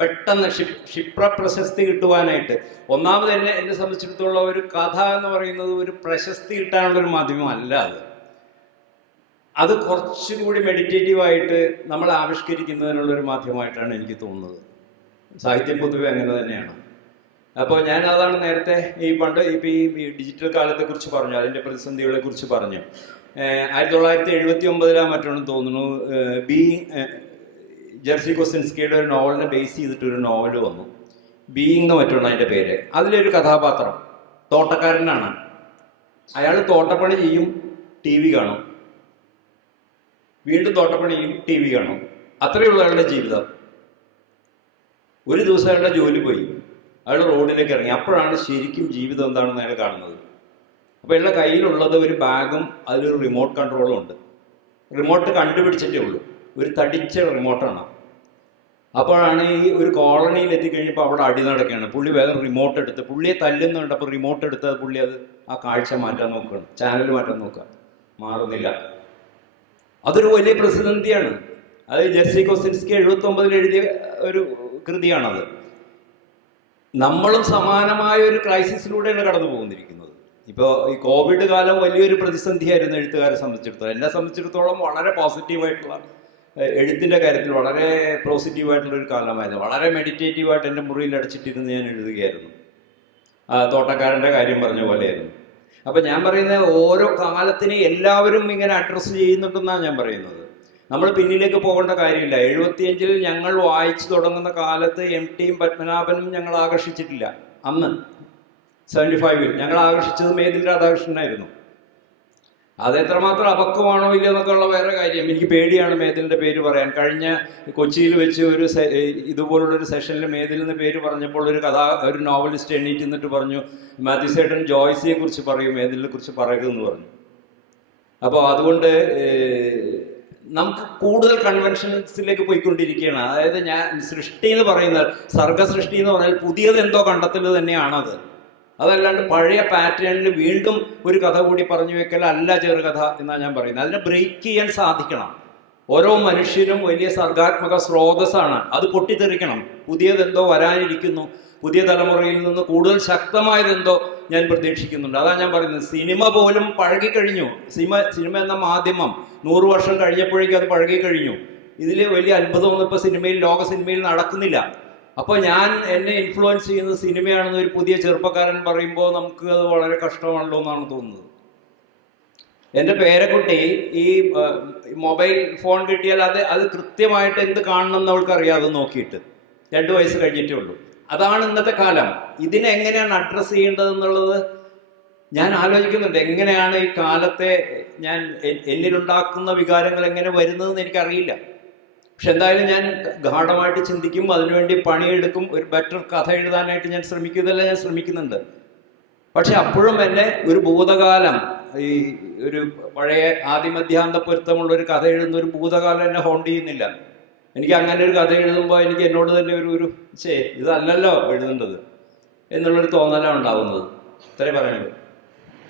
പെട്ടെന്ന് ക്ഷിപ്ര പ്രശസ്തി കിട്ടുവാനായിട്ട്. ഒന്നാമത് എന്നെ സംബന്ധിച്ചിടത്തോളം ഒരു കഥ എന്ന് പറയുന്നത് ഒരു പ്രശസ്തി കിട്ടാനുള്ളൊരു മാധ്യമമല്ല. അത് കുറച്ചുകൂടി മെഡിറ്റേറ്റീവായിട്ട് നമ്മൾ ആവിഷ്കരിക്കുന്നതിനുള്ളൊരു മാധ്യമമായിട്ടാണ് എനിക്ക് തോന്നുന്നത്. സാഹിത്യം പൊതുവെ അങ്ങനെ തന്നെയാണ്. അപ്പോൾ ഞാൻ അതാണ് നേരത്തെ പണ്ട് ഇപ്പോൾ ഈ ഡിജിറ്റൽ കാലത്തെക്കുറിച്ച് പറഞ്ഞു, അതിൻ്റെ പ്രതിസന്ധികളെ കുറിച്ച് പറഞ്ഞു. 1979 മറ്റാണെന്ന് തോന്നുന്നു ജെർസി കൊസിൻസ്കിയുടെ ഒരു നോവലിനെ ബേസ് ചെയ്തിട്ടൊരു നോവൽ വന്നു. ബീയിങ് എന്ന് മറ്റാണ് അതിൻ്റെ പേര്. അതിലൊരു കഥാപാത്രം തോട്ടക്കാരനാണ്. അയാൾ തോട്ടപ്പണി ചെയ്യും, TV കാണും, വീണ്ടും തോട്ടപ്പണി ചെയ്യും, TV കാണും. അത്രയുള്ള അയാളുടെ ജീവിതം. ഒരു ദിവസം അയാളുടെ ജോലി പോയി, അയാൾ റോഡിലേക്ക് ഇറങ്ങി. അപ്പോഴാണ് ശരിക്കും ജീവിതം എന്താണെന്ന് അയാൾ കാണുന്നത്. അപ്പോൾ അയാളുടെ കയ്യിലുള്ളത് ഒരു ബാഗും അതിലൊരു റിമോട്ട് കൺട്രോളും ഉണ്ട്. റിമോട്ട് കണ്ടുപിടിച്ചിട്ടേ ഉള്ളൂ, ഒരു തടിച്ച റിമോട്ടാണ്. അപ്പോഴാണ് ഈ ഒരു കോളനിയിൽ എത്തിക്കഴിഞ്ഞപ്പോൾ അവിടെ അടി നടക്കുകയാണ്. പുള്ളി വേഗം റിമോട്ട് എടുത്ത്, പുള്ളിയെ തല്ലുന്നുണ്ട്. അപ്പോൾ റിമോട്ട് എടുത്ത് പുള്ളി ആ കാഴ്ച മാറ്റാൻ നോക്കുകയാണ്, ചാനൽ മാറ്റാൻ നോക്കുക, മാറുന്നില്ല. അതൊരു വലിയ പ്രതിസന്ധിയാണ്. അത് ജെർസി കൊസിൻസ്കി 1979 എഴുതിയ ഒരു കൃതിയാണത്. നമ്മളും സമാനമായ ഒരു ക്രൈസിസിലൂടെയാണ് കടന്നു പോകുന്നിരിക്കുന്നത്. ഇപ്പോൾ ഈ കോവിഡ് കാലം വലിയൊരു പ്രതിസന്ധിയായിരുന്നു എഴുത്തുകാരെ സംബന്ധിച്ചിടത്തോളം. എന്നെ സംബന്ധിച്ചിടത്തോളം വളരെ പോസിറ്റീവായിട്ടുള്ള, എഴുത്തിൻ്റെ കാര്യത്തിൽ വളരെ പോസിറ്റീവായിട്ടുള്ളൊരു കാലമായിരുന്നു. വളരെ മെഡിറ്റേറ്റീവായിട്ട് എൻ്റെ മുറിയിൽ അടച്ചിട്ടിരുന്ന് ഞാൻ എഴുതുകയായിരുന്നു. തോട്ടക്കാരൻ്റെ കാര്യം പറഞ്ഞ പോലെയായിരുന്നു. അപ്പം ഞാൻ പറയുന്നത് ഓരോ കാലത്തിനെ എല്ലാവരും ഇങ്ങനെ അഡ്രസ്സ് ചെയ്യുന്നുണ്ടെന്നാണ് ഞാൻ പറയുന്നത്. നമ്മൾ പിന്നിലേക്ക് പോകേണ്ട കാര്യമില്ല. 75 ഞങ്ങൾ വായിച്ചു തുടങ്ങുന്ന കാലത്ത് MTയും പത്മനാഭനും ഞങ്ങൾ ആകർഷിച്ചിട്ടില്ല. അന്ന് 75 ഞങ്ങൾ ആകർഷിച്ചത് മേതിൽ രാധാകൃഷ്ണനായിരുന്നു. അത് എത്രമാത്രം അപക്വമാണോ ഇല്ല എന്നൊക്കെ ഉള്ള വേറെ കാര്യം. എനിക്ക് പേടിയാണ് മേതിലിൻ്റെ പേര് പറയാൻ. കഴിഞ്ഞ കൊച്ചിയിൽ വെച്ച് ഇതുപോലുള്ളൊരു സെഷനിൽ മേതിലിൻ്റെ പേര് പറഞ്ഞപ്പോൾ ഒരു നോവലിസ്റ്റ് എണ്ണീറ്റ് നിന്നിട്ട് പറഞ്ഞു, മാത്യു സേട്ടൻ ജോയ്സിയെ കുറിച്ച് പറയും, മേതിലിനെ കുറിച്ച് പറയരുതെന്ന് പറഞ്ഞു. അപ്പോൾ അതുകൊണ്ട് നമുക്ക് കൂടുതൽ കൺവെൻഷൻസിലേക്ക് പോയിക്കൊണ്ടിരിക്കുകയാണ്. അതായത് ഞാൻ സൃഷ്ടി എന്ന് പറയുന്നത്, സർഗസൃഷ്ടി എന്ന് പറഞ്ഞാൽ പുതിയത് എന്തോ കണ്ടെത്തൽ തന്നെയാണത്. അതല്ലാണ്ട് പഴയ പാറ്റേണിൽ വീണ്ടും ഒരു കഥ കൂടി പറഞ്ഞു വെക്കൽ അല്ല ചെറുകഥ എന്നാണ് ഞാൻ പറയുന്നത്. അതിനെ ബ്രേക്ക് ചെയ്യാൻ സാധിക്കണം. ഓരോ മനുഷ്യനും വലിയ സർഗാത്മക സ്രോതസ്സാണ്. അത് പൊട്ടിത്തെറിക്കണം. പുതിയതെന്തോ വരാനിരിക്കുന്നു. പുതിയ തലമുറയിൽ നിന്ന് കൂടുതൽ ശക്തമായതെന്തോ ഞാൻ പ്രതീക്ഷിക്കുന്നുണ്ട്. അതാണ് ഞാൻ പറയുന്നത്. സിനിമ പോലും പഴകിക്കഴിഞ്ഞു. സിനിമ എന്ന മാധ്യമം 100 വർഷം കഴിഞ്ഞപ്പോഴേക്കും അത് പഴകിക്കഴിഞ്ഞു. ഇതിൽ വലിയ അത്ഭുതമൊന്നും ഇപ്പോൾ ലോക സിനിമയിൽ നടക്കുന്നില്ല. അപ്പോൾ എന്നെ ഇൻഫ്ലുവൻസ് ചെയ്യുന്നത് സിനിമയാണെന്ന് ഒരു പുതിയ ചെറുപ്പക്കാരൻ പറയുമ്പോൾ നമുക്ക് അത് വളരെ കഷ്ടമാണല്ലോ എന്നാണ് തോന്നുന്നത്. എൻ്റെ പേരക്കുട്ടി ഈ മൊബൈൽ ഫോൺ കിട്ടിയാൽ അത് കൃത്യമായിട്ട് എന്ത് കാണണം എന്ന് അവൾക്ക് അറിയാതെ നോക്കിയിട്ട് 2 വയസ്സ് കഴിഞ്ഞിട്ടേ ഉള്ളൂ. അതാണ് ഇന്നത്തെ കാലം. ഇതിനെ എങ്ങനെയാണ് അഡ്രസ്സ് ചെയ്യേണ്ടതെന്നുള്ളത് ഞാൻ ആലോചിക്കുന്നുണ്ട്. എങ്ങനെയാണ് ഈ കാലത്തെ എന്നിലുണ്ടാക്കുന്ന വികാരങ്ങൾ എങ്ങനെ വരുന്നതെന്ന് എനിക്കറിയില്ല. പക്ഷെ എന്തായാലും ഞാൻ ഗാഢമായിട്ട് ചിന്തിക്കും, അതിനുവേണ്ടി പണിയെടുക്കും, ഒരു ബെറ്റർ കഥ എഴുതാനായിട്ട് ഞാൻ ശ്രമിക്കുന്നതല്ല, ഞാൻ ശ്രമിക്കുന്നുണ്ട്. പക്ഷെ അപ്പോഴും എന്നെ ഒരു ഭൂതകാലം, ഈ ഒരു പഴയ ആദിമധ്യാന്ത പൊരുത്തമുള്ളൊരു കഥ എഴുതുന്ന ഒരു ഭൂതകാലം എന്നെ ഹോണ്ട് ചെയ്യുന്നില്ല. എനിക്ക് അങ്ങനെ ഒരു കഥ എഴുതുമ്പോൾ എനിക്ക് എന്നോട് തന്നെ ഇതല്ലല്ലോ എഴുതേണ്ടത് എന്നുള്ളൊരു തോന്നലാണ് ഉണ്ടാകുന്നത്. ഇത്രയും പറയുന്നത്.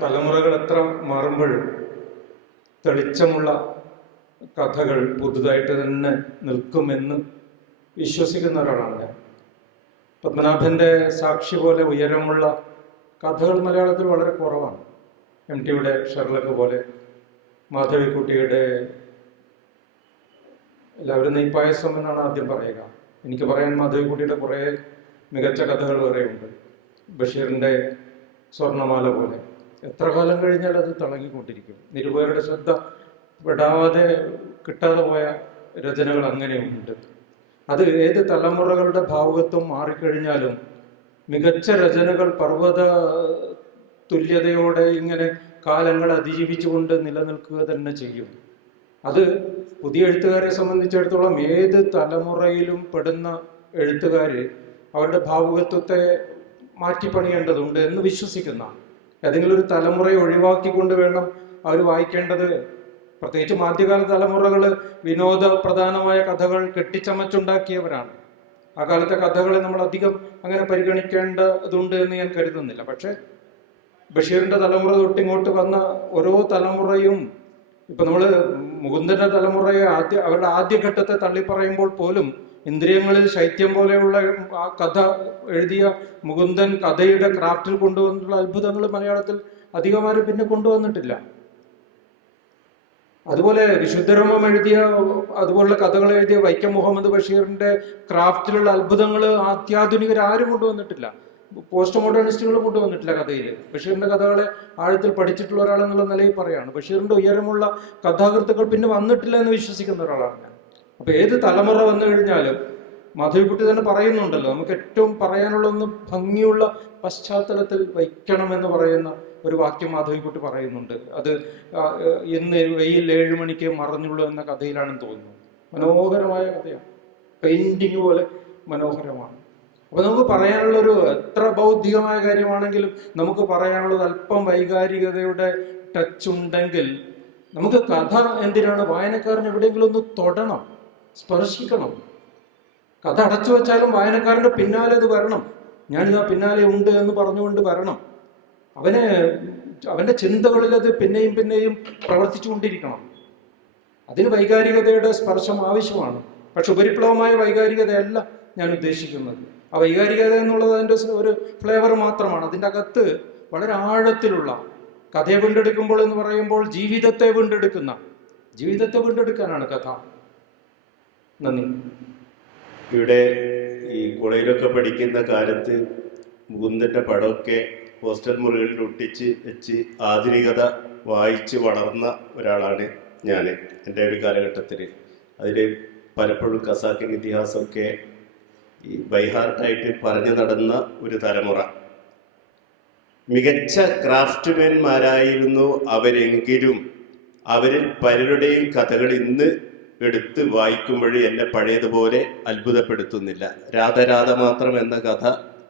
തലമുറകൾ എത്ര മാറുമ്പോഴും തെളിച്ചമുള്ള കഥകൾ പുതുതായിട്ട് തന്നെ നിൽക്കുമെന്ന് വിശ്വസിക്കുന്ന ഒരാളാണ് ഞാൻ. പത്മനാഭൻ്റെ സാക്ഷി പോലെ ഉയരമുള്ള കഥകൾ മലയാളത്തിൽ വളരെ കുറവാണ്. MTയുടെ ഷെർലക്ക് പോലെ, മാധവിക്കുട്ടിയുടെ എല്ലാവരും നെയ്പായസം എന്നാണ് ആദ്യം പറയുക. എനിക്ക് പറയാൻ മാധവിക്കുട്ടിയുടെ കുറേ മികച്ച കഥകൾ വേറെയുണ്ട്. ബഷീറിൻ്റെ സ്വർണ്ണമാല പോലെ എത്ര കാലം കഴിഞ്ഞാൽ അത് തിളങ്ങിക്കൊണ്ടിരിക്കും. നിരുപേരുടെ ശ്രദ്ധ പെടാതെ കിട്ടാതെ പോയ രചനകൾ അങ്ങനെയുണ്ട്. അത് ഏത് തലമുറകളുടെ ഭാവുകത്വം മാറിക്കഴിഞ്ഞാലും മികച്ച രചനകൾ പർവ്വത തുല്യതയോടെ ഇങ്ങനെ കാലങ്ങൾ അതിജീവിച്ചുകൊണ്ട് നിലനിൽക്കുക തന്നെ ചെയ്യും. അത് പുതിയ എഴുത്തുകാരെ സംബന്ധിച്ചിടത്തോളം ഏത് തലമുറയിലും പെടുന്ന എഴുത്തുകാർ അവരുടെ ഭാവുകത്വത്തെ മാറ്റിപ്പണിയേണ്ടതുണ്ട് എന്ന് വിശ്വസിക്കുന്ന, ഏതെങ്കിലും ഒരു തലമുറയെ ഒഴിവാക്കിക്കൊണ്ട് വേണം അവർ വായിക്കേണ്ടത്. പ്രത്യേകിച്ച് ആദ്യകാല തലമുറകൾ വിനോദ പ്രധാനമായ കഥകൾ കെട്ടിച്ചമച്ചുണ്ടാക്കിയവരാണ്. ആ കാലത്തെ കഥകളെ നമ്മൾ അധികം അങ്ങനെ പരിഗണിക്കേണ്ടതുണ്ട് എന്ന് ഞാൻ കരുതുന്നില്ല. പക്ഷേ ബഷീറിൻ്റെ തലമുറ തൊട്ടിങ്ങോട്ട് വന്ന ഓരോ തലമുറയും, ഇപ്പം നമ്മൾ മുകുന്ദൻ്റെ തലമുറയെ അവരുടെ ആദ്യഘട്ടത്തെ തള്ളിപ്പറയുമ്പോൾ പോലും ഇന്ദ്രിയങ്ങളിൽ ശൈത്യം പോലെയുള്ള ആ കഥ എഴുതിയ മുകുന്ദൻ കഥയുടെ ക്രാഫ്റ്റിൽ കൊണ്ടുവന്നിട്ടുള്ള അത്ഭുതങ്ങൾ മലയാളത്തിൽ അധികമാരും പിന്നെ കൊണ്ടുവന്നിട്ടില്ല. അതുപോലെ വിശുദ്ധരമം എഴുതിയ അതുപോലുള്ള കഥകൾ എഴുതിയ വൈക്കം മുഹമ്മദ് ബഷീറിന്റെ ക്രാഫ്റ്റിലുള്ള അത്ഭുതങ്ങൾ അത്യാധുനികരാരും കൊണ്ടുവന്നിട്ടില്ല. പോസ്റ്റ് മോഡേണിസ്റ്റുകൾ കൊണ്ടുവന്നിട്ടില്ല കഥയിൽ. ബഷീറിന്റെ കഥകളെ ആഴത്തിൽ പഠിച്ചിട്ടുള്ള ഒരാളെന്നുള്ള നിലയിൽ പറയാണ്. ബഷീറിന്റെ ഉയരമുള്ള കഥാകൃത്തുക്കൾ പിന്നെ വന്നിട്ടില്ല എന്ന് വിശ്വസിക്കുന്ന ഒരാളാണ് ഞാൻ. അപ്പൊ ഏത് തലമുറ വന്നു കഴിഞ്ഞാലും മാധവിക്കുട്ടി തന്നെ പറയുന്നുണ്ടല്ലോ, നമുക്ക് ഏറ്റവും പറയാനുള്ള ഒന്ന് ഭംഗിയുള്ള പശ്ചാത്തലത്തിൽ വയ്ക്കണമെന്ന് പറയുന്ന ഒരു വാക്യം മാധവിക്കുട്ടി പറയുന്നുണ്ട്. അത് ഇന്ന് വെയിൽ 7 മണിക്ക് മറഞ്ഞുള്ളൂ എന്ന കഥയിലാണെന്ന് തോന്നുന്നു. മനോഹരമായ കഥയാണ്, പെയിന്റിങ് പോലെ മനോഹരമാണ്. അപ്പൊ നമുക്ക് പറയാനുള്ളൊരു എത്ര ബൗദ്ധികമായ കാര്യമാണെങ്കിലും നമുക്ക് പറയാനുള്ളത് അല്പം വൈകാരികതയുടെ ടച്ച് ഉണ്ടെങ്കിൽ നമുക്ക് കഥ എന്തിനാണ്, വായനക്കാരൻ എവിടെയെങ്കിലും ഒന്ന് തൊടണം, സ്പർശിക്കണം. കഥ അടച്ചു വെച്ചാലും വായനക്കാരൻ്റെ പിന്നാലെ അത് വരണം. ഞാനിതാ പിന്നാലെ ഉണ്ട് എന്ന് പറഞ്ഞുകൊണ്ട് വരണം. അവൻ്റെ ചിന്തകളിൽ അത് പിന്നെയും പിന്നെയും പ്രവർത്തിച്ചു കൊണ്ടിരിക്കണം. അതിന് വൈകാരികതയുടെ സ്പർശം ആവശ്യമാണ്. പക്ഷെ ഉപരിപ്ലവമായ വൈകാരികതയല്ല ഞാൻ ഉദ്ദേശിക്കുന്നത്. ആ വൈകാരികത എന്നുള്ളത് അതിൻ്റെ ഒരു ഫ്ലേവർ മാത്രമാണ്. അതിൻ്റെ അകത്ത് വളരെ ആഴത്തിലുള്ള കഥയെ വീണ്ടെടുക്കുമ്പോൾ എന്ന് പറയുമ്പോൾ ജീവിതത്തെ വീണ്ടെടുക്കാനാണ് കഥ. നന്ദി. ഇവിടെ ഈ കോളേജിലൊക്കെ പഠിക്കുന്ന കാലത്ത് മുകുന്ദൻ്റെ പടമൊക്കെ ഹോസ്റ്റൽ മുറികളിൽ ഒട്ടിച്ച് വെച്ച് ആധുനികത വായിച്ച് വളർന്ന ഒരാളാണ് ഞാൻ എൻ്റെ ഒരു കാലഘട്ടത്തിൽ. അതിൽ പലപ്പോഴും ഖസാക്കിൻ ഇതിഹാസമൊക്കെ ഈ ബൈഹാർട്ടായിട്ട് പറഞ്ഞു നടന്ന ഒരു തലമുറ. മികച്ച ക്രാഫ്റ്റ്മാൻമാരായിരുന്നു അവരെങ്കിലും അവരിൽ പലരുടെയും കഥകൾ ഇന്ന് എടുത്ത് വായിക്കുമ്പോഴേ എന്നെ പഴയതുപോലെ അത്ഭുതപ്പെടുത്തുന്നില്ല. രാധ മാത്രം എന്ന കഥ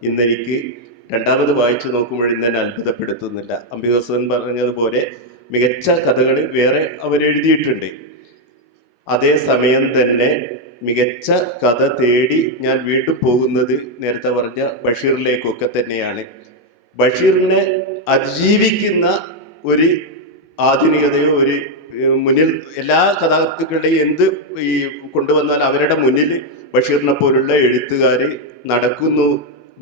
ഇന്നെനിക്ക് രണ്ടാമത് വായിച്ചു നോക്കുമ്പോഴും എന്നെ അത്ഭുതപ്പെടുത്തുന്നില്ല. അംബികാസുധൻ പറഞ്ഞതുപോലെ മികച്ച കഥകൾ വേറെ അവരെഴുതിയിട്ടുണ്ട്. അതേസമയം തന്നെ മികച്ച കഥ തേടി ഞാൻ വീണ്ടും പോകുന്നത് നേരത്തെ പറഞ്ഞ ബഷീറിലേക്കൊക്കെ തന്നെയാണ്. ബഷീറിനെ അതിജീവിക്കുന്ന ഒരു ആധുനികതയോ ഒരു മുന്നിൽ എല്ലാ കഥാകൃത്തുക്കളുടെയും എന്ത് ഈ കൊണ്ടുവന്നാൽ അവരുടെ മുന്നിൽ ബഷീറിനെ പോലുള്ള എഴുത്തുകാർ നടക്കുന്നു,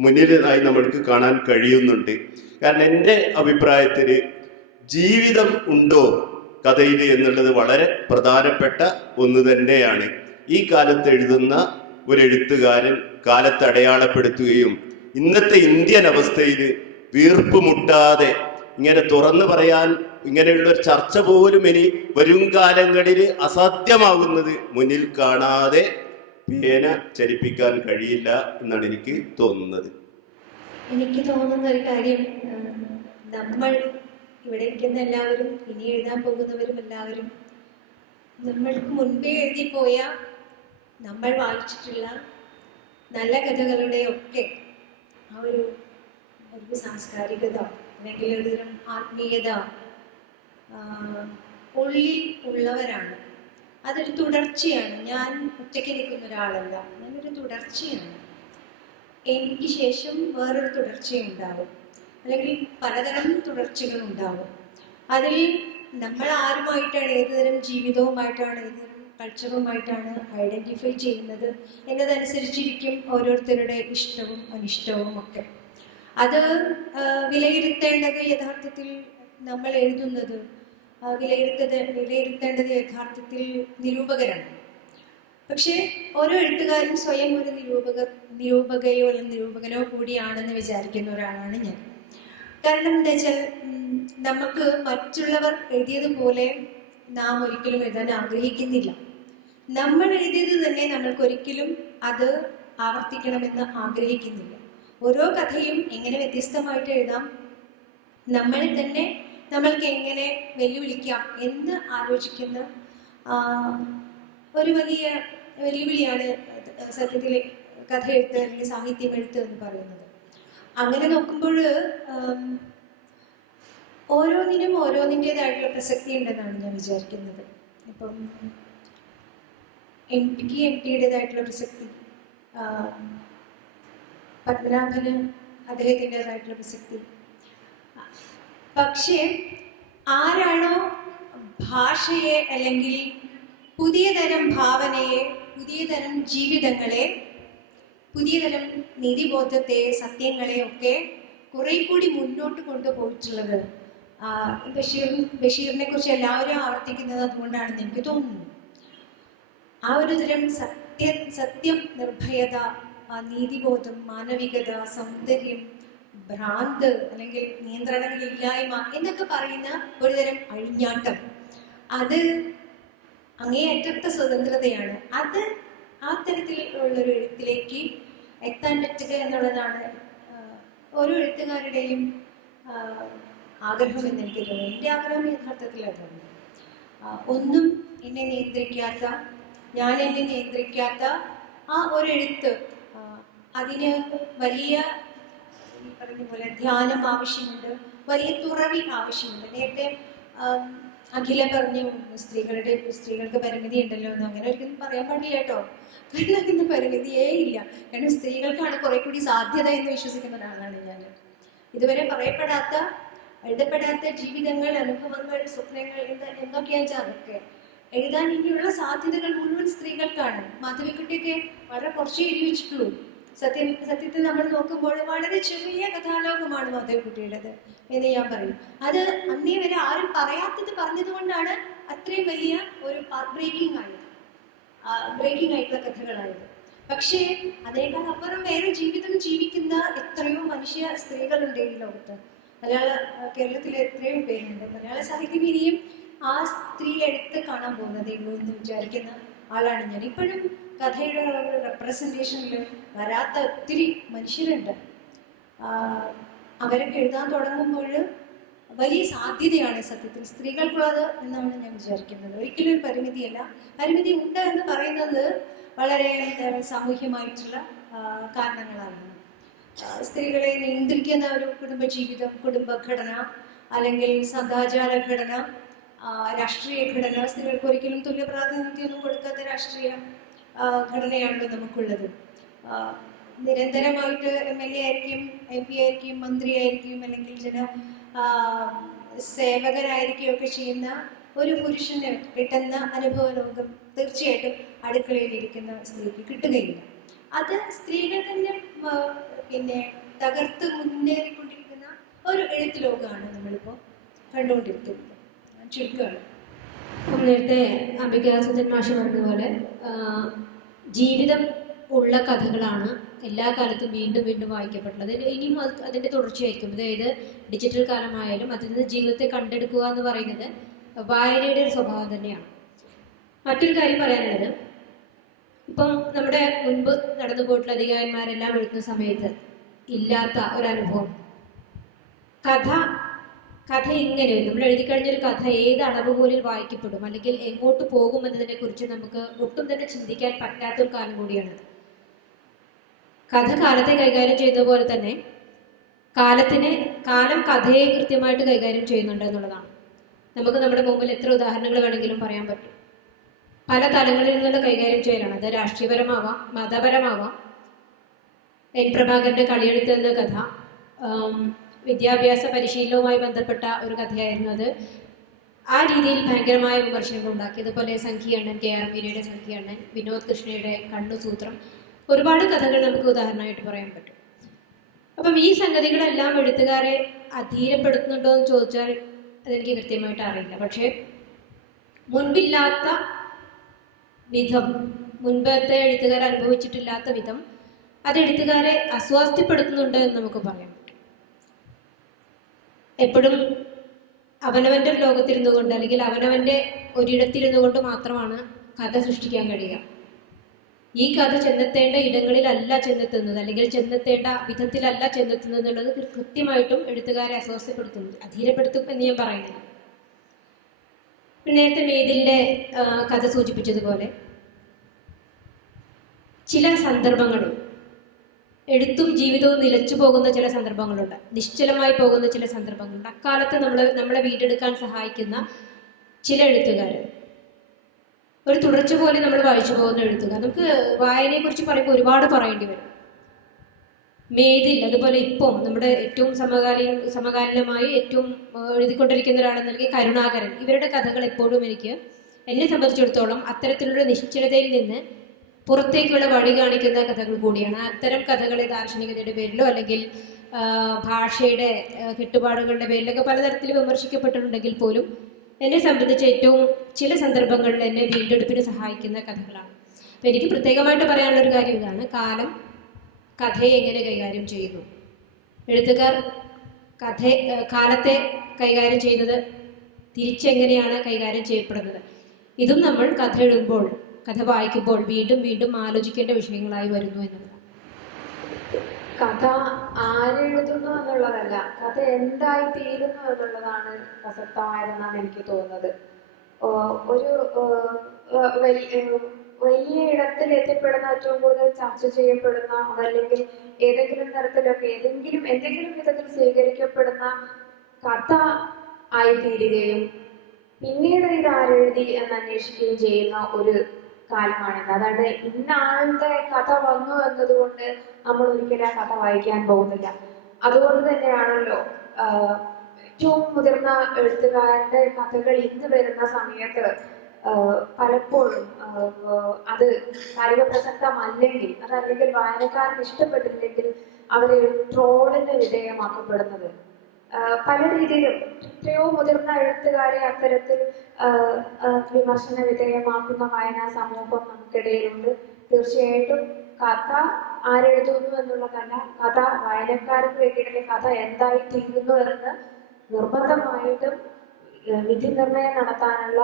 മുന്നിലായി നമ്മൾക്ക് കാണാൻ കഴിയുന്നുണ്ട്. കാരണം എൻ്റെ അഭിപ്രായത്തിൽ ജീവിതം ഉണ്ടോ കഥയിൽ എന്നുള്ളത് വളരെ പ്രധാനപ്പെട്ട ഒന്ന് തന്നെയാണ്. ഈ കാലത്ത് എഴുതുന്ന ഒരു എഴുത്തുകാരൻ കാലത്ത് അടയാളപ്പെടുത്തുകയും ഇന്നത്തെ ഇന്ത്യൻ അവസ്ഥയിൽ വീർപ്പ് മുട്ടാതെ ഇങ്ങനെ തുറന്നു പറയാൻ ഇങ്ങനെയുള്ള ഒരു ചർച്ച പോലും ഇനി വരും കാലങ്ങളിൽ അസാധ്യമാകുന്നത് മുന്നിൽ കാണാതെ പേന ചലിപ്പിക്കാൻ കഴിയില്ല എന്നാണ് എനിക്ക് തോന്നുന്നത്. എനിക്ക് തോന്നുന്ന ഒരു കാര്യം, നമ്മൾ ഇവിടെ ഇരിക്കുന്ന എല്ലാവരും ഇനി എഴുതാൻ പോകുന്നവരും എല്ലാവരും നമ്മൾക്ക് മുൻപേ എഴുതിപ്പോയ നമ്മൾ വായിച്ചിട്ടുള്ള നല്ല കഥകളുടെ ഒക്കെ ആ ഒരു സാംസ്കാരികത അല്ലെങ്കിൽ ഒരുതരം ആത്മീയത ഉള്ളിൽ ഉള്ളവരാണ്. അതൊരു തുടർച്ചയാണ്. ഞാൻ ഒറ്റയ്ക്ക് നിൽക്കുന്ന ഒരാളല്ല, ഞാനൊരു തുടർച്ചയാണ്. എനിക്ക് ശേഷം വേറൊരു തുടർച്ചയുണ്ടാവും, അല്ലെങ്കിൽ പലതരം തുടർച്ചകളുണ്ടാവും. അതിൽ നമ്മൾ ആരുമായിട്ടാണ്, ഏതുതരം ജീവിതവുമായിട്ടാണ്, ഏതുതരം കൾച്ചറുമായിട്ടാണ് ഐഡൻറ്റിഫൈ ചെയ്യുന്നത് എന്നതനുസരിച്ചിരിക്കും ഓരോരുത്തരുടെ ഇഷ്ടവും അനിഷ്ടവും ഒക്കെ. അത് വിലയിരുത്തേണ്ടത് യഥാർത്ഥത്തിൽ നമ്മൾ എഴുതുന്നത് വിലയിരുത്തേണ്ടത് യഥാർത്ഥത്തിൽ നിരൂപകരാണ്. പക്ഷേ ഓരോ എഴുത്തുകാരും സ്വയം ഒരു നിരൂപകയോ അല്ലെങ്കിൽ നിരൂപകനോ കൂടിയാണെന്ന് വിചാരിക്കുന്ന ഒരാളാണ് ഞാൻ. കാരണം എന്താ വെച്ചാൽ നമുക്ക് മറ്റുള്ളവർ എഴുതിയതുപോലെ നാം ഒരിക്കലും എഴുതാൻ ആഗ്രഹിക്കുന്നില്ല. നമ്മൾ എഴുതിയത് തന്നെ നമ്മൾക്കൊരിക്കലും അത് ആവർത്തിക്കണമെന്ന് ആഗ്രഹിക്കുന്നില്ല. ഓരോ കഥയും എങ്ങനെ വ്യത്യസ്തമായിട്ട് എഴുതാം, നമ്മളെ തന്നെ നമ്മൾക്ക് എങ്ങനെ വെല്ലുവിളിക്കാം എന്ന് ആലോചിക്കുന്ന ഒരു വലിയ വെല്ലുവിളിയാണ് സത്യത്തിൽ കഥ എഴുത്ത് അല്ലെങ്കിൽ സാഹിത്യം എഴുത്ത് എന്ന് പറയുന്നത്. അങ്ങനെ നോക്കുമ്പോൾ ഓരോന്നിനും ഓരോന്നിൻ്റെതായിട്ടുള്ള പ്രസക്തി ഉണ്ടെന്നാണ് ഞാൻ വിചാരിക്കുന്നത്. ഇപ്പം എം ടിയുടേതായിട്ടുള്ള പ്രസക്തി, പത്മനാഭന് അദ്ദേഹത്തിൻ്റെതായിട്ടുള്ള പ്രസക്തി. പക്ഷേ ആരാണോ ഭാഷയെ അല്ലെങ്കിൽ പുതിയ തരം ഭാവനയെ, പുതിയ തരം ജീവിതങ്ങളെ, പുതിയ തരം നീതിബോധത്തെ, സത്യങ്ങളെ ഒക്കെ കുറെ കൂടി മുന്നോട്ട് കൊണ്ടുപോയിട്ടുള്ളത്, ബഷീറിനെ കുറിച്ച് എല്ലാവരും ആവർത്തിക്കുന്നത് അതുകൊണ്ടാണെന്ന് എനിക്ക് തോന്നുന്നു. ആ ഒരു തരം സത്യം, നിർഭയത, നീതിബോധം, മാനവികത, സൗന്ദര്യം, ഭ്രാന്ത് അല്ലെങ്കിൽ നിയന്ത്രണങ്ങളില്ലായ്മ എന്നൊക്കെ പറയുന്ന ഒരുതരം അഴിഞ്ഞാട്ടം, അത് അങ്ങേയറ്റത്തെ സ്വതന്ത്രതയാണ്. അത് ആ തരത്തിലുള്ളൊരു എഴുത്തിലേക്ക് എത്താൻ പറ്റുക എന്നുള്ളതാണ് ഓരോ എഴുത്തുകാരുടെയും ആഗ്രഹം എന്ന് എനിക്ക് തോന്നുന്നു. എൻ്റെ ആഗ്രഹം യഥാർത്ഥത്തിൽ അതാണ്. ഒന്നും എന്നെ നിയന്ത്രിക്കാത്ത, ഞാൻ എന്നെ നിയന്ത്രിക്കാത്ത ആ ഒരു എഴുത്ത്, അതിന് വലിയ ഈ പറഞ്ഞ പോലെ ധ്യാനം ആവശ്യമുണ്ട്, വലിയ തുറവി ആവശ്യമുണ്ട്. നേരത്തെ അഖില പറഞ്ഞു സ്ത്രീകൾക്ക് പരിമിതി ഉണ്ടല്ലോ എന്ന്. അങ്ങനെ ഒരിക്കലും പറയാൻ പാടില്ല കേട്ടോ. കാരണം അതിന് പരിമിതിയേ ഇല്ല. കാരണം സ്ത്രീകൾക്കാണ് കുറെ കൂടി സാധ്യത എന്ന് വിശ്വസിക്കുന്ന ഒരാളാണ് ഞാൻ. ഇതുവരെ പറയപ്പെടാത്ത, എഴുതപ്പെടാത്ത ജീവിതങ്ങൾ, അനുഭവങ്ങൾ, സ്വപ്നങ്ങൾ എന്തൊക്കെയാണെന്ന് വെച്ചാൽ അതൊക്കെ എഴുതാൻ ഇനിയുള്ള സാധ്യതകൾ മുഴുവൻ സ്ത്രീകൾക്കാണ്. മാധവിക്കുട്ടിയൊക്കെ വളരെ കുറച്ചേ എഴുതി വെച്ചിട്ടുള്ളൂ. സത്യത്തിൽ നമ്മൾ നോക്കുമ്പോൾ വളരെ ചെറിയ കഥാലോകമാണ് മാധവിക്കുട്ടിയുടേത് എന്ന് ഞാൻ പറയും. അത് അന്നേ വരെ ആരും പറയാത്തത് പറഞ്ഞത് കൊണ്ടാണ് അത്രയും വലിയ ഒരു ബ്രേക്കിംഗ് ആയിട്ടുള്ള കഥകളായത്. പക്ഷേ അതിനേക്കാൾ അപ്പുറം വേറെ ജീവിതം ജീവിക്കുന്ന എത്രയോ മനുഷ്യ സ്ത്രീകളുണ്ട് ഈ ലോകത്ത്. കേരളത്തിലെ എത്രയോ പേരുണ്ട്. മലയാള സാഹിത്യം ഇനിയും ആ സ്ത്രീ എടുത്ത് കാണാൻ പോകുന്നതേ ഉള്ളൂ എന്ന് വിചാരിക്കുന്ന ആളാണ് ഞാൻ. ഇപ്പോഴും കഥയുടെ റെപ്രസെൻറ്റേഷനിൽ വരാത്ത ഒത്തിരി മനുഷ്യരുണ്ട്. അവരൊക്കെ എഴുതാൻ തുടങ്ങുമ്പോൾ വലിയ സാധ്യതയാണ് സത്യത്തിൽ സ്ത്രീകൾക്കുള്ളത് എന്നാണ് ഞാൻ വിചാരിക്കുന്നത്. ഒരിക്കലും ഒരു പരിമിതിയല്ല. പരിമിതി ഉണ്ട് എന്ന് പറയുന്നത് വളരെ സാമൂഹ്യമായിട്ടുള്ള കാരണങ്ങളാണ്. സ്ത്രീകളെ നിയന്ത്രിക്കുന്ന ഒരു കുടുംബജീവിതം, കുടുംബഘടന അല്ലെങ്കിൽ സദാചാര ഘടന, രാഷ്ട്രീയ ഘടന, സ്ത്രീകൾക്ക് ഒരിക്കലും തുല്യ പ്രാതിനിധ്യമൊന്നും കൊടുക്കാത്ത രാഷ്ട്രീയ ഘടനയാണല്ലോ നമുക്കുള്ളത്. നിരന്തരമായിട്ട് MLA ആയിരിക്കും, MP ആയിരിക്കും, മന്ത്രിയായിരിക്കും, അല്ലെങ്കിൽ സേവകരായിരിക്കും ഒക്കെ ചെയ്യുന്ന ഒരു പുരുഷന് കിട്ടുന്ന അനുഭവ ലോകം തീർച്ചയായിട്ടും അടുക്കളയിലിരിക്കുന്ന സ്ത്രീക്ക് കിട്ടുകയില്ല. അത് സ്ത്രീകൾ തന്നെ പിന്നെ തകർത്ത് മുന്നേറിക്കൊണ്ടിരിക്കുന്ന ഒരു എഴുത്ത് ലോകമാണ് നമ്മളിപ്പോൾ കണ്ടുകൊണ്ടിരിക്കുന്നത്. ചുരുക്കമാണ്. നേരത്തെ അംബികാസുന്ദരൻ മാഷ് പറഞ്ഞതുപോലെ ജീവിതം ഉള്ള കഥകളാണ് എല്ലാ കാലത്തും വീണ്ടും വീണ്ടും വായിക്കപ്പെട്ടുള്ളത്. ഇനിയും അതിൻ്റെ തുടർച്ചയായിരിക്കും. അതായത് ഡിജിറ്റൽ കാലമായാലും അതിൽ നിന്ന് ജീവിതത്തെ കണ്ടെടുക്കുക എന്ന് പറയുന്നത് വായനയുടെ ഒരു സ്വഭാവം തന്നെയാണ്. മറ്റൊരു കാര്യം പറയാനുള്ളത്, ഇപ്പം നമ്മുടെ മുൻപ് നടന്നു പോയിട്ടുള്ള അധികാരന്മാരെല്ലാം എഴുതുന്ന സമയത്ത് ഇല്ലാത്ത ഒരനുഭവം, കഥ ഇങ്ങനെ നമ്മൾ എഴുതി കഴിഞ്ഞൊരു കഥ ഏത് അളവുകോലിൽ വായിക്കപ്പെടും അല്ലെങ്കിൽ എങ്ങോട്ട് പോകും എന്നതിനെ കുറിച്ച് നമുക്ക് ഒട്ടും തന്നെ ചിന്തിക്കാൻ പറ്റാത്തൊരു കാലം കൂടിയാണത്. കഥ കാലത്തെ കൈകാര്യം ചെയ്യുന്ന പോലെ തന്നെ കാലം കഥയെ കൃത്യമായിട്ട് കൈകാര്യം ചെയ്യുന്നുണ്ട് എന്നുള്ളതാണ്. നമുക്ക് നമ്മുടെ മുമ്പിൽ എത്ര ഉദാഹരണങ്ങൾ വേണമെങ്കിലും പറയാൻ പറ്റും. പല തലങ്ങളിൽ നിന്നുള്ള കൈകാര്യം ചെയ്യലാണ്. അത് രാഷ്ട്രീയപരമാവാം, മതപരമാവാം. എൻ പ്രഭാകരൻ്റെ കളിയെഴുത്ത് എന്ന കഥ വിദ്യാഭ്യാസ പരിശീലനവുമായി ബന്ധപ്പെട്ട ഒരു കഥയായിരുന്നു. അത് ആ രീതിയിൽ ഭയങ്കരമായ വിമർശനങ്ങൾ ഉണ്ടാക്കി. അതുപോലെ സംഖ്യണ്ണൻ, KR മീരയുടെ സംഖ്യണ്ണൻ, വിനോദ് കൃഷ്ണയുടെ കണ്ണുസൂത്രം, ഒരുപാട് കഥകൾ നമുക്ക് ഉദാഹരണമായിട്ട് പറയാൻ പറ്റും. അപ്പം ഈ സംഗതികളെല്ലാം എഴുത്തുകാരെ അധീരപ്പെടുത്തുന്നുണ്ടോ എന്ന് ചോദിച്ചാൽ അതെനിക്ക് കൃത്യമായിട്ട് അറിയില്ല. പക്ഷേ മുൻപില്ലാത്ത വിധം മുൻപത്തെ എഴുത്തുകാർ അനുഭവിച്ചിട്ടില്ലാത്ത വിധം അത് എഴുത്തുകാരെ അസ്വാസ്ഥ്യപ്പെടുത്തുന്നുണ്ട് എന്ന് നമുക്ക് പറയാം. എപ്പോഴും അവനവൻ്റെ ലോകത്തിരുന്നു കൊണ്ട് അല്ലെങ്കിൽ അവനവൻ്റെ ഒരിടത്തിരുന്നു കൊണ്ട് മാത്രമാണ് കഥ സൃഷ്ടിക്കാൻ കഴിയുക. ഈ കഥ ചെന്നെത്തേണ്ട ഇടങ്ങളിലല്ല ചെന്നെത്തുന്നത്, അല്ലെങ്കിൽ ചെന്നെത്തേണ്ട വിധത്തിലല്ല ചെന്നെത്തുന്നത് എന്നുള്ളത് കൃത്യമായിട്ടും എഴുത്തുകാരെ അസ്വസ്ഥപ്പെടുത്തുന്നു, അധീരപ്പെടുത്തും എന്ന് ഞാൻ പറയുന്നില്ല. നേരത്തെ മേതിലിൻ്റെ കഥ സൂചിപ്പിച്ചതുപോലെ ചില സന്ദർഭങ്ങളിൽ എഴുത്തും ജീവിതവും നിലച്ചു പോകുന്ന ചില സന്ദർഭങ്ങളുണ്ട്, നിശ്ചലമായി പോകുന്ന ചില സന്ദർഭങ്ങളുണ്ട്. അക്കാലത്ത് നമ്മളെ വീണ്ടെടുക്കാൻ സഹായിക്കുന്ന ചില എഴുത്തുകാർ, ഒരു തുടർച്ച പോലെ നമ്മൾ വായിച്ചു പോകുന്ന എഴുത്തുകാർ. നമുക്ക് വായനയെക്കുറിച്ച് പറയുമ്പോൾ ഒരുപാട് പറയേണ്ടി വരും. മേതിൽ, അതുപോലെ ഇപ്പം നമ്മുടെ ഏറ്റവും സമകാലീനമായി ഏറ്റവും എഴുതിക്കൊണ്ടിരിക്കുന്ന ഒരാളെന്ന് നൽകി കരുണാകരൻ, ഇവരുടെ കഥകൾ എപ്പോഴും എന്നെ സംബന്ധിച്ചിടത്തോളം അത്തരത്തിലുള്ള നിശ്ചലതയിൽ നിന്ന് പുറത്തേക്കുള്ള വഴി കാണിക്കുന്ന കഥകൾ കൂടിയാണ്. അത്തരം കഥകളെ ദാർശനികതയുടെ പേരിലോ അല്ലെങ്കിൽ ഭാഷയുടെ കെട്ടുപാടുകളുടെ പേരിലൊക്കെ പലതരത്തിൽ വിമർശിക്കപ്പെട്ടിട്ടുണ്ടെങ്കിൽ പോലും എന്നെ സംബന്ധിച്ച് ഏറ്റവും ചില സന്ദർഭങ്ങളിൽ എന്നെ വീണ്ടെടുപ്പിന് സഹായിക്കുന്ന കഥകളാണ്. അപ്പം എനിക്ക് പ്രത്യേകമായിട്ട് പറയാനുള്ളൊരു കാര്യം ഇതാണ്: കാലം കഥയെ എങ്ങനെ കൈകാര്യം ചെയ്യുന്നു, എഴുത്തുകാർ കാലത്തെ കൈകാര്യം ചെയ്യുന്നത് തിരിച്ചെങ്ങനെയാണ് കൈകാര്യം ചെയ്യപ്പെടുന്നത്. ഇതും നമ്മൾ കഥ എഴുതുമ്പോൾ, കഥ വായിക്കുമ്പോൾ വീണ്ടും വീണ്ടും ആലോചിക്കേണ്ട വിഷയങ്ങളായി വരുന്നു എന്നുള്ളതാണ്. കഥ ആരെഴുതുന്നു എന്നുള്ളതല്ല, കഥ എന്തായി തീരുന്നു എന്നുള്ളതാണ് പ്രസക്തമായതെന്നാണ് എനിക്ക് തോന്നുന്നത്. ഒരു വലിയ ഇടത്തിൽ എത്തിപ്പെടുന്ന, ഏറ്റവും കൂടുതൽ ചർച്ച ചെയ്യപ്പെടുന്ന, അതല്ലെങ്കിൽ ഏതെങ്കിലും തരത്തിലൊക്കെ എന്തെങ്കിലും വിധത്തിൽ സ്വീകരിക്കപ്പെടുന്ന കഥ ആയിത്തീരുകയും പിന്നീട് ഇത് ആരെഴുതി എന്ന് അന്വേഷിക്കുകയും ചെയ്യുന്ന ഒരു കാലമാണിത്. അതായത് ഇന്ന ആളുടെ കഥ വന്നു എന്നതുകൊണ്ട് നമ്മൾ ഒരിക്കലും ആ കഥ വായിക്കാൻ പോകുന്നില്ല. അതുകൊണ്ട് തന്നെയാണല്ലോ ഏറ്റവും മുതിർന്ന എഴുത്തുകാരുടെ കഥകൾ ഇന്ന് വരുന്ന സമയത്ത് പലപ്പോഴും അത് കാലിക പ്രസക്തമല്ലെങ്കിൽ, അതല്ലെങ്കിൽ വായനക്കാർക്ക് ഇഷ്ടപ്പെട്ടില്ലെങ്കിൽ അവരെ ട്രോളിന് വിധേയമാക്കപ്പെടുന്നത്. പല രീതിയിലും എത്രയോ മുതിർന്ന എഴുത്തുകാരെ അത്തരത്തിൽ വിമർശന വിധേയമാക്കുന്ന വായനാ സമൂഹം നമുക്കിടയിലുണ്ട്. തീർച്ചയായിട്ടും കഥ ആരെഴുതുന്നു എന്നുള്ളതല്ല, കഥ വായനക്കാർക്ക് വേണ്ടിയിട്ട് കഥ എന്തായി തീരുന്നു എന്ന് നിർബന്ധമായിട്ടും വിധി നിർണയം നടത്താനുള്ള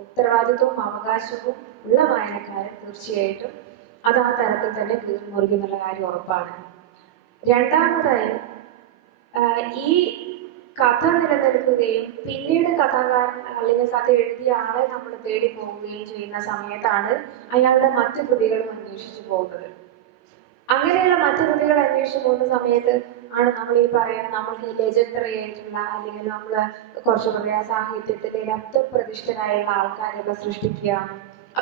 ഉത്തരവാദിത്വവും അവകാശവും ഉള്ള വായനക്കാരൻ തീർച്ചയായിട്ടും അത് ആ തരത്തിൽ തന്നെ മുറിക്കുന്നുള്ള കാര്യം ഉറപ്പാണ്. രണ്ടാമതായി, ഈ കഥ നിലനിൽക്കുകയും പിന്നീട് കഥാകാരൻ അല്ലെങ്കിൽ കഥ എഴുതിയ ആളെ നമ്മൾ തേടി പോവുകയും ചെയ്യുന്ന സമയത്താണ് അയാളുടെ മറ്റു കൃതികളും അന്വേഷിച്ചു പോകുന്നത്. അങ്ങനെയുള്ള മറ്റു കൃതികൾ അന്വേഷിച്ചു പോകുന്ന സമയത്ത് ആണ് നമ്മൾ ഈ പറയുന്ന നമ്മൾക്ക് ഈ ലെജൻഡറി ആയിട്ടുള്ള, അല്ലെങ്കിൽ നമ്മൾ കുറച്ചു പറയാ സാഹിത്യത്തിലെ ലബ്ധപ്രതിഷ്ഠരായുള്ള ആൾക്കാരെയൊക്കെ സൃഷ്ടിക്കുക,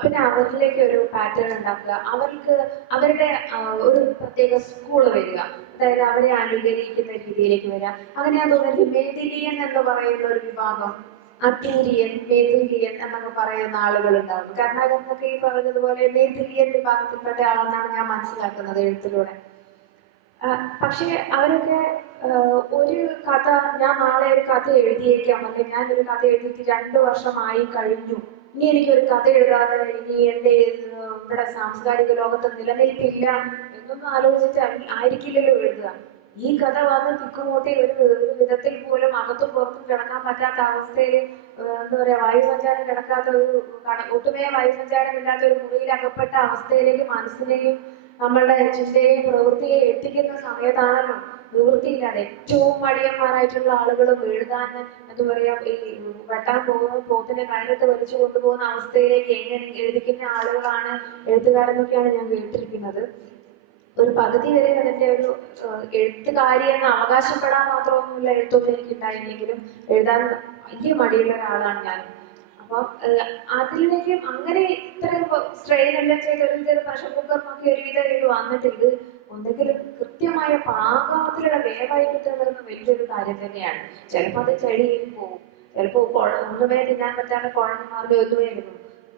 പിന്നെ അവരിലേക്ക് ഒരു പാറ്റേൺ ഉണ്ടാക്കുക, അവരുടെ ഒരു പ്രത്യേക സ്കൂള് വരിക, അതായത് അവരെ അനുകരിക്കുന്ന രീതിയിലേക്ക് വരിക. അങ്ങനെയാ തോന്നുന്നത് മേദിലിയൻ എന്ന് പറയുന്ന ഒരു വിഭാഗം, അത്തൂരിയൻ, മേദിലിയൻ എന്നൊക്കെ പറയുന്ന ആളുകൾ ഉണ്ടാവും. കർണാടക എന്നൊക്കെ ഈ പറഞ്ഞതുപോലെ മേദിലിയൻ വിഭാഗത്തിൽപ്പെട്ട ആളെന്നാണ് ഞാൻ മനസ്സിലാക്കുന്നത് എഴുത്തിലൂടെ. പക്ഷെ അവരൊക്കെ ഒരു കഥ, ഞാൻ നാളെ ഒരു കഥ എഴുതിയേക്കാം, അല്ലെങ്കിൽ ഞാനൊരു കഥ എഴുതിയിട്ട് 2 വർഷമായി കഴിഞ്ഞു, ഇനി എനിക്കൊരു കഥ എഴുതാതെ ഇനി എൻ്റെ ഇവിടെ സാംസ്കാരിക ലോകത്ത് നിലനിൽപ്പില്ല എന്നൊന്നും ആലോചിച്ചിട്ട് ആയിരിക്കില്ലല്ലോ എഴുതുക. ഈ കഥ വന്ന് തിക്കുമൂട്ടി ഒരു വിധത്തിൽ പോലും അകത്തും പുറത്തും കിടക്കാൻ പറ്റാത്ത അവസ്ഥയിൽ, എന്താ പറയാ, വായുസഞ്ചാരം കിടക്കാത്ത ഒട്ടുമേ വായുസഞ്ചാരമില്ലാത്ത ഒരു മുറിയിൽ അകപ്പെട്ട അവസ്ഥയിലേക്ക് മനസ്സിനെയും നമ്മളുടെ ചിന്തയെയും പ്രവൃത്തിയെയും എത്തിക്കുന്ന സമയത്താണല്ലോ നിവൃത്തിയില്ലാതെ ഏറ്റവും മടിയന്മാരായിട്ടുള്ള ആളുകളും എഴുതാൻ, എന്താ പറയാ, ഈ വെട്ടാൻ പോകുന്ന പോത്തിനെ കയറിട്ട് വലിച്ചു കൊണ്ടുപോകുന്ന അവസ്ഥയിലേക്ക് എങ്ങനെ എഴുതിക്കുന്ന ആളുകളാണ് എഴുത്തുകാരെന്നൊക്കെയാണ് ഞാൻ കേട്ടിരിക്കുന്നത്. ഒരു പകുതി വരെ അതിന്റെ ഒരു എഴുത്തുകാരി എന്ന് അവകാശപ്പെടാൻ മാത്രമൊന്നുമില്ല എഴുത്തൊന്നും എനിക്ക് ഉണ്ടായില്ലെങ്കിലും എഴുതാൻ വലിയ മടിയുള്ള ഒരാളാണ് ഞാൻ. അപ്പം അതിലേക്കും അങ്ങനെ ഇത്രയും സ്ട്രെയിൻ എല്ലാം ചെയ്ത് ഒരു പ്രഷർ കുക്കറിനൊക്കെ ഒരുവിധം ഇത് വന്നിട്ട് ഇത് ഒന്നെങ്കിലും കൃത്യമായ പാകത്തിലുള്ള വേവായി കിട്ടുന്നത് വലിയൊരു കാര്യം തന്നെയാണ്. ചിലപ്പോൾ അത് ചെടിയിൽ പോവും, ചിലപ്പോൾ ഒന്നുമേ തിന്നാൻ പറ്റാതെ കുഴഞ്ഞമാരുടെ ഒന്നുമായിരുന്നു.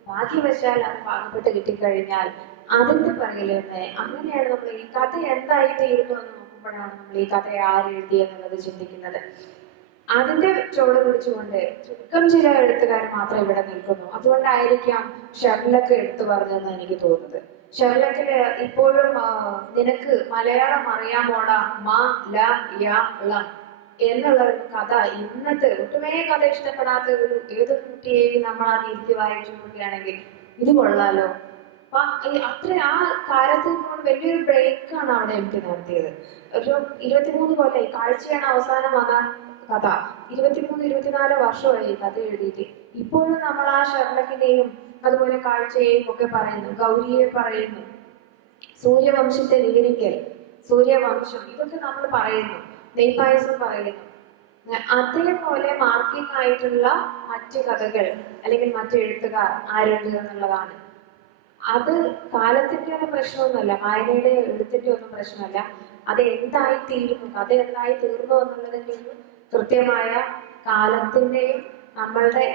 ഭാഗ്യവശാൽ അത് പാകപ്പെട്ട് കിട്ടിക്കഴിഞ്ഞാൽ അതിന്റെ പിറകിൽ തന്നെ അങ്ങനെയാണ് നമ്മൾ ഈ കഥ എന്തായി തീരുന്നു എന്ന് നോക്കുമ്പോഴാണ് നമ്മൾ ഈ കഥ ആരെഴുതി എന്നുള്ളത് ചിന്തിക്കുന്നത്. അതിന്റെ ചോട് പിടിച്ചുകൊണ്ട് ചുരുക്കം ചില എഴുത്തുകാർ മാത്രം ഇവിടെ നിൽക്കുന്നു. അതുകൊണ്ടായിരിക്കാം ഷെർലക്ക് എടുത്തു പറഞ്ഞതെന്ന് എനിക്ക് തോന്നുന്നത്. ഷെർലക്കില് ഇപ്പോഴും നിനക്ക് മലയാളം അറിയാമോടാ മാ ല യ ള എന്നുള്ള ഒരു കഥ ഇന്നത്തെ ഒട്ടുമേ കഥ ഇഷ്ടപ്പെടാത്ത ഒരു ഏതൊരു കുട്ടിയെയും നമ്മൾ അത് ഇരുത്തി വായിച്ചു നോക്കുകയാണെങ്കിൽ ഇത് കൊള്ളാലോ. അത്ര ആ കാലത്ത് വലിയൊരു ബ്രേക്കാണ് അവിടെ എനിക്ക് നടത്തിയത്. ഒരു 23 കൊല്ലം കാഴ്ചയാണ് അവസാനം വന്ന കഥ. 23-24 വർഷമായി കഥ എഴുതിയിട്ട്. ഇപ്പോഴും നമ്മൾ ആ ഷെർലക്കിനെയും അതുപോലെ കാഴ്ചയെയും ഒക്കെ പറയുന്നു, ഗൗരിയെ പറയുന്നു, സൂര്യവംശത്തെ വിവരിക്കൽ, സൂര്യവംശം, ഇതൊക്കെ നമ്മൾ പറയുന്നു, നെയ്പായസം പറയുന്നു. അതേപോലെ മാർക്കിംഗ് ആയിട്ടുള്ള മറ്റു കഥകൾ അല്ലെങ്കിൽ മറ്റു എഴുത്തുകാർ ആരുണ്ട് എന്നുള്ളതാണ്. അത് കാലത്തിന്റെ ഒന്നും പ്രശ്നമൊന്നുമല്ല, വായനയുടെ എഴുത്തിന്റെ ഒന്നും പ്രശ്നമല്ല. അത് എന്തായി തീരുന്നു, കഥ എന്തായി തീർന്നു എന്നുള്ളതിന്റെ ഒരു കൃത്യമായ കാലത്തിന്റെയും നമ്മളുടെ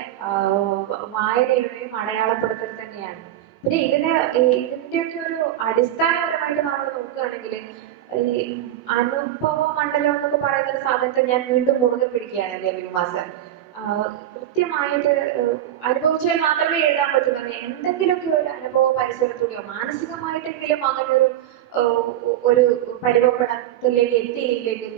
വായനയുടെയും അടയാളപ്പെടുത്തൽ തന്നെയാണ്. പിന്നെ ഇതിന്റെയൊക്കെ ഒരു അടിസ്ഥാനപരമായിട്ട് നമ്മൾ നോക്കുകയാണെങ്കിൽ ഈ അനുഭവ മണ്ഡലം എന്നൊക്കെ പറയുന്ന ഒരു സാധനത്തെ ഞാൻ വീണ്ടും മുറുകെ പിടിക്കുകയാണ് രവികുമാർ. കൃത്യമായിട്ട് അനുഭവിച്ചാൽ മാത്രമേ എഴുതാൻ പറ്റുന്നത്. എന്തെങ്കിലുമൊക്കെ ഒരു അനുഭവ പരിസരത്തൂടെയോ മാനസികമായിട്ടെങ്കിലും അങ്ങനെ ഒരു പരിവപ്പെടത്തിലേക്ക് എത്തിയില്ലെങ്കിൽ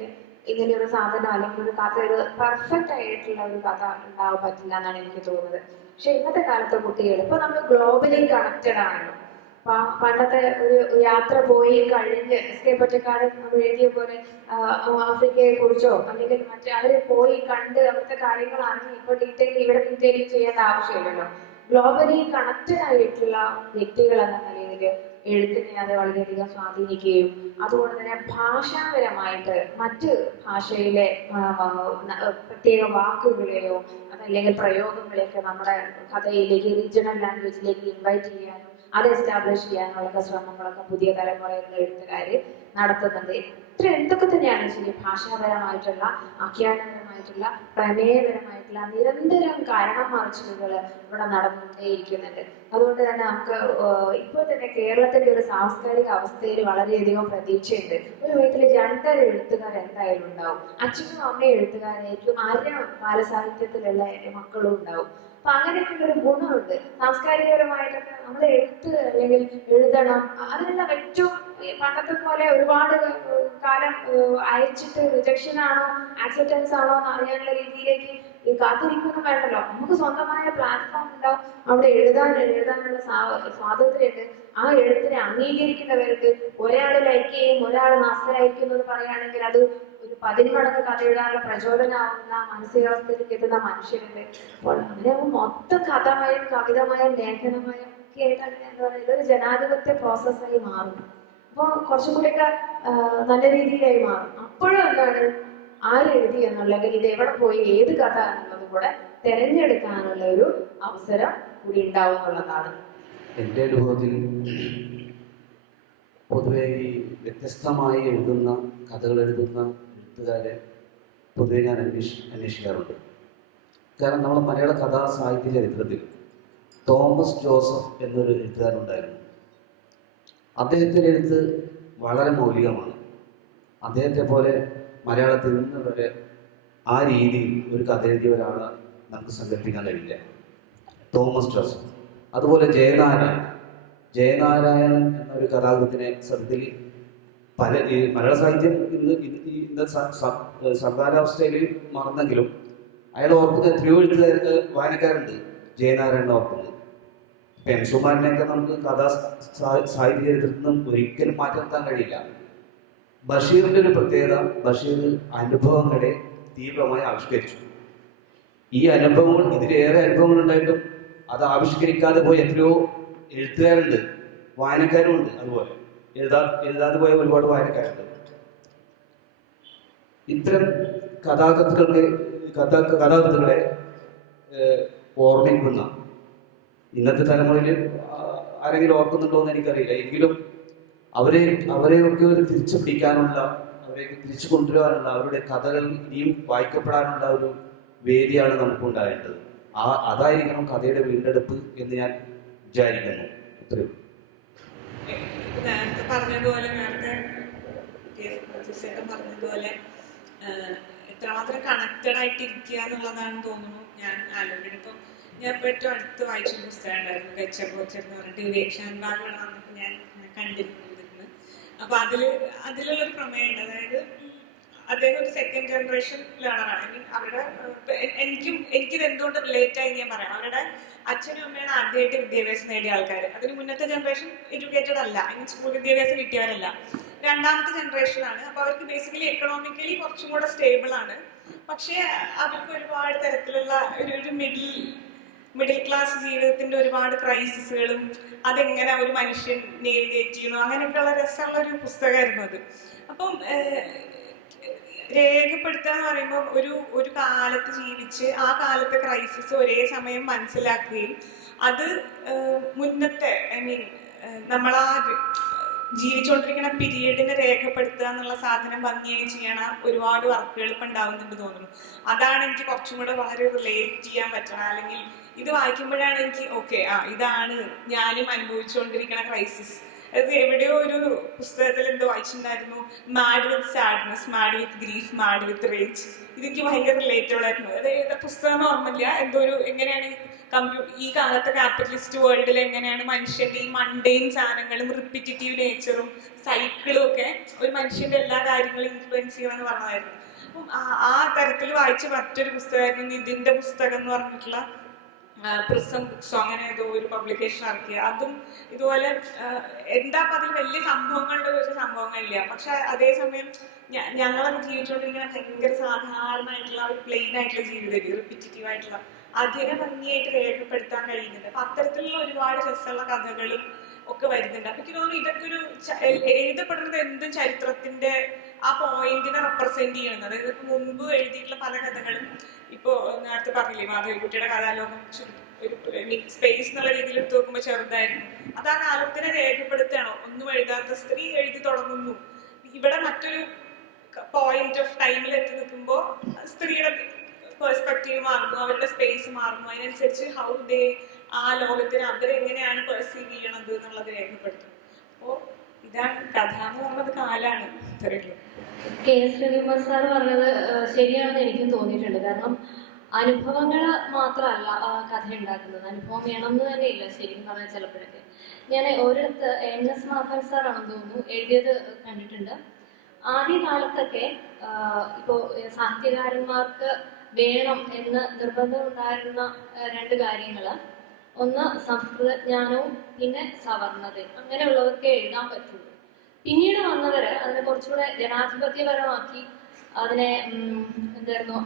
ഇങ്ങനെ ഒരു സാധനം അല്ലെങ്കിൽ ഒരു കഥ, ഒരു പെർഫെക്റ്റ് ആയിട്ടുള്ള ഒരു കഥ ഉണ്ടാവാൻ പറ്റില്ല എന്നാണ് എനിക്ക് തോന്നുന്നത്. പക്ഷെ ഇന്നത്തെ കാലത്തെ കുട്ടികൾ ഇപ്പൊ നമ്മൾ ഗ്ലോബലി കണക്റ്റഡ് ആണല്ലോ. പണ്ടത്തെ ഒരു യാത്ര പോയി കഴിഞ്ഞ് എസ്കേപ്പ് ഒറ്റക്കാട് നമ്മൾ എഴുതിയ പോലെ ആഫ്രിക്കയെ കുറിച്ചോ അല്ലെങ്കിൽ മറ്റേ അവര് പോയി കണ്ട് അവിടുത്തെ കാര്യങ്ങൾ അറിഞ്ഞ് ഇപ്പൊ ഇവിടെ ഡീറ്റെയിലിംഗ് ചെയ്യേണ്ട ആവശ്യമില്ലല്ലോ. ഗ്ലോബലി കണക്റ്റഡ് ആയിട്ടുള്ള വ്യക്തികൾ എന്ന നിലയിൽ എഴുത്തിനെ അത് വളരെയധികം സ്വാധീനിക്കുകയും അതുകൊണ്ട് തന്നെ ഭാഷാപരമായിട്ട് മറ്റ് ഭാഷയിലെ പ്രത്യേക വാക്കുകളെയോ അതല്ലെങ്കിൽ പ്രയോഗങ്ങളെയൊക്കെ നമ്മുടെ കഥയിലേക്ക് റീജിയണൽ ലാംഗ്വേജിലേക്ക് ഇൻവൈറ്റ് ചെയ്യാനും അത് എസ്റ്റാബ്ലിഷ് ചെയ്യാനുള്ള ശ്രമങ്ങളൊക്കെ പുതിയ തലമുറയിലുള്ള എഴുത്തുകാർ നടത്തുന്നുണ്ട്. എന്തൊക്കെ തന്നെയാണ് ശരി, ഭാഷാപരമായിട്ടുള്ള ആഖ്യാനപരമായിട്ടുള്ള പ്രമേയപരമായിട്ടുള്ള നിരന്തരം കാരണം മറിച്ചിലുകൾ ഇവിടെ നടന്നുകൊണ്ടേയിരിക്കുന്നുണ്ട്. അതുകൊണ്ട് തന്നെ നമുക്ക് ഇപ്പോൾ തന്നെ കേരളത്തിന്റെ ഒരു സാംസ്കാരിക അവസ്ഥയിൽ വളരെയധികം പ്രതീക്ഷയുണ്ട്. ഒരു വീട്ടിൽ 2 എഴുത്തുകാർ എന്തായാലും ഉണ്ടാവും. അച്ഛനും അമ്മയും എഴുത്തുകാരായിരിക്കും, ആര്യ ബാലസാഹിത്യത്തിലുള്ള മക്കളും ഉണ്ടാവും. അപ്പൊ അങ്ങനെയൊക്കെ ഒരു ഗുണമുണ്ട്. സാംസ്കാരികപരമായിട്ടൊക്കെ നമ്മൾ എഴുത്ത് അല്ലെങ്കിൽ എഴുതണം, അതിനെല്ലാം ഏറ്റവും പണ്ടത്തെ പോലെ ഒരുപാട് കാലം അയച്ചിട്ട് റിജക്ഷൻ ആണോ ആക്സെപ്റ്റൻസ് ആണോ എന്ന് അറിയാനുള്ള രീതിയിലേക്ക് കാത്തിരിക്കൊന്നും വേണ്ടല്ലോ. നമുക്ക് സ്വന്തമായ പ്ലാറ്റ്ഫോം ഉണ്ടാവും, അവിടെ എഴുതാനുള്ള സ്വാതന്ത്ര്യമുണ്ട്. ആ എഴുത്തിനെ അംഗീകരിക്കുന്നവർക്ക് ഒരാൾ ലൈക്ക് ചെയ്യും, ഒരാൾ നാസ്തരായിരിക്കും എന്ന് പറയുകയാണെങ്കിൽ അത് ഒരു 10 മടങ്ങ് കഥ എഴുതാനുള്ള പ്രചോദനമാവുന്ന മാനസികാവസ്ഥയിലേക്ക് എത്തുന്ന മനുഷ്യരുണ്ട്. അപ്പോൾ അങ്ങനെ മൊത്തം കഥമായും കവിതമായും ലേഖനമായും ഒക്കെ ആയിട്ട് അങ്ങനെ എന്താ പറയുക, ഇതൊരു ജനാധിപത്യ പ്രോസസ്സായി മാറും. അപ്പോൾ കുറച്ചും കൂടിയൊക്കെ നല്ല രീതിയിലായി മാറും. അപ്പോഴും എന്താണ് ആരെഴുതി എന്നുള്ളത്, ഇത് എവിടെ പോയി ഏത് കഥ എന്നുള്ളതും കൂടെ തിരഞ്ഞെടുക്കാനുള്ള ഒരു അവസരം കൂടി ഉണ്ടാവും എന്നുള്ളതാണ് എൻ്റെ അനുഭവത്തിൽ. പൊതുവെ ഈ വ്യത്യസ്തമായി എഴുതുന്ന കഥകൾ എഴുതുന്ന എഴുത്തുകാരെ പൊതുവെ ഞാൻ അന്വേഷിക്കാറുണ്ട്. കാരണം നമ്മുടെ മലയാള കഥാ സാഹിത്യ ചരിത്രത്തിൽ തോമസ് ജോസഫ് എന്നൊരു എഴുത്തുകാരുണ്ടായിരുന്നു. അദ്ദേഹത്തിൻ്റെ എഴുത്ത് വളരെ മൗലികമാണ്. അദ്ദേഹത്തെ പോലെ മലയാളത്തിൽ നിന്ന് വരെ ആ രീതിയിൽ ഒരു കഥ എഴുതിയ ഒരാളെ നമുക്ക് സങ്കല്പിക്കാൻ കഴിയില്ല. Thomas Joseph. അതുപോലെ ജയനാരായണൻ എന്നൊരു കഥാകൃത്തിനെ സത്യത്തിൽ മലയാള സാഹിത്യം ഇന്ന് സർക്കാരാവസ്ഥയിൽ മറന്നെങ്കിലും അയാൾ ഓർക്കുന്ന എത്രയോ എഴുത്തുകാർക്ക് വായനക്കാരുണ്ട്. ജയനാരായണനെ ഓർക്കുന്നത്. എം സുമാരനെയൊക്കെ നമുക്ക് കഥാ സാഹിത്യ ചരിത്രത്തിൽ നിന്നും ഒരിക്കലും മാറ്റി നിർത്താൻ കഴിയില്ല. ബഷീറിൻ്റെ ഒരു പ്രത്യേകത, ബഷീർ അനുഭവങ്ങളെ തീവ്രമായി ആവിഷ്കരിച്ചു. ഈ അനുഭവങ്ങൾ, ഇതിലേറെ അനുഭവങ്ങൾ ഉണ്ടായിട്ടും അത് ആവിഷ്കരിക്കാതെ പോയ എത്രയോ എഴുത്തുകാരുണ്ട്, വായനക്കാരും ഉണ്ട്. അതുപോലെ എഴുതാതെ പോയ ഒരുപാട് വായനക്കാരുണ്ട്. ഇത്തരം കഥാകൃത്തുക്കളെ ഓർമ്മിക്കുന്ന ഇന്നത്തെ തലമുറയിൽ ആരെങ്കിലും ഓർക്കുന്നുണ്ടോ എന്ന് എനിക്കറിയില്ല. എങ്കിലും അവരെയൊക്കെ ഒരു തിരിച്ചു പിടിക്കാനുള്ള, അവരെയൊക്കെ തിരിച്ചു കൊണ്ടുവരാനുള്ള, അവരുടെ കഥകൾ ഇനിയും വായിക്കപ്പെടാനുള്ള ഒരു വേദിയാണ് നമുക്കുണ്ടാകേണ്ടത്. അതായിരിക്കണം കഥയുടെ വീണ്ടെടുപ്പ് എന്ന് ഞാൻ വിചാരിക്കുന്നു. ഇത്രയും നേരത്തെ പറഞ്ഞതുപോലെ എത്രമാത്രം കണക്റ്റഡ് ആയിട്ട് ഇരിക്കുക എന്നുള്ളതാണെന്ന് തോന്നുന്നു ഞാൻ ആലോചിക്കുന്നത്. ഇപ്പം ഞാൻ ഇപ്പോൾ ഏറ്റവും അടുത്ത് വായിച്ചൊരു പുസ്തകം ഉണ്ടായിരുന്നു, ഗച്ച ഗോച്ചർ എന്ന് പറഞ്ഞിട്ട് വിവേക് ബാബുവിടെ വന്നപ്പോൾ ഞാൻ കണ്ടിരുന്നു. അപ്പൊ അതിലുള്ളൊരു പ്രമേയമുണ്ട്. അതായത് അദ്ദേഹം ഒരു സെക്കൻഡ് ജനറേഷൻ ലേണറാണ്. ഐ മീൻ അവരുടെ എനിക്കിത് എന്തുകൊണ്ട് റിലേറ്റ് ആയി ഞാൻ പറയാം. അവരുടെ അച്ഛനും അമ്മയാണ് ആദ്യമായിട്ട് വിദ്യാഭ്യാസം നേടിയ ആൾക്കാർ. അതിന് മുന്നത്തെ ജനറേഷൻ എഡ്യൂക്കേറ്റഡ് അല്ല, ഐ മീൻ സ്കൂൾ വിദ്യാഭ്യാസം കിട്ടിയവരല്ല, രണ്ടാമത്തെ ജനറേഷനാണ്. അപ്പൊ അവർക്ക് ബേസിക്കലി എക്കണോമിക്കലി കുറച്ചും കൂടെ സ്റ്റേബിൾ ആണ്. പക്ഷേ അവർക്ക് ഒരുപാട് തരത്തിലുള്ള ഒരു മിഡിൽ ക്ലാസ് ജീവിതത്തിന്റെ ഒരുപാട് ക്രൈസിസുകളും അതെങ്ങനെ ഒരു മനുഷ്യൻ നേവിഗേറ്റ് ചെയ്യുന്നു അങ്ങനെയൊക്കെയുള്ള രസമുള്ള ഒരു പുസ്തകമായിരുന്നു അത്. അപ്പം രേഖപ്പെടുത്തുക എന്ന് പറയുമ്പോൾ ഒരു കാലത്ത് ജീവിച്ച് ആ കാലത്തെ ക്രൈസിസ് ഒരേ സമയം മനസ്സിലാക്കുകയും അത് മുന്നത്തെ ഐ മീൻ നമ്മളാ ജീവിച്ചുകൊണ്ടിരിക്കുന്ന പീരീഡിനെ രേഖപ്പെടുത്തുക എന്നുള്ള സാധനം ഭംഗിയായി ചെയ്യണ ഒരുപാട് വർക്കുകൾ ഇപ്പം ഉണ്ടാവുന്നുണ്ട് തോന്നുന്നു. അതാണ് എനിക്ക് കുറച്ചും കൂടെ വളരെ റിലേറ്റ് ചെയ്യാൻ പറ്റണം. അല്ലെങ്കിൽ ഇത് വായിക്കുമ്പോഴാണ് എനിക്ക് ഓക്കെ ഇതാണ് ഞാനും അനുഭവിച്ചുകൊണ്ടിരിക്കുന്ന ക്രൈസിസ്. അത് എവിടെയോ ഒരു പുസ്തകത്തിൽ എന്തോ വായിച്ചിട്ടുണ്ടായിരുന്നു, മാഡ് വിത്ത് സാഡ്നെസ്, മാഡ് വിത്ത് ഗ്രീഫ്, മാഡ് വിത്ത് റേജ്. ഇതെനിക്ക് ഭയങ്കര റിലേറ്റബിൾ ആയിരുന്നു. അതായത് പുസ്തകം ഓർമ്മയില്ല, എന്തോ ഒരു എങ്ങനെയാണ് ഈ കാലത്തെ ക്യാപിറ്റലിസ്റ്റ് വേൾഡിൽ എങ്ങനെയാണ് മനുഷ്യന്റെ ഈ മണ്ടെയിൻ സാധനങ്ങളും റിപ്പിറ്റേറ്റീവ് നേച്ചറും സൈക്കിളും ഒക്കെ ഒരു മനുഷ്യന്റെ എല്ലാ കാര്യങ്ങളും ഇൻഫ്ലുവൻസ് ചെയ്യണമെന്ന് പറഞ്ഞതായിരുന്നു. അപ്പം ആ തരത്തിൽ വായിച്ച മറ്റൊരു പുസ്തകമായിരുന്നു നിതിന്റെ പുസ്തകം എന്ന് പറഞ്ഞിട്ടുള്ള പ്രിസം ബുക്സോ അങ്ങനെ ഏതോ ഒരു പബ്ലിക്കേഷൻ ഇറക്കിയ. അതും ഇതുപോലെ എന്താ അതിൽ വലിയ സംഭവങ്ങളുടെ ഒരു സംഭവങ്ങളില്ല. പക്ഷെ അതേസമയം ഞങ്ങളൊക്കെ ജീവിച്ചുകൊണ്ടിരിക്കുന്ന ഭയങ്കര സാധാരണമായിട്ടുള്ള ഒരു പ്ലെയിൻ ആയിട്ടുള്ള ജീവിതം, റിപ്പിറ്റേറ്റീവ് ആയിട്ടുള്ള അതിനെ ഭംഗിയായിട്ട് രേഖപ്പെടുത്താൻ കഴിയുന്നുണ്ട്. അപ്പൊ അത്തരത്തിലുള്ള ഒരുപാട് രസമുള്ള കഥകളും ഒക്കെ വരുന്നുണ്ട്. അപ്പൊ എനിക്ക് തോന്നുന്നു ഇതൊക്കെ ഒരു എഴുതപ്പെടുന്നത് എന്തും ചരിത്രത്തിന്റെ ആ പോയിന്റിനെ റെപ്രസെന്റ് ചെയ്യണം. അതായത് ഇപ്പൊ മുൻപ് എഴുതിയിട്ടുള്ള പല കഥകളും ഇപ്പോ നേരത്തെ പറഞ്ഞില്ലേ മാധവിക്കുട്ടിയുടെ കഥാലോകം ഒരു സ്പേസ് എന്നുള്ള രീതിയിൽ എടുത്ത് നോക്കുമ്പോൾ ചെറുതായിരുന്നു. അത് ആ കാലത്തിനെ രേഖപ്പെടുത്തണോ, ഒന്നും എഴുതാത്ത സ്ത്രീ എഴുതി തുടങ്ങുന്നു. ഇവിടെ മറ്റൊരു പോയിന്റ് ഓഫ് ടൈമിൽ എത്തി നിൽക്കുമ്പോൾ സ്ത്രീയുടെ പെർസ്പെക്റ്റീവ് മാറുന്നു, അവരുടെ സ്പേസ് മാറുന്നു. അതിനനുസരിച്ച് ഹൗ ഡേ ആ ലോകത്തിന് അവരെങ്ങനെയാണ് പെർസീവ് ചെയ്യണത് എന്നുള്ളത് രേഖപ്പെടുത്തും. അപ്പോ ഇതാണ് കഥ എന്ന് പറയുന്നത് കാലാണ്. ഇത്രയുള്ളൂ. കെ എസ് രവികുമാർ സാർ പറഞ്ഞത് ശരിയാണെന്ന് എനിക്കും തോന്നിയിട്ടുണ്ട്. കാരണം അനുഭവങ്ങൾ മാത്രമല്ല കഥ ഉണ്ടാക്കുന്നത്, അനുഭവം വേണമെന്ന് തന്നെ ഇല്ല ശരിക്കും പറഞ്ഞാൽ. ചിലപ്പോഴൊക്കെ ഞാൻ ഒരിടത്ത് NS മാധവൻ സാറാണെന്ന് തോന്നുന്നു എഴുതിയത് കണ്ടിട്ടുണ്ട്. ആദ്യകാലത്തൊക്കെ ഇപ്പോൾ സാഹിത്യകാരന്മാർക്ക് വേണം എന്ന് നിർബന്ധമുണ്ടായിരുന്ന രണ്ട് കാര്യങ്ങൾ, ഒന്ന് സംസ്കൃത ജ്ഞാനവും പിന്നെ സവർണതയും. അങ്ങനെയുള്ളവർക്ക് എഴുതാൻ പറ്റുള്ളൂ. പിന്നീട് വന്നവര് അതിനെ കുറച്ചുകൂടെ ജനാധിപത്യപരമാക്കി അതിനെ എന്തായിരുന്നു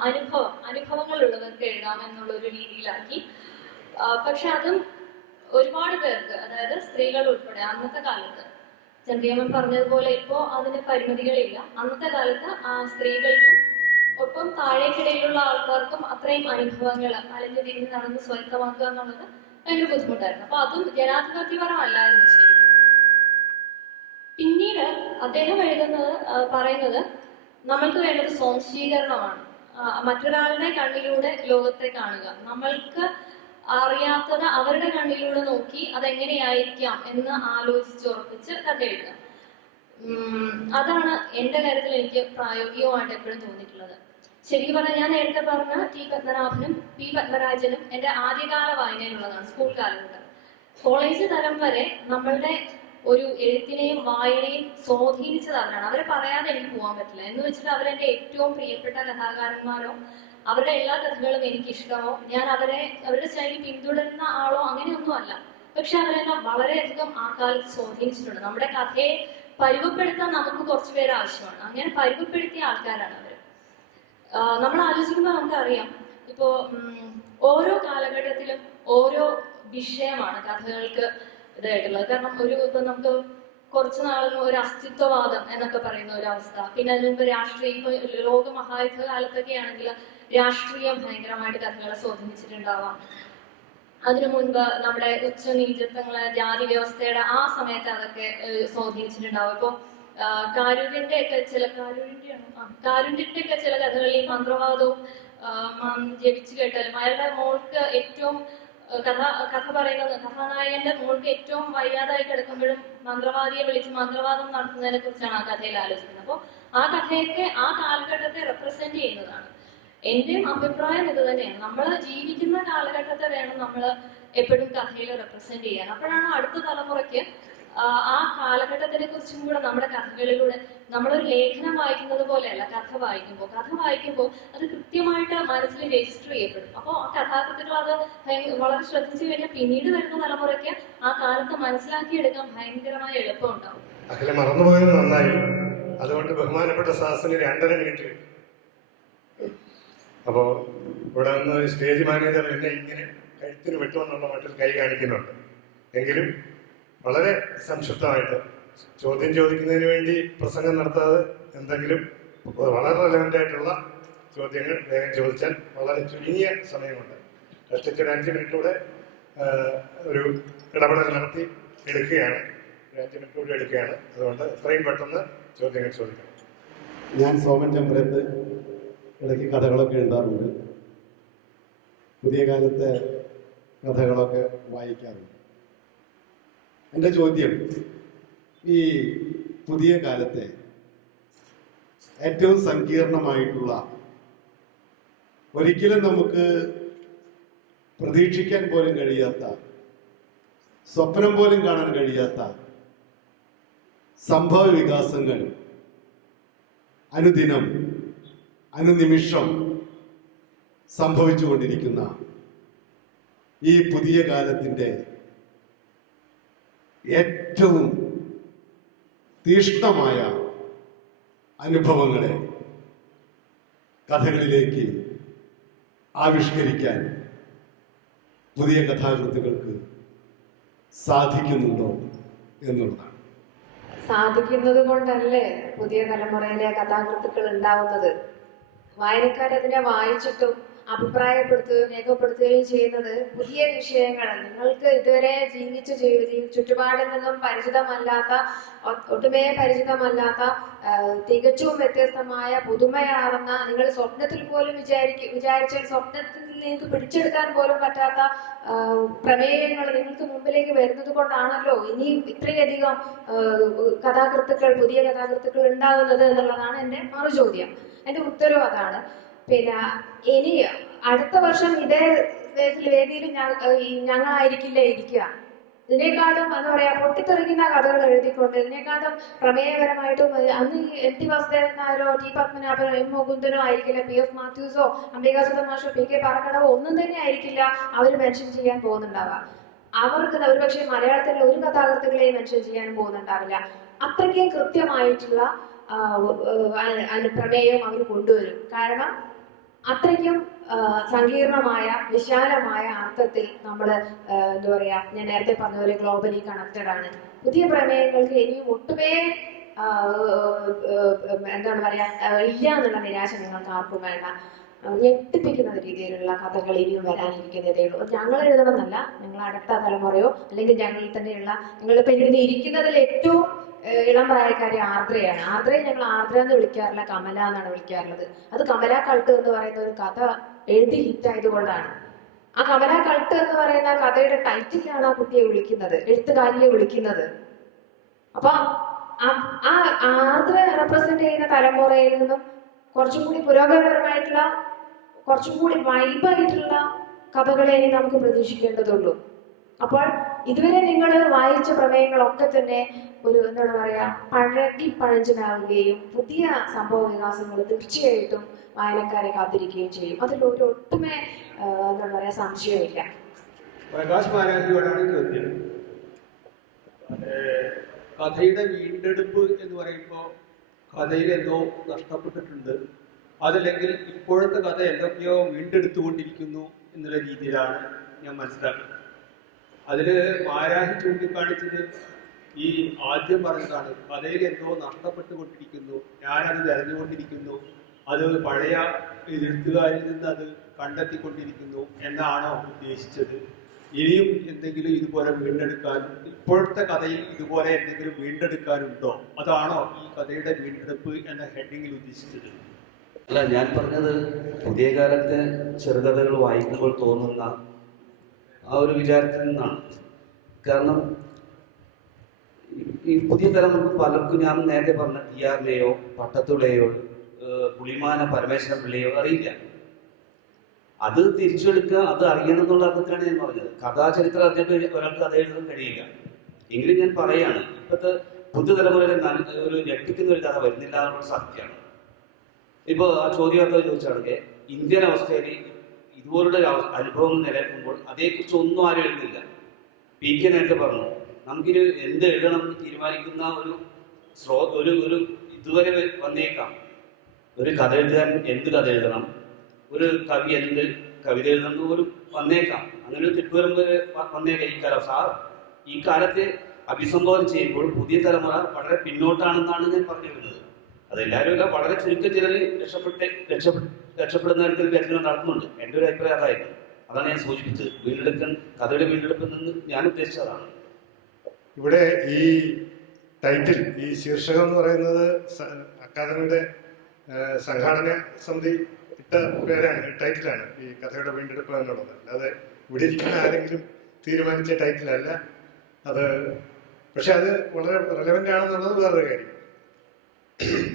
അനുഭവങ്ങളുള്ളവർക്ക് എഴുതാം എന്നുള്ളൊരു രീതിയിലാക്കി. പക്ഷെ അതും ഒരുപാട് പേർക്ക്, അതായത് സ്ത്രീകൾ ഉൾപ്പെടെ അന്നത്തെ കാലത്ത് ചന്ദ്രിയമ്മൻ പറഞ്ഞതുപോലെ ഇപ്പോൾ അതിന് പരിമിതികളില്ല. അന്നത്തെ കാലത്ത് ആ സ്ത്രീകൾക്കും ഒപ്പം താഴേക്കിടയിലുള്ള ആൾക്കാർക്കും അത്രയും അനുഭവങ്ങൾ അല്ലെങ്കിൽ തിരിഞ്ഞ് നടന്ന് സ്വന്തമാക്കുക എന്നുള്ളത് ഭയങ്കര ബുദ്ധിമുട്ടായിരുന്നു. അപ്പൊ അതും ജനാധിപത്യപരമല്ലായിരുന്നു ശരിക്കും. പിന്നീട് അദ്ദേഹം പറയുന്നത് നമ്മൾക്ക് വേണ്ടത് സ്വാംശീകരണമാണ്. മറ്റൊരാളുടെ കണ്ണിലൂടെ ലോകത്തെ കാണുക, നമ്മൾക്ക് അറിയാത്തത് അവരുടെ കണ്ണിലൂടെ നോക്കി അതെങ്ങനെയായിരിക്കാം എന്ന് ആലോചിച്ചുറപ്പിച്ച് കഥ എഴുതുക. അതാണ് എൻ്റെ കാര്യത്തിൽ എനിക്ക് പ്രായോഗികമായിട്ട് എപ്പോഴും തോന്നിയിട്ടുള്ളത്. ശരിക്കും പറഞ്ഞാൽ ഞാൻ നേരത്തെ പറഞ്ഞ ടി പത്മനാഭനും പി പത്മരാജനും എൻ്റെ ആദ്യകാല വായനയിലുള്ളതാണ്. സ്കൂൾ കാലഘട്ടം. കോളേജ് തലം വരെ നമ്മളുടെ ഒരു എഴുത്തിനെയും വായനയും സ്വാധീനിച്ചതാണ്. അവരെ പറയാതെ എനിക്ക് പോകാൻ പറ്റില്ല. എന്ന് വെച്ചിട്ട് അവരെൻ്റെ ഏറ്റവും പ്രിയപ്പെട്ട കഥാകാരന്മാരോ അവരുടെ എല്ലാ കഥകളും എനിക്കിഷ്ടമോ ഞാൻ അവരുടെ ശൈലി പിന്തുടരുന്ന ആളോ അങ്ങനെയൊന്നും അല്ല. പക്ഷെ അവരെല്ലാം വളരെയധികം ആ കാലത്ത് സ്വാധീനിച്ചിട്ടുണ്ട്. നമ്മുടെ കഥയെ പരുവപ്പെടുത്താൻ നമുക്ക് കുറച്ചു പേര് ആവശ്യമാണ്. അങ്ങനെ പരുവപ്പെടുത്തിയ ആൾക്കാരാണ് അവർ. നമ്മൾ ആലോചിക്കുമ്പോൾ നമുക്കറിയാം, ഇപ്പോ ഓരോ കാലഘട്ടത്തിലും ഓരോ വിഷയമാണ് കഥകൾക്ക് ഇതായിട്ടുള്ളത്. കാരണം ഇപ്പൊ നമുക്ക് കുറച്ചു നാളിന് ഒരു അസ്തിത്വവാദം എന്നൊക്കെ പറയുന്ന ഒരു അവസ്ഥ, പിന്നെ അതിന് മുമ്പ് രാഷ്ട്രീയം, ഇപ്പൊ ലോകമഹായുദ്ധ കാലത്തൊക്കെ ആണെങ്കിൽ രാഷ്ട്രീയം ഭയങ്കരമായിട്ട് കഥകളെ സ്വാധീനിച്ചിട്ടുണ്ടാവാം. അതിനു മുൻപ് നമ്മുടെ ഉച്ചനീചത്വങ്ങള്, ജാതി വ്യവസ്ഥയുടെ ആ സമയത്ത് അതൊക്കെ സ്വാധീനിച്ചിട്ടുണ്ടാവും. ഇപ്പൊ കാരുണ്യന്റെ ഒക്കെ ചില കഥകളിൽ ഈ മന്ത്രവാദവും ജപിച്ചു കേട്ടാലും അയാളുടെ മോൾക്ക് ഏറ്റവും കഥ പറയുന്നത്, കഥാനായകന്റെ മോൾക്ക് ഏറ്റവും വയ്യാതായി കിടക്കുമ്പോഴും മന്ത്രവാദിയെ വിളിച്ച് മന്ത്രവാദം നടത്തുന്നതിനെ കുറിച്ചാണ് ആ കഥയിൽ ആലോചിക്കുന്നത്. അപ്പോൾ ആ കഥയൊക്കെ ആ കാലഘട്ടത്തെ റെപ്രസെന്റ് ചെയ്യുന്നതാണ്. എന്റെയും അഭിപ്രായം ഇത് തന്നെയാണ്. നമ്മൾ ജീവിക്കുന്ന കാലഘട്ടത്തെ വേണം നമ്മൾ എപ്പോഴും കഥയിൽ റെപ്രസെന്റ് ചെയ്യാൻ. അപ്പോഴാണ് അടുത്ത തലമുറയ്ക്ക് ആ കാലഘട്ടത്തിനെ കുറിച്ചും കൂടെ നമ്മുടെ കഥകളിലൂടെ, നമ്മളൊരു ലേഖനം വായിക്കുന്നത് പോലെയല്ല കഥ വായിക്കുമ്പോൾ അത് കൃത്യമായിട്ട് മനസ്സിൽ രജിസ്റ്റർ ചെയ്യപ്പെടും. അപ്പോൾ ആ കഥാകൃത്തുക്കൾ അത് വളരെ ശ്രദ്ധിച്ചു കഴിഞ്ഞാൽ പിന്നീട് വരുന്ന തലമുറയ്ക്ക് ആ കാലത്ത് മനസ്സിലാക്കിയെടുക്കാൻ ഭയങ്കരമായ എളുപ്പമുണ്ടാവും. അഖില മറന്നുപോയത് നന്നായി. അതുകൊണ്ട് ബഹുമാനപ്പെട്ട സാഹസിന് 2.5 മിനിറ്റ്. അപ്പോൾ ഇവിടെ നിന്ന് സ്റ്റേജ് മാനേജർ എന്നെ ഇങ്ങനെ കഴുത്തിന് വെട്ടുമെന്നുള്ള മറ്റൊരു കൈ കാണിക്കുന്നുണ്ട്. എങ്കിലും വളരെ സംക്ഷിപ്തമായിട്ട് ചോദ്യം ചോദിക്കുന്നതിന് വേണ്ടി പ്രസംഗം നടത്താതെ എന്തെങ്കിലും വളരെ റെലവൻ്റ് ആയിട്ടുള്ള ചോദ്യങ്ങൾ വേഗം ചോദിച്ചാൽ വളരെ ചുരുങ്ങിയ സമയമുണ്ട്. കഷ്ടിച്ചൊരു 5 മിനിറ്റൂടെ ഒരു ഇടപെടൽ നടത്തി എടുക്കുകയാണ്. 5 മിനിറ്റൂടെ എടുക്കുകയാണ്. അതുകൊണ്ട് എത്രയും പെട്ടെന്ന് ചോദ്യങ്ങൾ ചോദിക്കണം. ഞാൻ സോമൻ ചെമ്പരത്ത് ഇടയ്ക്ക് കഥകളൊക്കെ എഴുതാറുണ്ട്. പുതിയ കാലത്തെ കഥകളൊക്കെ വായിക്കാറുണ്ട്. എൻ്റെ ചോദ്യം, ഈ പുതിയ കാലത്തെ ഏറ്റവും സങ്കീർണമായിട്ടുള്ള, ഒരിക്കലും നമുക്ക് പ്രതീക്ഷിക്കാൻ പോലും കഴിയാത്ത, സ്വപ്നം പോലും കാണാൻ കഴിയാത്ത സംഭവ വികാസങ്ങൾ അനുദിനം അനുനിമിഷം സംഭവിച്ചുകൊണ്ടിരിക്കുന്ന ഈ പുതിയ കാലത്തിൻ്റെ ഏറ്റവും തീക്ഷ്ണമായ അനുഭവങ്ങളെ കഥകളിലേക്ക് ആവിഷ്കരിക്കാൻ പുതിയ കഥാകൃത്തുക്കൾക്ക് സാധിക്കുന്നുണ്ടോ എന്നുള്ളതാണ്. സാധിക്കുന്നത് കൊണ്ടല്ലേ പുതിയ തലമുറയിലെ കഥാകൃത്തുക്കൾ ഉണ്ടാവുന്നത്. വായനക്കാരതിനെ വായിച്ചിട്ടും അഭിപ്രായപ്പെടുത്തുകയും രേഖപ്പെടുത്തുകയും ചെയ്യുന്നത് പുതിയ വിഷയങ്ങൾ, നിങ്ങൾക്ക് ഇതുവരെ ജീവിച്ച ചുറ്റുപാടിൽ നിന്നും പരിചിതമല്ലാത്ത, ഒട്ടുമേ പരിചിതമല്ലാത്ത, തികച്ചും വ്യത്യസ്തമായ പുതുമയാർന്ന, നിങ്ങൾ സ്വപ്നത്തിൽ പോലും വിചാരിച്ചാൽ സ്വപ്നത്തിൽ നിങ്ങൾക്ക് പിടിച്ചെടുക്കാൻ പോലും പറ്റാത്ത പ്രമേയങ്ങൾ നിങ്ങൾക്ക് മുമ്പിലേക്ക് വരുന്നത് കൊണ്ടാണല്ലോ ഇനിയും ഇത്രയധികം പുതിയ കഥാകൃത്തുക്കൾ ഉണ്ടാകുന്നത് എന്നുള്ളതാണ് എൻ്റെ മറുചോദ്യം. എൻ്റെ ഉത്തരവ് അതാണ്. പിന്നെ ഇനി അടുത്ത വർഷം ഇതേ വേദിയിൽ ഞങ്ങളായിരിക്കില്ല ഇരിക്കുക. ഇതിനേക്കാളും എന്താ പറയാ, പൊട്ടിത്തെറിക്കുന്ന കഥകൾ എഴുതിക്കൊണ്ട്, ഇതിനേക്കാളും പ്രമേയപരമായിട്ടും അന്ന് എം ടി വാസുദേവൻ നായരോ ടി പത്മനാഭനോ എം മുകുന്ദനോ ആയിരിക്കില്ല, പി എഫ് മാത്യൂസോ അംബികാസുധ മാഷോ പി കെ പാറക്കടവോ ഒന്നും തന്നെ ആയിരിക്കില്ല അവർ മെൻഷൻ ചെയ്യാൻ പോകുന്നുണ്ടാവുക. അവർക്ക് ഒരുപക്ഷെ മലയാളത്തിലെ ഒരു കഥാകൃത്തുക്കളെയും മെൻഷൻ ചെയ്യാനും പോകുന്നുണ്ടാവില്ല. അത്രയ്ക്കും കൃത്യമായിട്ടുള്ള പ്രമേയം അവർ കൊണ്ടുവരും. കാരണം അത്രയ്ക്കും സങ്കീർണമായ വിശാലമായ അർത്ഥത്തിൽ നമ്മൾ എന്താ പറയാ, ഞാൻ നേരത്തെ പറഞ്ഞ പോലെ ഗ്ലോബലി കണക്റ്റഡ് ആണ്. പുതിയ പ്രമേയങ്ങൾക്ക് ഇനിയും ഒട്ടുമേ എന്താണ് പറയാ ഇല്ല എന്നുള്ള നിരാശ നിങ്ങൾക്ക് ആർക്കും വേണ്ട. ഞെട്ടിപ്പിക്കുന്ന രീതിയിലുള്ള കഥകൾ ഇനിയും വരാനിരിക്കുന്നതേ ഉള്ളൂ. ഞങ്ങൾ എഴുതണമെന്നല്ല, ഞങ്ങൾ അടുത്ത തലമുറയോ അല്ലെങ്കിൽ ഞങ്ങളിൽ തന്നെയുള്ള, നിങ്ങളിപ്പോൾ ഇരിക്കുന്നതിൽ ഏറ്റവും ഇളം പ്രായക്കാരി ആർദ്രയാണ്. ആർദ്രയെ ഞങ്ങൾ ആർദ്ര എന്ന് വിളിക്കാറില്ല, കമല എന്നാണ് വിളിക്കാറുള്ളത്. അത് കമല കൾട്ട് എന്ന് പറയുന്ന ഒരു കഥ എഴുതി ഹിറ്റായതുകൊണ്ടാണ്. ആ കമല കൾട്ട് എന്ന് പറയുന്ന കഥയുടെ ടൈറ്റിലാണ് ആ കുട്ടിയെ വിളിക്കുന്നത്, എഴുത്തുകാരിയെ വിളിക്കുന്നത്. അപ്പൊ ആ ആർദ്ര റെപ്രസെന്റ് ചെയ്യുന്ന തലമുറയിൽ നിന്നും കുറച്ചും കൂടി പുരോഗമനപരമായിട്ടുള്ള, കുറച്ചും കൂടി വൈബായിട്ടുള്ള കഥകളെ ഇനി നമുക്ക് പ്രതീക്ഷിക്കേണ്ടതുള്ളൂ. അപ്പോൾ ഇതുവരെ നിങ്ങൾ വായിച്ച പ്രമേയങ്ങളൊക്കെ തന്നെ ഒരു എന്താണ് പറയാ പഴഞ്ചനാവുകയും പുതിയ സംഭവ വികാസങ്ങൾ തീർച്ചയായിട്ടും വായനക്കാരെ കാത്തിരിക്കുകയും ചെയ്യും. അതിലൊരു ഒട്ടുമേ എന്താണ് പറയാ സംശയമില്ല. പ്രകാശ് മാരാജിയോടാണ് ചോദ്യം. കഥയുടെ വീണ്ടെടുപ്പ് എന്ന് പറയുമ്പോൾ കഥയിൽ എന്തോ നഷ്ടപ്പെട്ടിട്ടുണ്ട്, അതല്ലെങ്കിൽ ഇപ്പോഴത്തെ കഥ എന്തൊക്കെയോ വീണ്ടെടുത്തുകൊണ്ടിരിക്കുന്നു എന്നുള്ള രീതിയിലാണ് ഞാൻ മനസ്സിലാക്കുന്നത്. അതിൽ മാരാഹി ചൂണ്ടിക്കാണിച്ചത് ഈ ആദ്യം പറഞ്ഞതാണ്, കഥയിൽ എന്തോ നഷ്ടപ്പെട്ടുകൊണ്ടിരിക്കുന്നു, ഞാനത് തിരഞ്ഞുകൊണ്ടിരിക്കുന്നു, അത് പഴയ എഴുത്തുകാരിൽ നിന്ന് അത് കണ്ടെത്തിക്കൊണ്ടിരിക്കുന്നു എന്നാണോ ഉദ്ദേശിച്ചത്? ഇനിയും എന്തെങ്കിലും ഇതുപോലെ വീണ്ടെടുക്കാനും, ഇപ്പോഴത്തെ കഥയിൽ ഇതുപോലെ എന്തെങ്കിലും വീണ്ടെടുക്കാനുണ്ടോ? അതാണോ ഈ കഥയുടെ വീണ്ടെടുപ്പ് എന്ന ഹെഡിങ്ങിൽ ഉദ്ദേശിച്ചത്? അല്ല, ഞാൻ പറഞ്ഞത് പുതിയ കാലത്തെ ചെറുകഥകൾ വായിക്കുമ്പോൾ തോന്നുന്ന ആ ഒരു വിചാരത്തിൽ നിന്നാണ്. കാരണം ഈ പുതിയ തലമുറ പലർക്കും ഞാൻ നേരത്തെ പറഞ്ഞ ടിആറിലെയോ പട്ടത്തുളയോ പുളിമാന പരമേശ്വരൻ പിള്ളയോ അറിയില്ല. അത് തിരിച്ചെടുക്കുക, അത് അറിയണം എന്നുള്ള അർത്ഥത്തിലാണ് ഞാൻ പറഞ്ഞത്. കഥാചരിത്രം അറിഞ്ഞിട്ട് ഒരാൾക്ക് കഥ എഴുതാൻ കഴിയില്ല. എങ്കിലും ഞാൻ പറയാണ്, ഇപ്പോഴത്തെ പുതുതലമുറയിലെ ഒരു ഞെട്ടിക്കുന്ന ഒരു കഥ വരുന്നില്ല എന്നുള്ള സത്യമാണ്. ഇപ്പോൾ ആ ചോദ്യാർത്ഥം ചോദിച്ചാണെങ്കിൽ ഇന്ത്യൻ അവസ്ഥയിൽ ഇതുപോലുള്ള അനുഭവങ്ങൾ നിലനിൽക്കുമ്പോൾ അതേക്കുറിച്ച് ഒന്നും ആരും എഴുതുന്നില്ല. PK നേരത്തെ പറഞ്ഞു, നമുക്കിത് എന്ത് എഴുതണം എന്ന് തീരുമാനിക്കുന്ന ഒരു ഇതുവരെ വന്നേക്കാം. ഒരു കഥ എഴുതാൻ എന്ത് കഥ എഴുതണം, ഒരു കവി എന്ത് കവിത എഴുതണം ഒരു വന്നേക്കാം. അങ്ങനെ ഒരു തെറ്റുവരം വന്നേക്കാം. ഈ കാലത്തെ അഭിസംബോധന ചെയ്യുമ്പോൾ പുതിയ തലമുറ വളരെ പിന്നോട്ടാണെന്നാണ് ഞാൻ പറഞ്ഞു വരുന്നത്. അതെല്ലാവരും അല്ല, വളരെ ചുരുക്കം ചിലർ രക്ഷപ്പെടുന്ന തരത്തിൽ രചന നടത്തുന്നുണ്ട്. എൻ്റെ ഒരു അഭിപ്രായം അതായിരുന്നു. അതാണ് ഞാൻ സൂചിപ്പിച്ചത്. കഥയുടെ വീണ്ടെടുപ്പിൽ നിന്ന് ഞാൻ ഉദ്ദേശിച്ചതാണ്. ഇവിടെ ഈ ടൈറ്റിൽ, ഈ ശീർഷകം എന്ന് പറയുന്നത് അക്കാദമിയുടെ സംഘാടന സമിതി ഇട്ട പേരാണ്, ടൈറ്റിലാണ് ഈ കഥയുടെ വീണ്ടെടുപ്പ് എന്നുള്ളത്. അല്ലാതെ ഇവിടെ ഇരിക്കുന്ന ആരെങ്കിലും തീരുമാനിച്ച ടൈറ്റിലല്ല അത്. പക്ഷെ അത് വളരെ റെലവൻ്റ് ആണെന്നുള്ളത് വേറൊരു കാര്യം.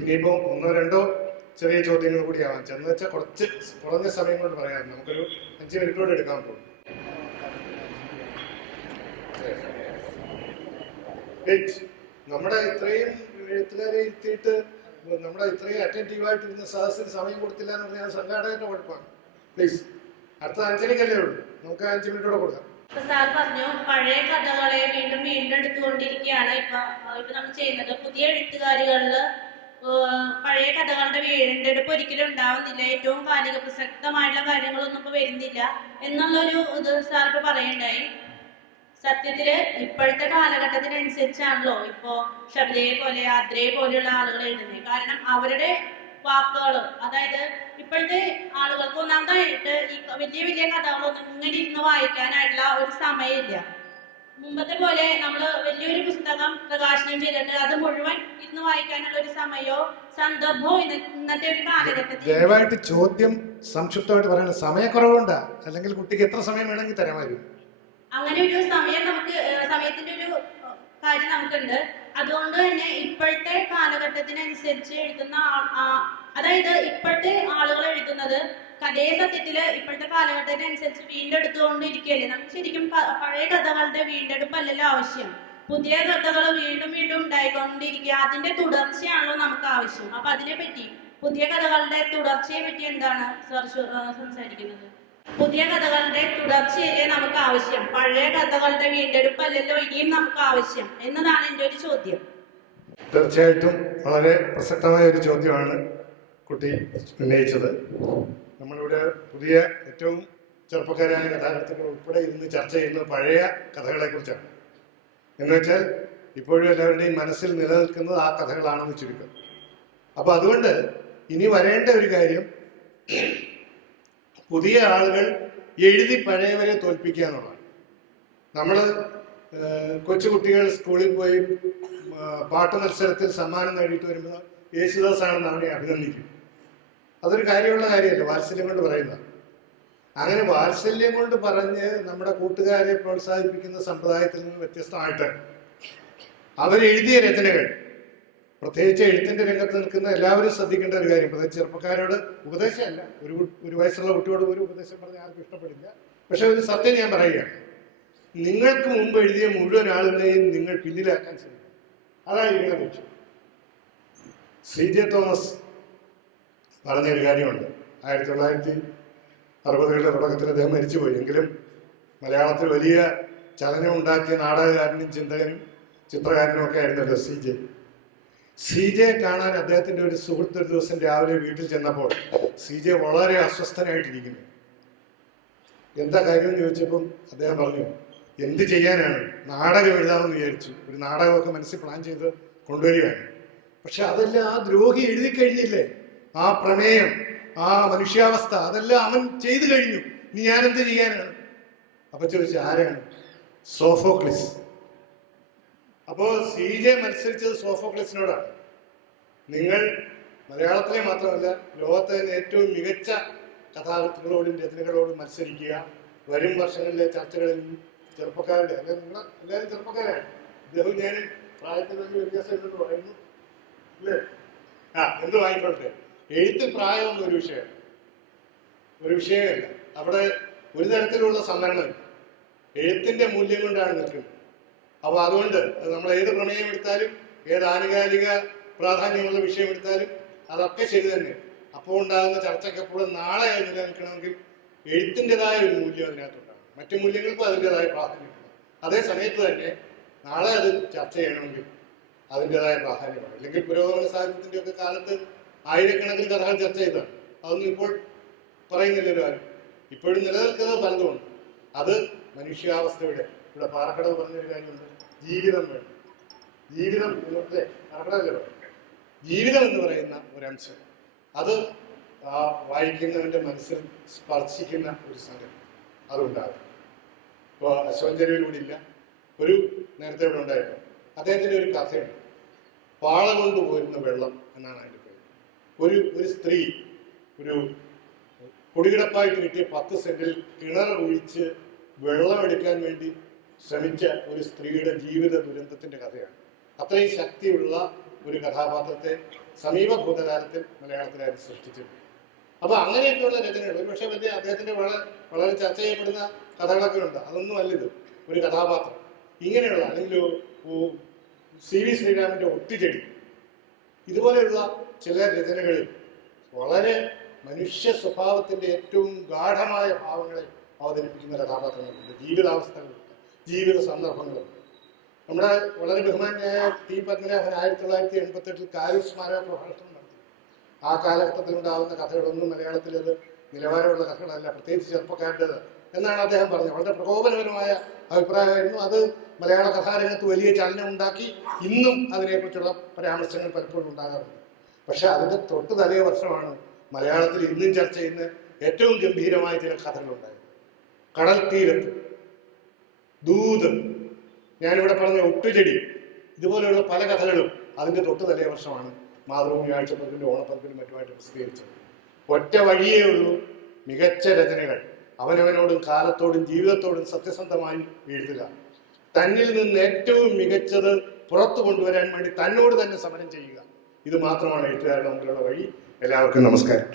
ഇനിയിപ്പോൾ 1-2 ചെറിയ ചോദ്യങ്ങൾ കൂടി ആവാം. ചെന്ന് വെച്ചാൽ കുറഞ്ഞ സമയം കൊണ്ട് പറയാം. നമുക്കൊരു 5 മിനിറ്റോടെ എടുക്കാൻ പോകും. നമ്മുടെ ഇത്രയും എഴുത്തുകാരെ ഇരുത്തിയിട്ട് നമ്മുടെ ഇത്രയും അറ്റൻറ്റീവായിട്ടിരുന്ന സദസ്സിന് സമയം കൊടുത്തില്ല എന്ന് പറഞ്ഞാൽ സംഘാടകന്റെ കുഴപ്പമാണ്. പ്ലീസ്, അടുത്ത 5:30 ഉള്ളൂ. നമുക്ക് 5 മിനിറ്റോടെ കൊടുക്കാം. സാർ പറഞ്ഞു, പഴയ കഥകളെ വീണ്ടും എടുത്തുകൊണ്ടിരിക്കുകയാണ് ഇപ്പൊ നമ്മൾ ചെയ്യുന്നത്. പുതിയ എഴുത്തുകാരികളില് പഴയ കഥകളുടെ വീണ്ടെടുപ്പ് ഒരിക്കലും ഉണ്ടാവുന്നില്ല. ഏറ്റവും കാലിക പ്രസക്തമായിട്ടുള്ള കാര്യങ്ങളൊന്നും ഇപ്പൊ വരുന്നില്ല എന്നുള്ളൊരു ഇത് സാർ ഇപ്പൊ പറയണ്ടായി. സത്യത്തില് ഇപ്പോഴത്തെ കാലഘട്ടത്തിനനുസരിച്ചാണല്ലോ ഇപ്പോ ഷബ്ദയെ പോലെ ആദ്രയെ പോലെയുള്ള ആളുകൾ എഴുതുന്നത്. കാരണം അവരുടെ വാക്കുകൾ, അതായത് ഇപ്പോഴത്തെ ആളുകൾക്ക് ഒന്നാമതായിട്ട് ഈ വലിയ വലിയ കഥകളൊന്നും ഇങ്ങനെ ഇരുന്ന് വായിക്കാനായിട്ടുള്ള ഒരു സമയമില്ല. മുമ്പത്തെ പോലെ നമ്മൾ വലിയൊരു പുസ്തകം പ്രകാശനം ചെയ്തിട്ട് അത് മുഴുവൻ ഇരുന്ന് വായിക്കാനുള്ള ഒരു സമയമോ സന്ദർഭവും ഇന്നത്തെ ഒരു കാലഘട്ടത്തിൽ. ദയവായിട്ട് ചോദ്യം സംക്ഷിപ്തമായിട്ട് പറയണം. സമയക്കുറവുണ്ടാ, അല്ലെങ്കിൽ കുട്ടിക്ക് എത്ര സമയം വേണമെങ്കിൽ തരാമായിരുന്നു. അങ്ങനെ ഒരു സമയം സമയത്തിന്റെ ഒരു കാര്യം നമുക്കുണ്ട്. അതുകൊണ്ട് തന്നെ ഇപ്പോഴത്തെ കാലഘട്ടത്തിനനുസരിച്ച് എഴുതുന്ന അതായത് ഇപ്പോഴത്തെ ആളുകൾ എഴുതുന്നത് കഥയെ സത്യത്തില് ഇപ്പോഴത്തെ കാലഘട്ടത്തിനനുസരിച്ച് വീണ്ടെടുത്തുകൊണ്ടിരിക്കുകയല്ലേ. നമുക്ക് ശരിക്കും പഴയ കഥകളുടെ വീണ്ടെടുപ്പല്ലല്ലോ ആവശ്യം. പുതിയ കഥകൾ വീണ്ടും വീണ്ടും ഉണ്ടായിക്കൊണ്ടിരിക്കുക, അതിന്റെ തുടർച്ചയാണല്ലോ നമുക്ക് ആവശ്യം. അപ്പൊ അതിനെപ്പറ്റി പുതിയ കഥകളുടെ തുടർച്ചയെ പറ്റി എന്താണ് സാർ സംസാരിക്കുന്നത്? പുതിയ കഥകളുടെ തുടർച്ചയല്ലേ നമുക്ക് ആവശ്യം, പഴയ കഥകളുടെ വീണ്ടെടുപ്പല്ലല്ലോ ഇനിയും നമുക്ക് ആവശ്യം എന്നതാണ് എൻ്റെ ഒരു ചോദ്യം. തീർച്ചയായിട്ടും വളരെ പ്രസക്തമായ ഒരു ചോദ്യമാണ് കുട്ടി ഉന്നയിച്ചത്. നമ്മളിവിടെ പുതിയ ഏറ്റവും ചെറുപ്പക്കാരായ കഥാകൃത്തുക്കൾ ഉൾപ്പെടെ ഇരുന്ന് ചർച്ച ചെയ്യുന്നത് പഴയ കഥകളെക്കുറിച്ചാണ്. എന്നുവെച്ചാൽ ഇപ്പോഴും എല്ലാവരുടെയും മനസ്സിൽ നിലനിൽക്കുന്നത് ആ കഥകളാണെന്ന് ചുരുക്കം. അപ്പോൾ അതുകൊണ്ട് ഇനി വരേണ്ട ഒരു കാര്യം, പുതിയ ആളുകൾ എഴുതി പഴയവരെ തോൽപ്പിക്കുക എന്നുള്ളതാണ്. നമ്മൾ കൊച്ചുകുട്ടികൾ സ്കൂളിൽ പോയി പാട്ട് മത്സരത്തിൽ സമ്മാനം നേടിയിട്ട് വരുമ്പോൾ യേശുദാസാണെന്ന് അവനെ അഭിനന്ദിക്കും. അതൊരു കാര്യമുള്ള കാര്യമല്ല, വാത്സല്യം കൊണ്ട് പറയുന്നത്. അങ്ങനെ വാത്സല്യം കൊണ്ട് പറഞ്ഞ് നമ്മുടെ കൂട്ടുകാരെ പ്രോത്സാഹിപ്പിക്കുന്ന സമ്പ്രദായത്തിൽ നിന്ന് വ്യത്യസ്തമായിട്ട് അവരെഴുതിയ രചനകൾ, പ്രത്യേകിച്ച് എഴുത്തിൻ്റെ രംഗത്ത് നിൽക്കുന്ന എല്ലാവരും ശ്രദ്ധിക്കേണ്ട ഒരു കാര്യം, പ്രത്യേകിച്ച് ചെറുപ്പക്കാരോട് ഉപദേശമല്ല, ഒരു വയസ്സുള്ള കുട്ടിയോട് ഒരു ഉപദേശം പറഞ്ഞാൽ ആർക്കും ഇഷ്ടപ്പെടില്ല. പക്ഷെ ഒരു സത്യം ഞാൻ പറയുകയാണ്, നിങ്ങൾക്ക് മുമ്പ് എഴുതിയ മുഴുവൻ ആളുകളെയും നിങ്ങൾ പിന്നിലാക്കാൻ ശ്രമിക്കും. അതായിരിക്കണം ലക്ഷ്യം. CJ തോമസ് പറഞ്ഞൊരു കാര്യമുണ്ട്. 1960കളുടെ തുടക്കത്തിൽ അദ്ദേഹം മരിച്ചുപോയി. എങ്കിലും മലയാളത്തിൽ വലിയ ചലനം ഉണ്ടാക്കിയ നാടകകാരനും ചിന്തകനും ചിത്രകാരനും ഒക്കെ ആയിരുന്നല്ലോ CJ കാണാൻ അദ്ദേഹത്തിൻ്റെ ഒരു സുഹൃത്ത് ഒരു ദിവസം രാവിലെ വീട്ടിൽ ചെന്നപ്പോൾ CJ വളരെ അസ്വസ്ഥനായിട്ടിരിക്കുന്നു. എന്താ കാര്യം എന്ന് ചോദിച്ചപ്പം അദ്ദേഹം പറഞ്ഞു, എന്ത് ചെയ്യാനാണ്, നാടകം എഴുതാമെന്ന് വിചാരിച്ചു. ഒരു നാടകമൊക്കെ മനസ്സിൽ പ്ലാൻ ചെയ്ത് കൊണ്ടുവരികയാണ്. പക്ഷെ അതെല്ലാം ആ ദ്രോഹി എഴുതി കഴിഞ്ഞില്ലേ, ആ പ്രമേയം, ആ മനുഷ്യാവസ്ഥ, അതെല്ലാം അവൻ ചെയ്തു കഴിഞ്ഞു. ഇനി ഞാനെന്ത് ചെയ്യാനാണ്? അപ്പൊ ചോദിച്ചു, ആരാണ്? സോഫോക്ലിസ്. അപ്പോൾ CJ മത്സരിച്ചത് സോഫോക്ലിസിനോടാണ്. നിങ്ങൾ മലയാളത്തിലെ മാത്രമല്ല ലോകത്തെ ഏറ്റവും മികച്ച കഥാകൃത്തുക്കളോടും രചനകളോടും മത്സരിക്കുക. വരും വർഷങ്ങളിലെ ചർച്ചകളിൽ ചെറുപ്പക്കാരുടെ, അല്ലെങ്കിൽ നിങ്ങൾ എല്ലാവരും ചെറുപ്പക്കാരാണ്, ഇദ്ദേഹം ഞാൻ പ്രായത്തിൽ വലിയ വ്യത്യാസം ഇല്ലെന്ന് പറയുന്നു അല്ലേ? എന്ത് വാങ്ങിക്കോട്ടെ, എഴുത്തിൽ പ്രായമൊന്നും ഒരു വിഷയമല്ല. അവിടെ ഒരു തരത്തിലുള്ള സംവരണമില്ല. എഴുത്തിന്റെ മൂല്യം കൊണ്ടാണ് നിൽക്കുന്നത്. അപ്പോൾ അതുകൊണ്ട് നമ്മൾ ഏത് പ്രമേയം എടുത്താലും ഏത് ആനുകാലിക പ്രാധാന്യമുള്ള വിഷയം എടുത്താലും അതൊക്കെ ശരി തന്നെ. അപ്പോൾ ഉണ്ടാകുന്ന ചർച്ചയ്ക്ക് എപ്പോഴും നാളെ നിലനിൽക്കണമെങ്കിൽ എഴുത്തിൻ്റെതായ ഒരു മൂല്യം അതിനകത്തുണ്ടാകും. മറ്റു മൂല്യങ്ങൾക്കും അതിൻ്റെതായ പ്രാധാന്യമുണ്ട്. അതേ സമയത്ത് തന്നെ നാളെ അത് ചർച്ച ചെയ്യണമെങ്കിൽ അതിൻ്റെതായ പ്രാധാന്യമാണ്. അല്ലെങ്കിൽ പുരോഗമന സാഹിത്യത്തിൻ്റെ ഒക്കെ കാലത്ത് ആയിരക്കണക്കിന് കഥകൾ ചർച്ച ചെയ്തതാണ്. അതൊന്നും ഇപ്പോൾ പറയുന്നില്ലല്ലോ ആരും. ഇപ്പോഴും നിലനിൽക്കുന്നത് പലതുമുണ്ട്. അത് മനുഷ്യാവസ്ഥയുടെ ഇവിടെ പാറക്കടവ് പറഞ്ഞൊരു കാര്യമുണ്ട്, ജീവിതം വേണം. ജീവിതം ഇന്നത്തെ പാറക്കടവല്ലേ, ജീവിതം എന്ന് പറയുന്ന ഒരംശം അത് വായിക്കുന്നവൻ്റെ മനസ്സിൽ സ്പർശിക്കുന്ന ഒരു സംഗതി അതുണ്ടാകും. ഇപ്പോൾ അശോചനയിലൂടെ ഇല്ല, ഒരു നേരത്തെ ഇവിടെ ഉണ്ടായിരുന്നു. അദ്ദേഹത്തിൻ്റെ ഒരു കഥയുണ്ട്, പാള കൊണ്ട് പോരുന്ന വെള്ളം എന്നാണ് അതിൻ്റെ പേര്. ഒരു സ്ത്രീ ഒരു കുടികിടപ്പായിട്ട് കിട്ടിയ 10 സെന്റിൽ കിണർ ഒഴിച്ച് വെള്ളം എടുക്കാൻ വേണ്ടി ശ്രമിച്ച ഒരു സ്ത്രീയുടെ ജീവിത ദുരന്തത്തിന്റെ കഥയാണ്. അത്രയും ശക്തിയുള്ള ഒരു കഥാപാത്രത്തെ സമീപ ഭൂതകാലത്തിൽ മലയാളത്തിലായി സൃഷ്ടിച്ചിട്ടുണ്ട്. അപ്പൊ അങ്ങനെയൊക്കെയുള്ള രചനകൾ ഒരുപക്ഷെ വലിയ അദ്ദേഹത്തിന്റെ വളരെ ചർച്ച ചെയ്യപ്പെടുന്ന കഥകളൊക്കെ ഉണ്ട്. അതൊന്നും അല്ലിത്. ഒരു കഥാപാത്രം ഇങ്ങനെയുള്ള, അല്ലെങ്കിൽ CV ശ്രീരാമന്റെ ഒത്തുചെടി, ഇതുപോലെയുള്ള ചില രചനകളിൽ വളരെ മനുഷ്യ സ്വഭാവത്തിന്റെ ഏറ്റവും ഗാഠമായ ഭാവങ്ങളെ അവതരിപ്പിക്കുന്ന കഥാപാത്രങ്ങളുണ്ട്, ജീവിതാവസ്ഥകളുണ്ട്, ജീവിത സന്ദർഭങ്ങളുണ്ട്. നമ്മുടെ വളരെ ബഹുമാന്യായ ടി പത്മനാഭൻ 1988 കാരൂർ സ്മാരക പ്രഭാഷണം നടത്തി. ആ കാലഘട്ടത്തിലുണ്ടാകുന്ന കഥകളൊന്നും മലയാളത്തിൽ അത് നിലവാരമുള്ള കഥകളല്ല, പ്രത്യേകിച്ച് ചെറുപ്പക്കാരുടേത് എന്നാണ് അദ്ദേഹം പറഞ്ഞത്. വളരെ പ്രകോപനപരമായ അഭിപ്രായമായിരുന്നു അത്. മലയാള കഥാരംഗത്ത് വലിയ ചലനം ഉണ്ടാക്കി. ഇന്നും അതിനെക്കുറിച്ചുള്ള പരാമർശങ്ങൾ പലപ്പോഴും ഉണ്ടാകാറുണ്ട്. പക്ഷെ അതിൻ്റെ തൊട്ട് തലേ വർഷമാണ് മലയാളത്തിൽ ഇന്നും ചർച്ച ചെയ്യുന്ന ഏറ്റവും ഗംഭീരമായ ചില കഥകളുണ്ടായത്. കടൽ തീരത്ത്, ദൂത്, ഞാനിവിടെ പറഞ്ഞ ഒട്ടുചെടി, ഇതുപോലെയുള്ള പല കഥകളും അതിൻ്റെ തൊട്ട് തലേ വർഷമാണ് മാതൃഭൂമി ആഴ്ചപ്പതിപ്പിൻ്റെ ഓണപ്പതിപ്പിനും മറ്റുമായിട്ട് പ്രസിദ്ധീകരിച്ചത്. ഒറ്റ വഴിയേ ഉള്ളൂ, മികച്ച രചനകൾ അവനവനോടും കാലത്തോടും ജീവിതത്തോടും സത്യസന്ധമായി എഴുതുക. തന്നിൽ നിന്ന് ഏറ്റവും മികച്ചത് പുറത്തു കൊണ്ടുവരാൻ വേണ്ടി തന്നോട് തന്നെ സമരം ചെയ്യുക. ഇത് മാത്രമാണ് എഴുത്തുകാരുടെ മുമ്പിലുള്ള വഴി. എല്ലാവർക്കും നമസ്കാരം.